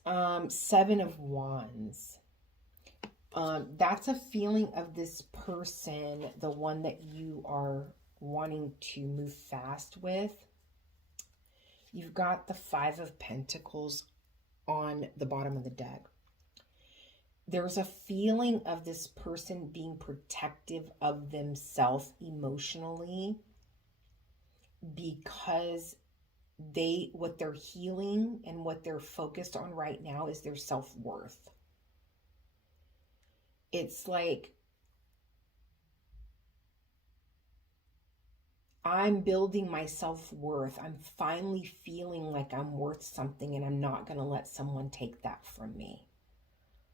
Seven of Wands. That's a feeling of this person, the one that you are wanting to move fast with. You've got the Five of Pentacles on the bottom of the deck. There's a feeling of this person being protective of themselves emotionally because what they're healing and what they're focused on right now is their self-worth. It's like, I'm building my self-worth. I'm finally feeling like I'm worth something, and I'm not going to let someone take that from me.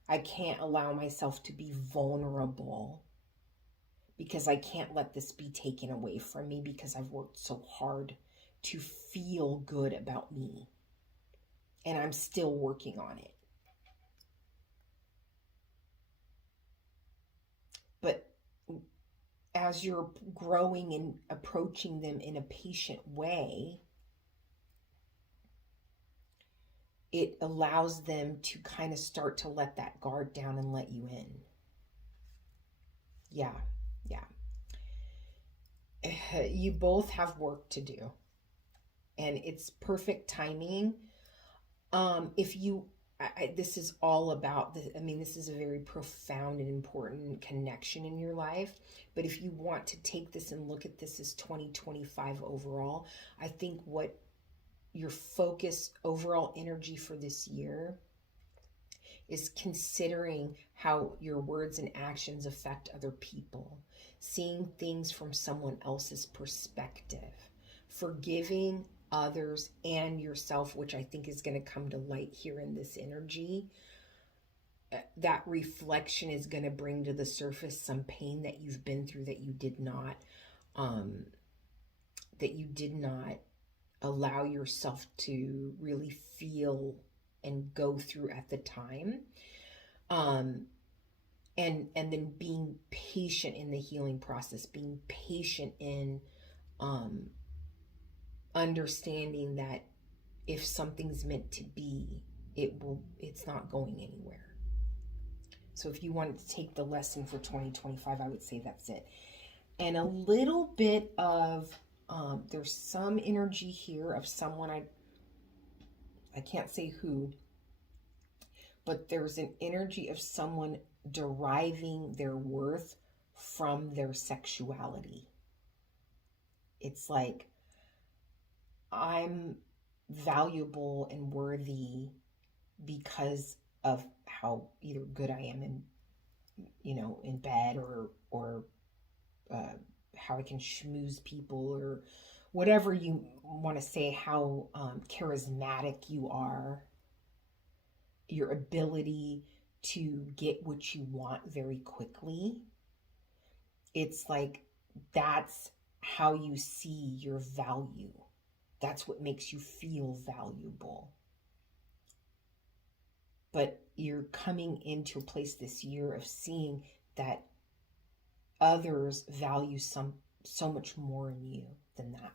I can't allow myself to be vulnerable because I can't let this be taken away from me because I've worked so hard to feel good about me. And I'm still working on it. But as you're growing and approaching them in a patient way, it allows them to kind of start to let that guard down and let you in. Yeah. You both have work to do. And it's perfect timing. This is all about this. I mean, this is a very profound and important connection in your life. But if you want to take this and look at this as 2025 overall, I think what your focus, overall energy for this year is considering how your words and actions affect other people, seeing things from someone else's perspective, forgiving others and yourself, which I think is going to come to light here in this energy. That reflection is going to bring to the surface some pain that you've been through that you did not allow yourself to really feel and go through at the time. And then being patient in the healing process, being patient in understanding that if something's meant to be, it's not going anywhere. So if you wanted to take the lesson for 2025, I would say that's it. And a little bit of, there's some energy here of someone, I can't say who, but there's an energy of someone deriving their worth from their sexuality. It's like, I'm valuable and worthy because of how either good I am in bed or how I can schmooze people, or whatever you want to say, how charismatic you are, your ability to get what you want very quickly. It's like, that's how you see your value. That's what makes you feel valuable. But you're coming into a place this year of seeing that others value so much more in you than that.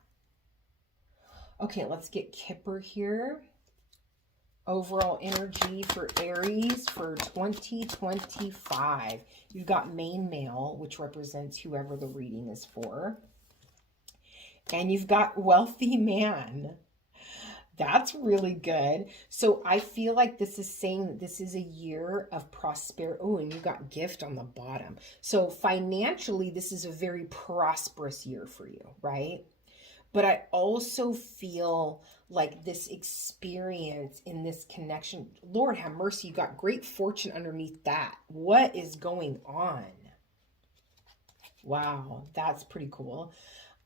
Okay, let's get Kipper here. Overall energy for Aries for 2025. You've got main male, which represents whoever the reading is for. And you've got wealthy man. That's really good. So I feel like this is saying that this is a year of prosperity. Oh, and you've got gift on the bottom. So financially, this is a very prosperous year for you, right? But I also feel like this experience in this connection, Lord have mercy, you got great fortune underneath that. What is going on? Wow, that's pretty cool.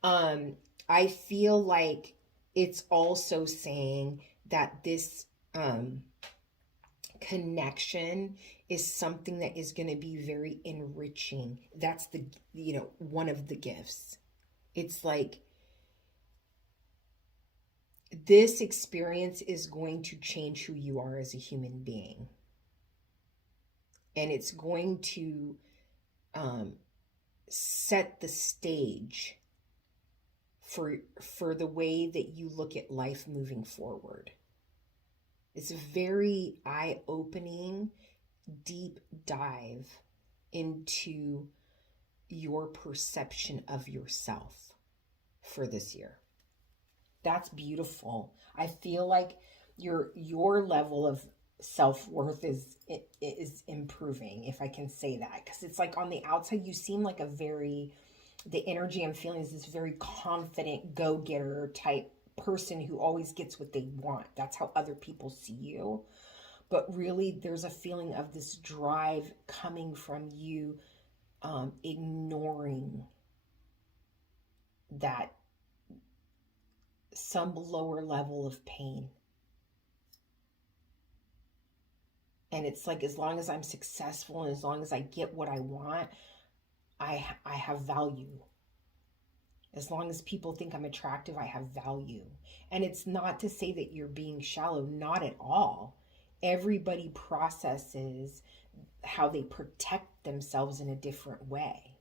I feel like it's also saying that this connection is something that is going to be very enriching. That's one of the gifts. It's like, this experience is going to change who you are as a human being. And it's going to set the stage for the way that you look at life moving forward. It's a very eye-opening, deep dive into your perception of yourself for this year. That's beautiful. I feel like your level of self-worth is improving, if I can say that, because it's like on the outside you seem like the energy I'm feeling is this very confident go-getter type person who always gets what they want. That's how other people see you. But really, there's a feeling of this drive coming from you ignoring that some lower level of pain. And it's like, as long as I'm successful and as long as I get what I want, I have value. As long as people think I'm attractive, I have value. And it's not to say that you're being shallow, not at all. Everybody processes how they protect themselves in a different way.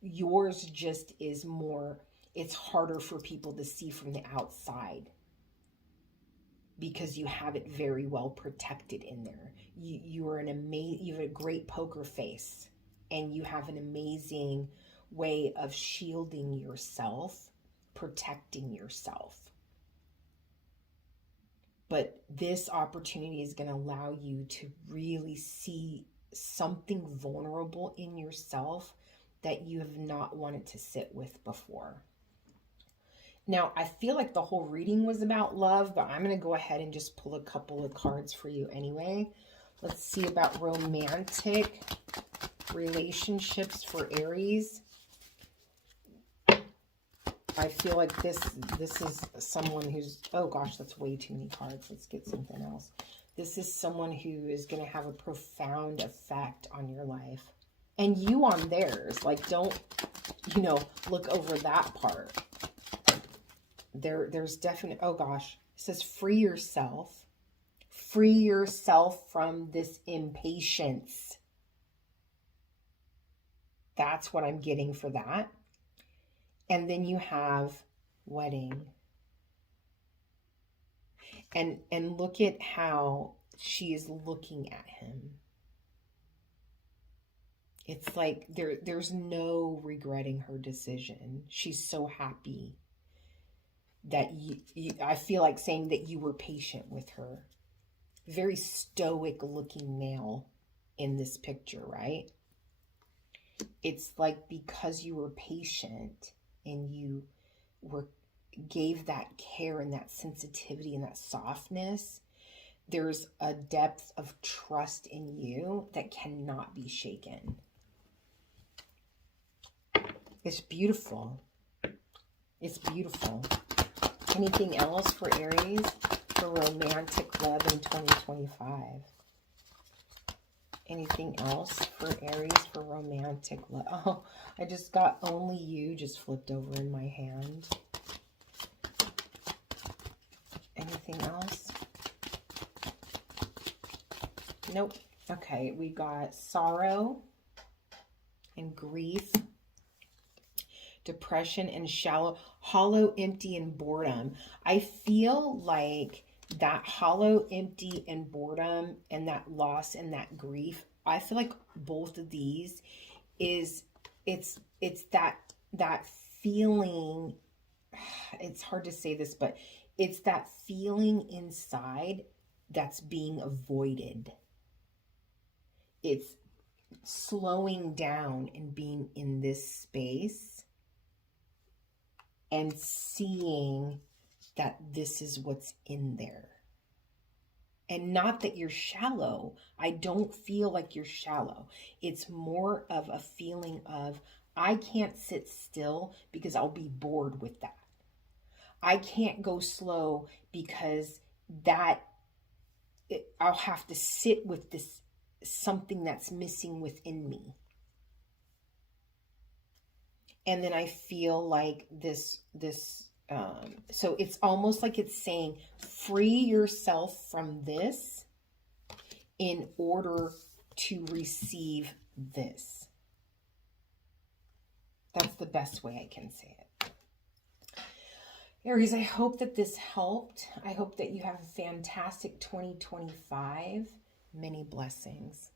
Yours just is more, it's harder for people to see from the outside because you have it very well protected in there. You have a great poker face, and you have an amazing way of shielding yourself, protecting yourself. But this opportunity is going to allow you to really see something vulnerable in yourself that you have not wanted to sit with before. Now, I feel like the whole reading was about love, but I'm going to go ahead and just pull a couple of cards for you anyway. Let's see about romantic relationships for Aries. I feel like this is someone who's, oh gosh, that's way too many cards. Let's get something else. This is someone who is going to have a profound effect on your life. And you on theirs. Like, don't, look over that part. There's definite, oh gosh. It says free yourself. Free yourself from this impatience. That's what I'm getting for that. And then you have wedding. And look at how she is looking at him. It's like there's no regretting her decision. She's so happy that I feel like saying that you were patient with her. Very stoic looking male in this picture, right? It's like because you were patient and you gave that care and that sensitivity and that softness, there's a depth of trust in you that cannot be shaken. It's beautiful. It's beautiful. Anything else for Aries for romantic love in 2025? Anything else for Aries for romantic love? Oh, I just got only you just flipped over in my hand. Anything else? Nope. Okay, we got sorrow and grief, depression and hollow, empty, and boredom. I feel like that hollow, empty, and boredom and that loss and that grief, I feel like both of these it's that feeling, it's hard to say this, but it's that feeling inside that's being avoided. It's slowing down and being in this space and seeing that this is what's in there. And not that you're shallow. I don't feel like you're shallow. It's more of a feeling of, I can't sit still because I'll be bored with that. I can't go slow because I'll have to sit with this, something that's missing within me. And then I feel like so it's almost like it's saying, free yourself from this in order to receive this. That's the best way I can say it. Aries, I hope that this helped. I hope that you have a fantastic 2025. Many blessings.